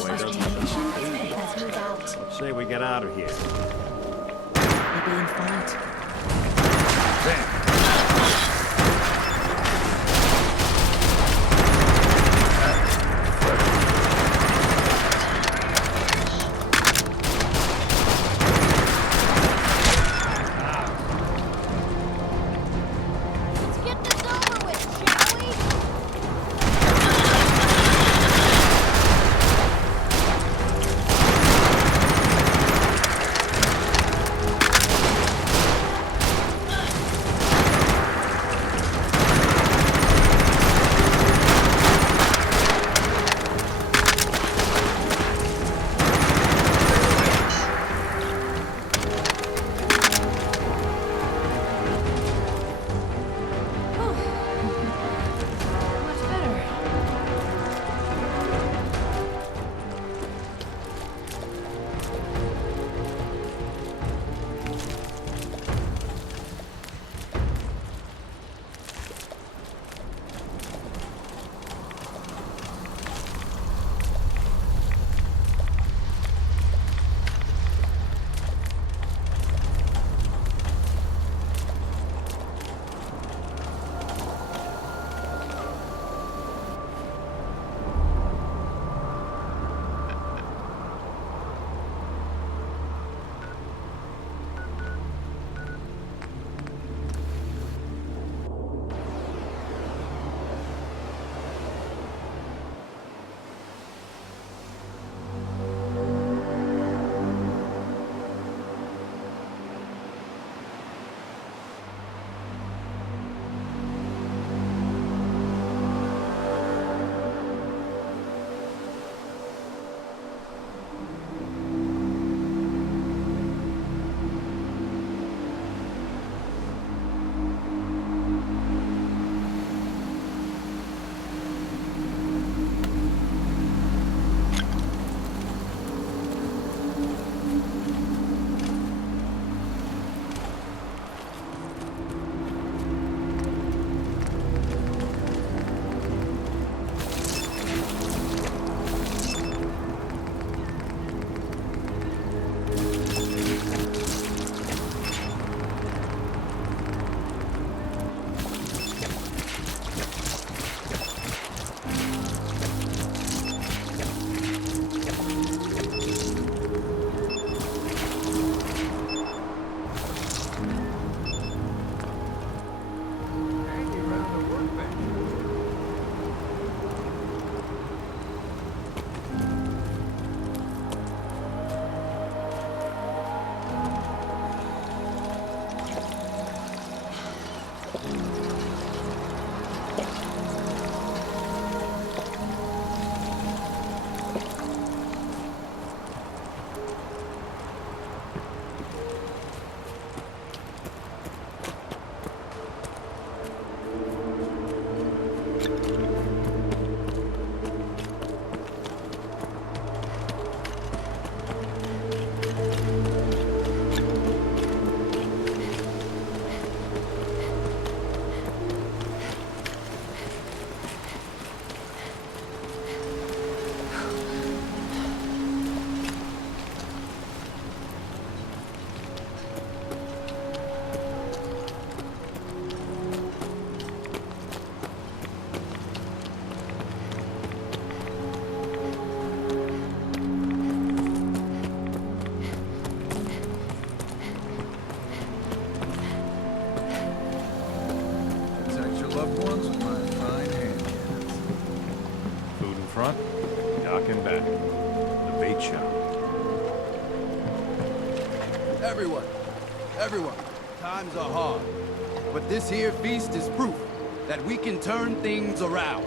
boy doesn't seem pleased. Let's move out. Say we get out of here. Maybe in front. Everyone, times are hard. But this here feast is proof that we can turn things around.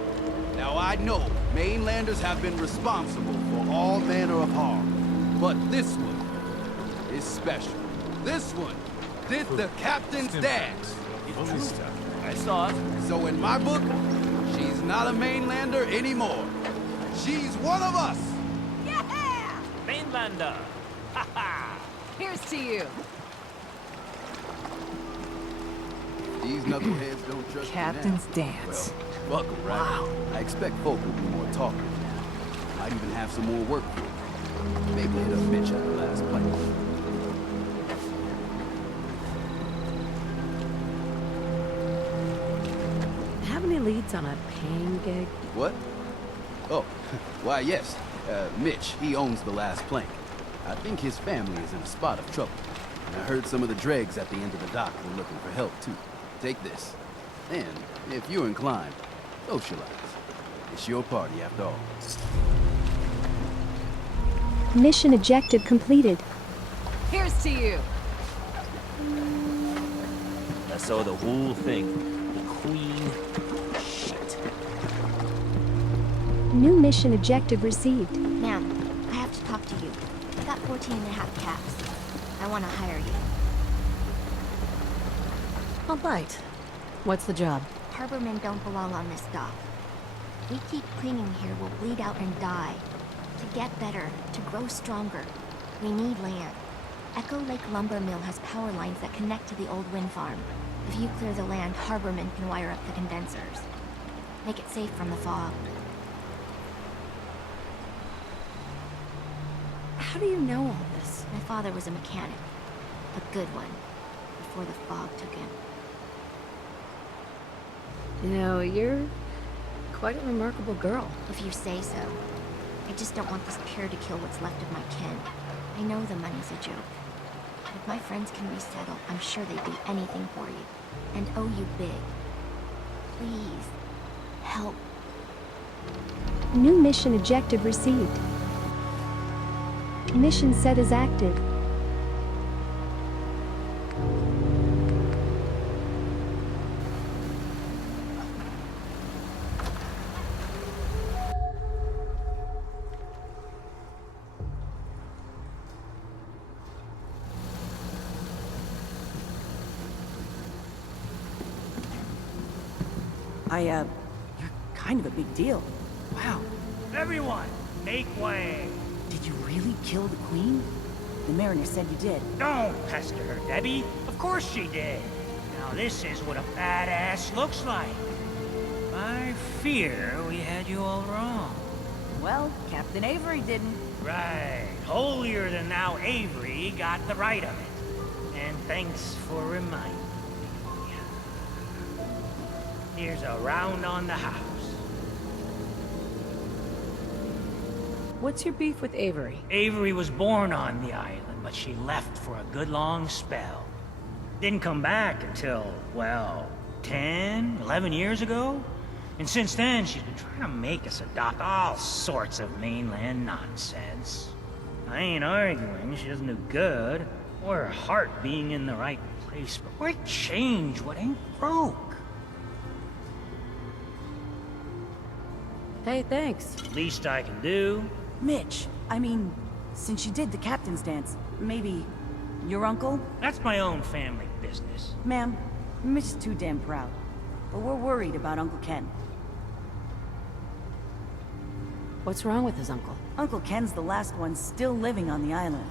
Now I know mainlanders have been responsible for all manner of harm. But this one is special. This one did the captain's dance. I saw it. So in my book, she's not a mainlander anymore. She's one of us! Yeah! Mainlander! Ha ha! Here's to you. These knuckleheads don't trust Captain's me now. dance. Well, buckle, right? Wow. I expect folk will be more talkative now. Might even have some more work for you. Maybe hit up Mitch at the last plank. Have any leads on a paying gig? What? Oh, why yes. Mitch, he owns the last plank. I think his family is in a spot of trouble. And I heard some of the dregs at the end of the dock were looking for help too. Take this. And, if you're inclined, socialize. It's your party after all. Mission objective completed. Here's to you. I saw the whole thing. The Queen. Shit. New mission objective received. Ma'am, I have to talk to you. I got 14 and a half caps. I want to hire you. All right. What's the job? Harbormen don't belong on this dock. We keep clinging here, we'll bleed out and die. To get better, to grow stronger, we need land. Echo Lake Lumber Mill has power lines that connect to the old wind farm. If you clear the land, Harbormen can wire up the condensers. Make it safe from the fog. How do you know all this? My father was a mechanic. A good one. Before the fog took him. You know, you're quite a remarkable girl. If you say so. I just don't want this pier to kill what's left of my kin. I know the money's a joke. But if my friends can resettle, I'm sure they'd do anything for you. And owe you big. Please. Help. New mission objective received. Mission set as active. You're kind of a big deal. Wow. Everyone, make way. Did you really kill the Queen? The Mariner said you did. Don't pester her, Debbie. Of course she did. Now this is what a badass looks like. I fear we had you all wrong. Well, Captain Avery didn't. Right. Holier than thou Avery got the right of it. And thanks for reminding me. Here's a round on the house. What's your beef with Avery? Avery was born on the island, but she left for a good long spell. Didn't come back until, well, 10, 11 years ago? And since then, she's been trying to make us adopt all sorts of mainland nonsense. I ain't arguing she doesn't do good, or her heart being in the right place, but why change what ain't broke? Hey, thanks. Least I can do. Mitch, I mean, since you did the captain's dance, maybe your uncle? That's my own family business. Ma'am, Mitch is too damn proud. But we're worried about Uncle Ken. What's wrong with his uncle? Uncle Ken's the last one still living on the island.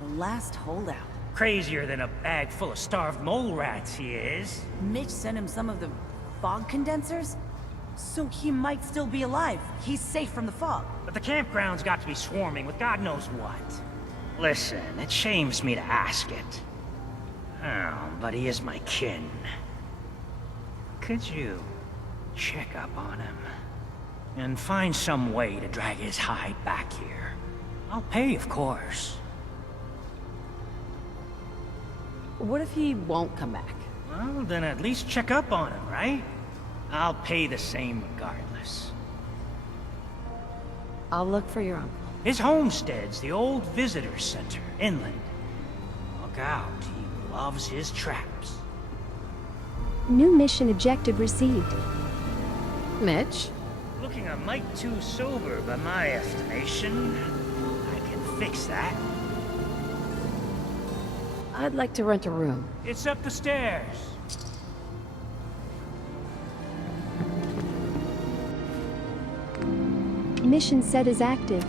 The last holdout. Crazier than a bag full of starved mole rats, he is. Mitch sent him some of the fog condensers? So he might still be alive. He's safe from the fog. But the campground's got to be swarming with God knows what. Listen, it shames me to ask it. Oh, but he is my kin. Could you check up on him? And find some way to drag his hide back here. I'll pay, of course. What if he won't come back? Well, then at least check up on him, right? I'll pay the same regardless. I'll look for your uncle. His homestead's the old visitor center, inland. Look out, he loves his traps. New mission objective received. Mitch? Looking a mite too sober by my estimation. I can fix that. I'd like to rent a room. It's up the stairs. Mission set as active.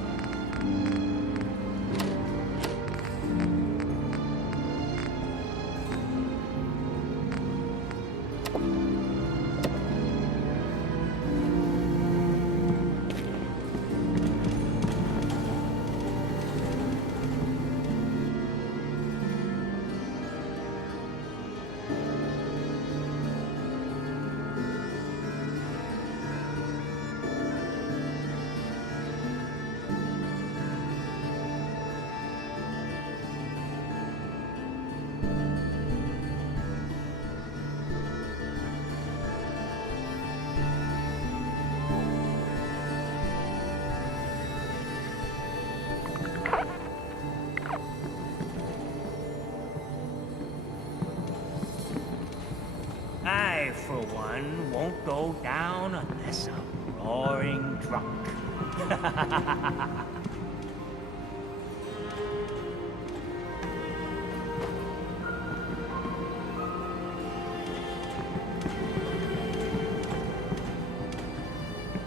for one, won't go down unless I'm roaring drunk.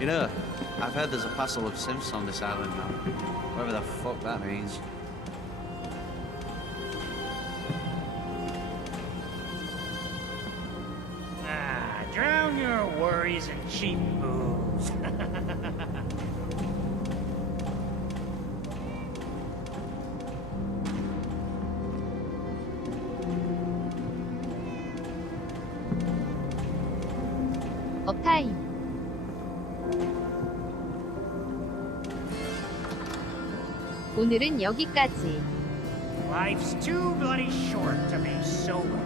You know, I've heard there's a passel of synths on this island now. Whatever the fuck that means. Drown your worries in cheap booze. 업타임. 오늘은 여기까지. Life's too bloody short to be sober.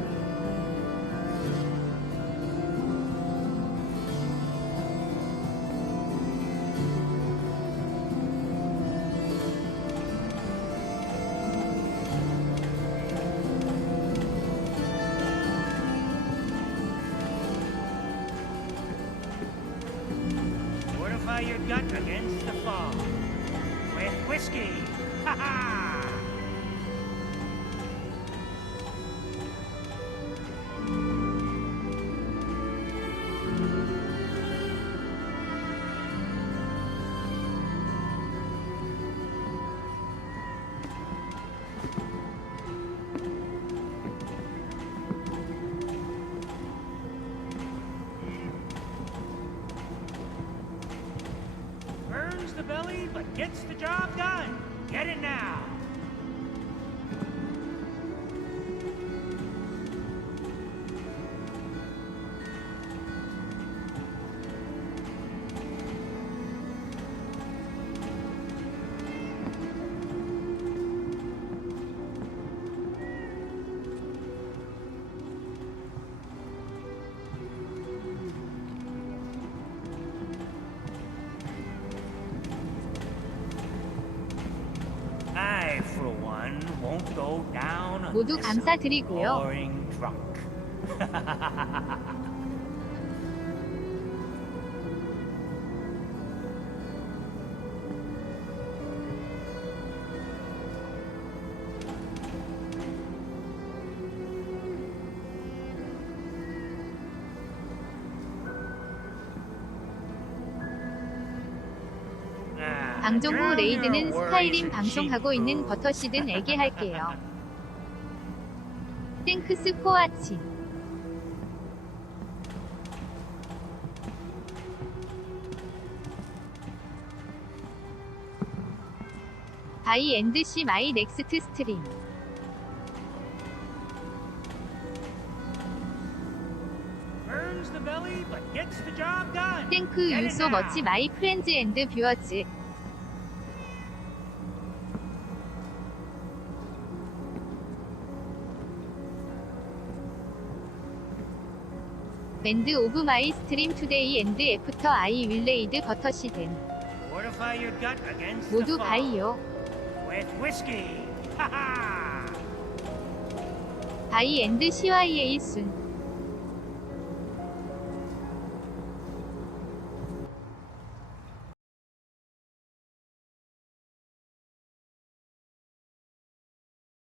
Fortify your gut against the fog. With whiskey. Ha ha! Burns the belly, but gets the job done. Get it now. I, for one, won't go down 모두 unless I'm 감사드리고요. roaring drunk. 방송 후 레이드는 스카이림 방송하고 있는 버터시든에게 할게요. 땡크스 포아치. 바이 앤드 시 마이 넥스트 스트림. Burns the belly, but gets the job done. 땡크 Get it 유소 now. 머치 마이 프렌즈 앤드 뷰어즈. 밴드 오브 마이 스트림 투데이 앤드 애프터 아이 윌레이드 버터시든. Fortify your gut against the 모두 fog. 바이요. With whiskey. Ha ha! 바이 앤드 CYA 순.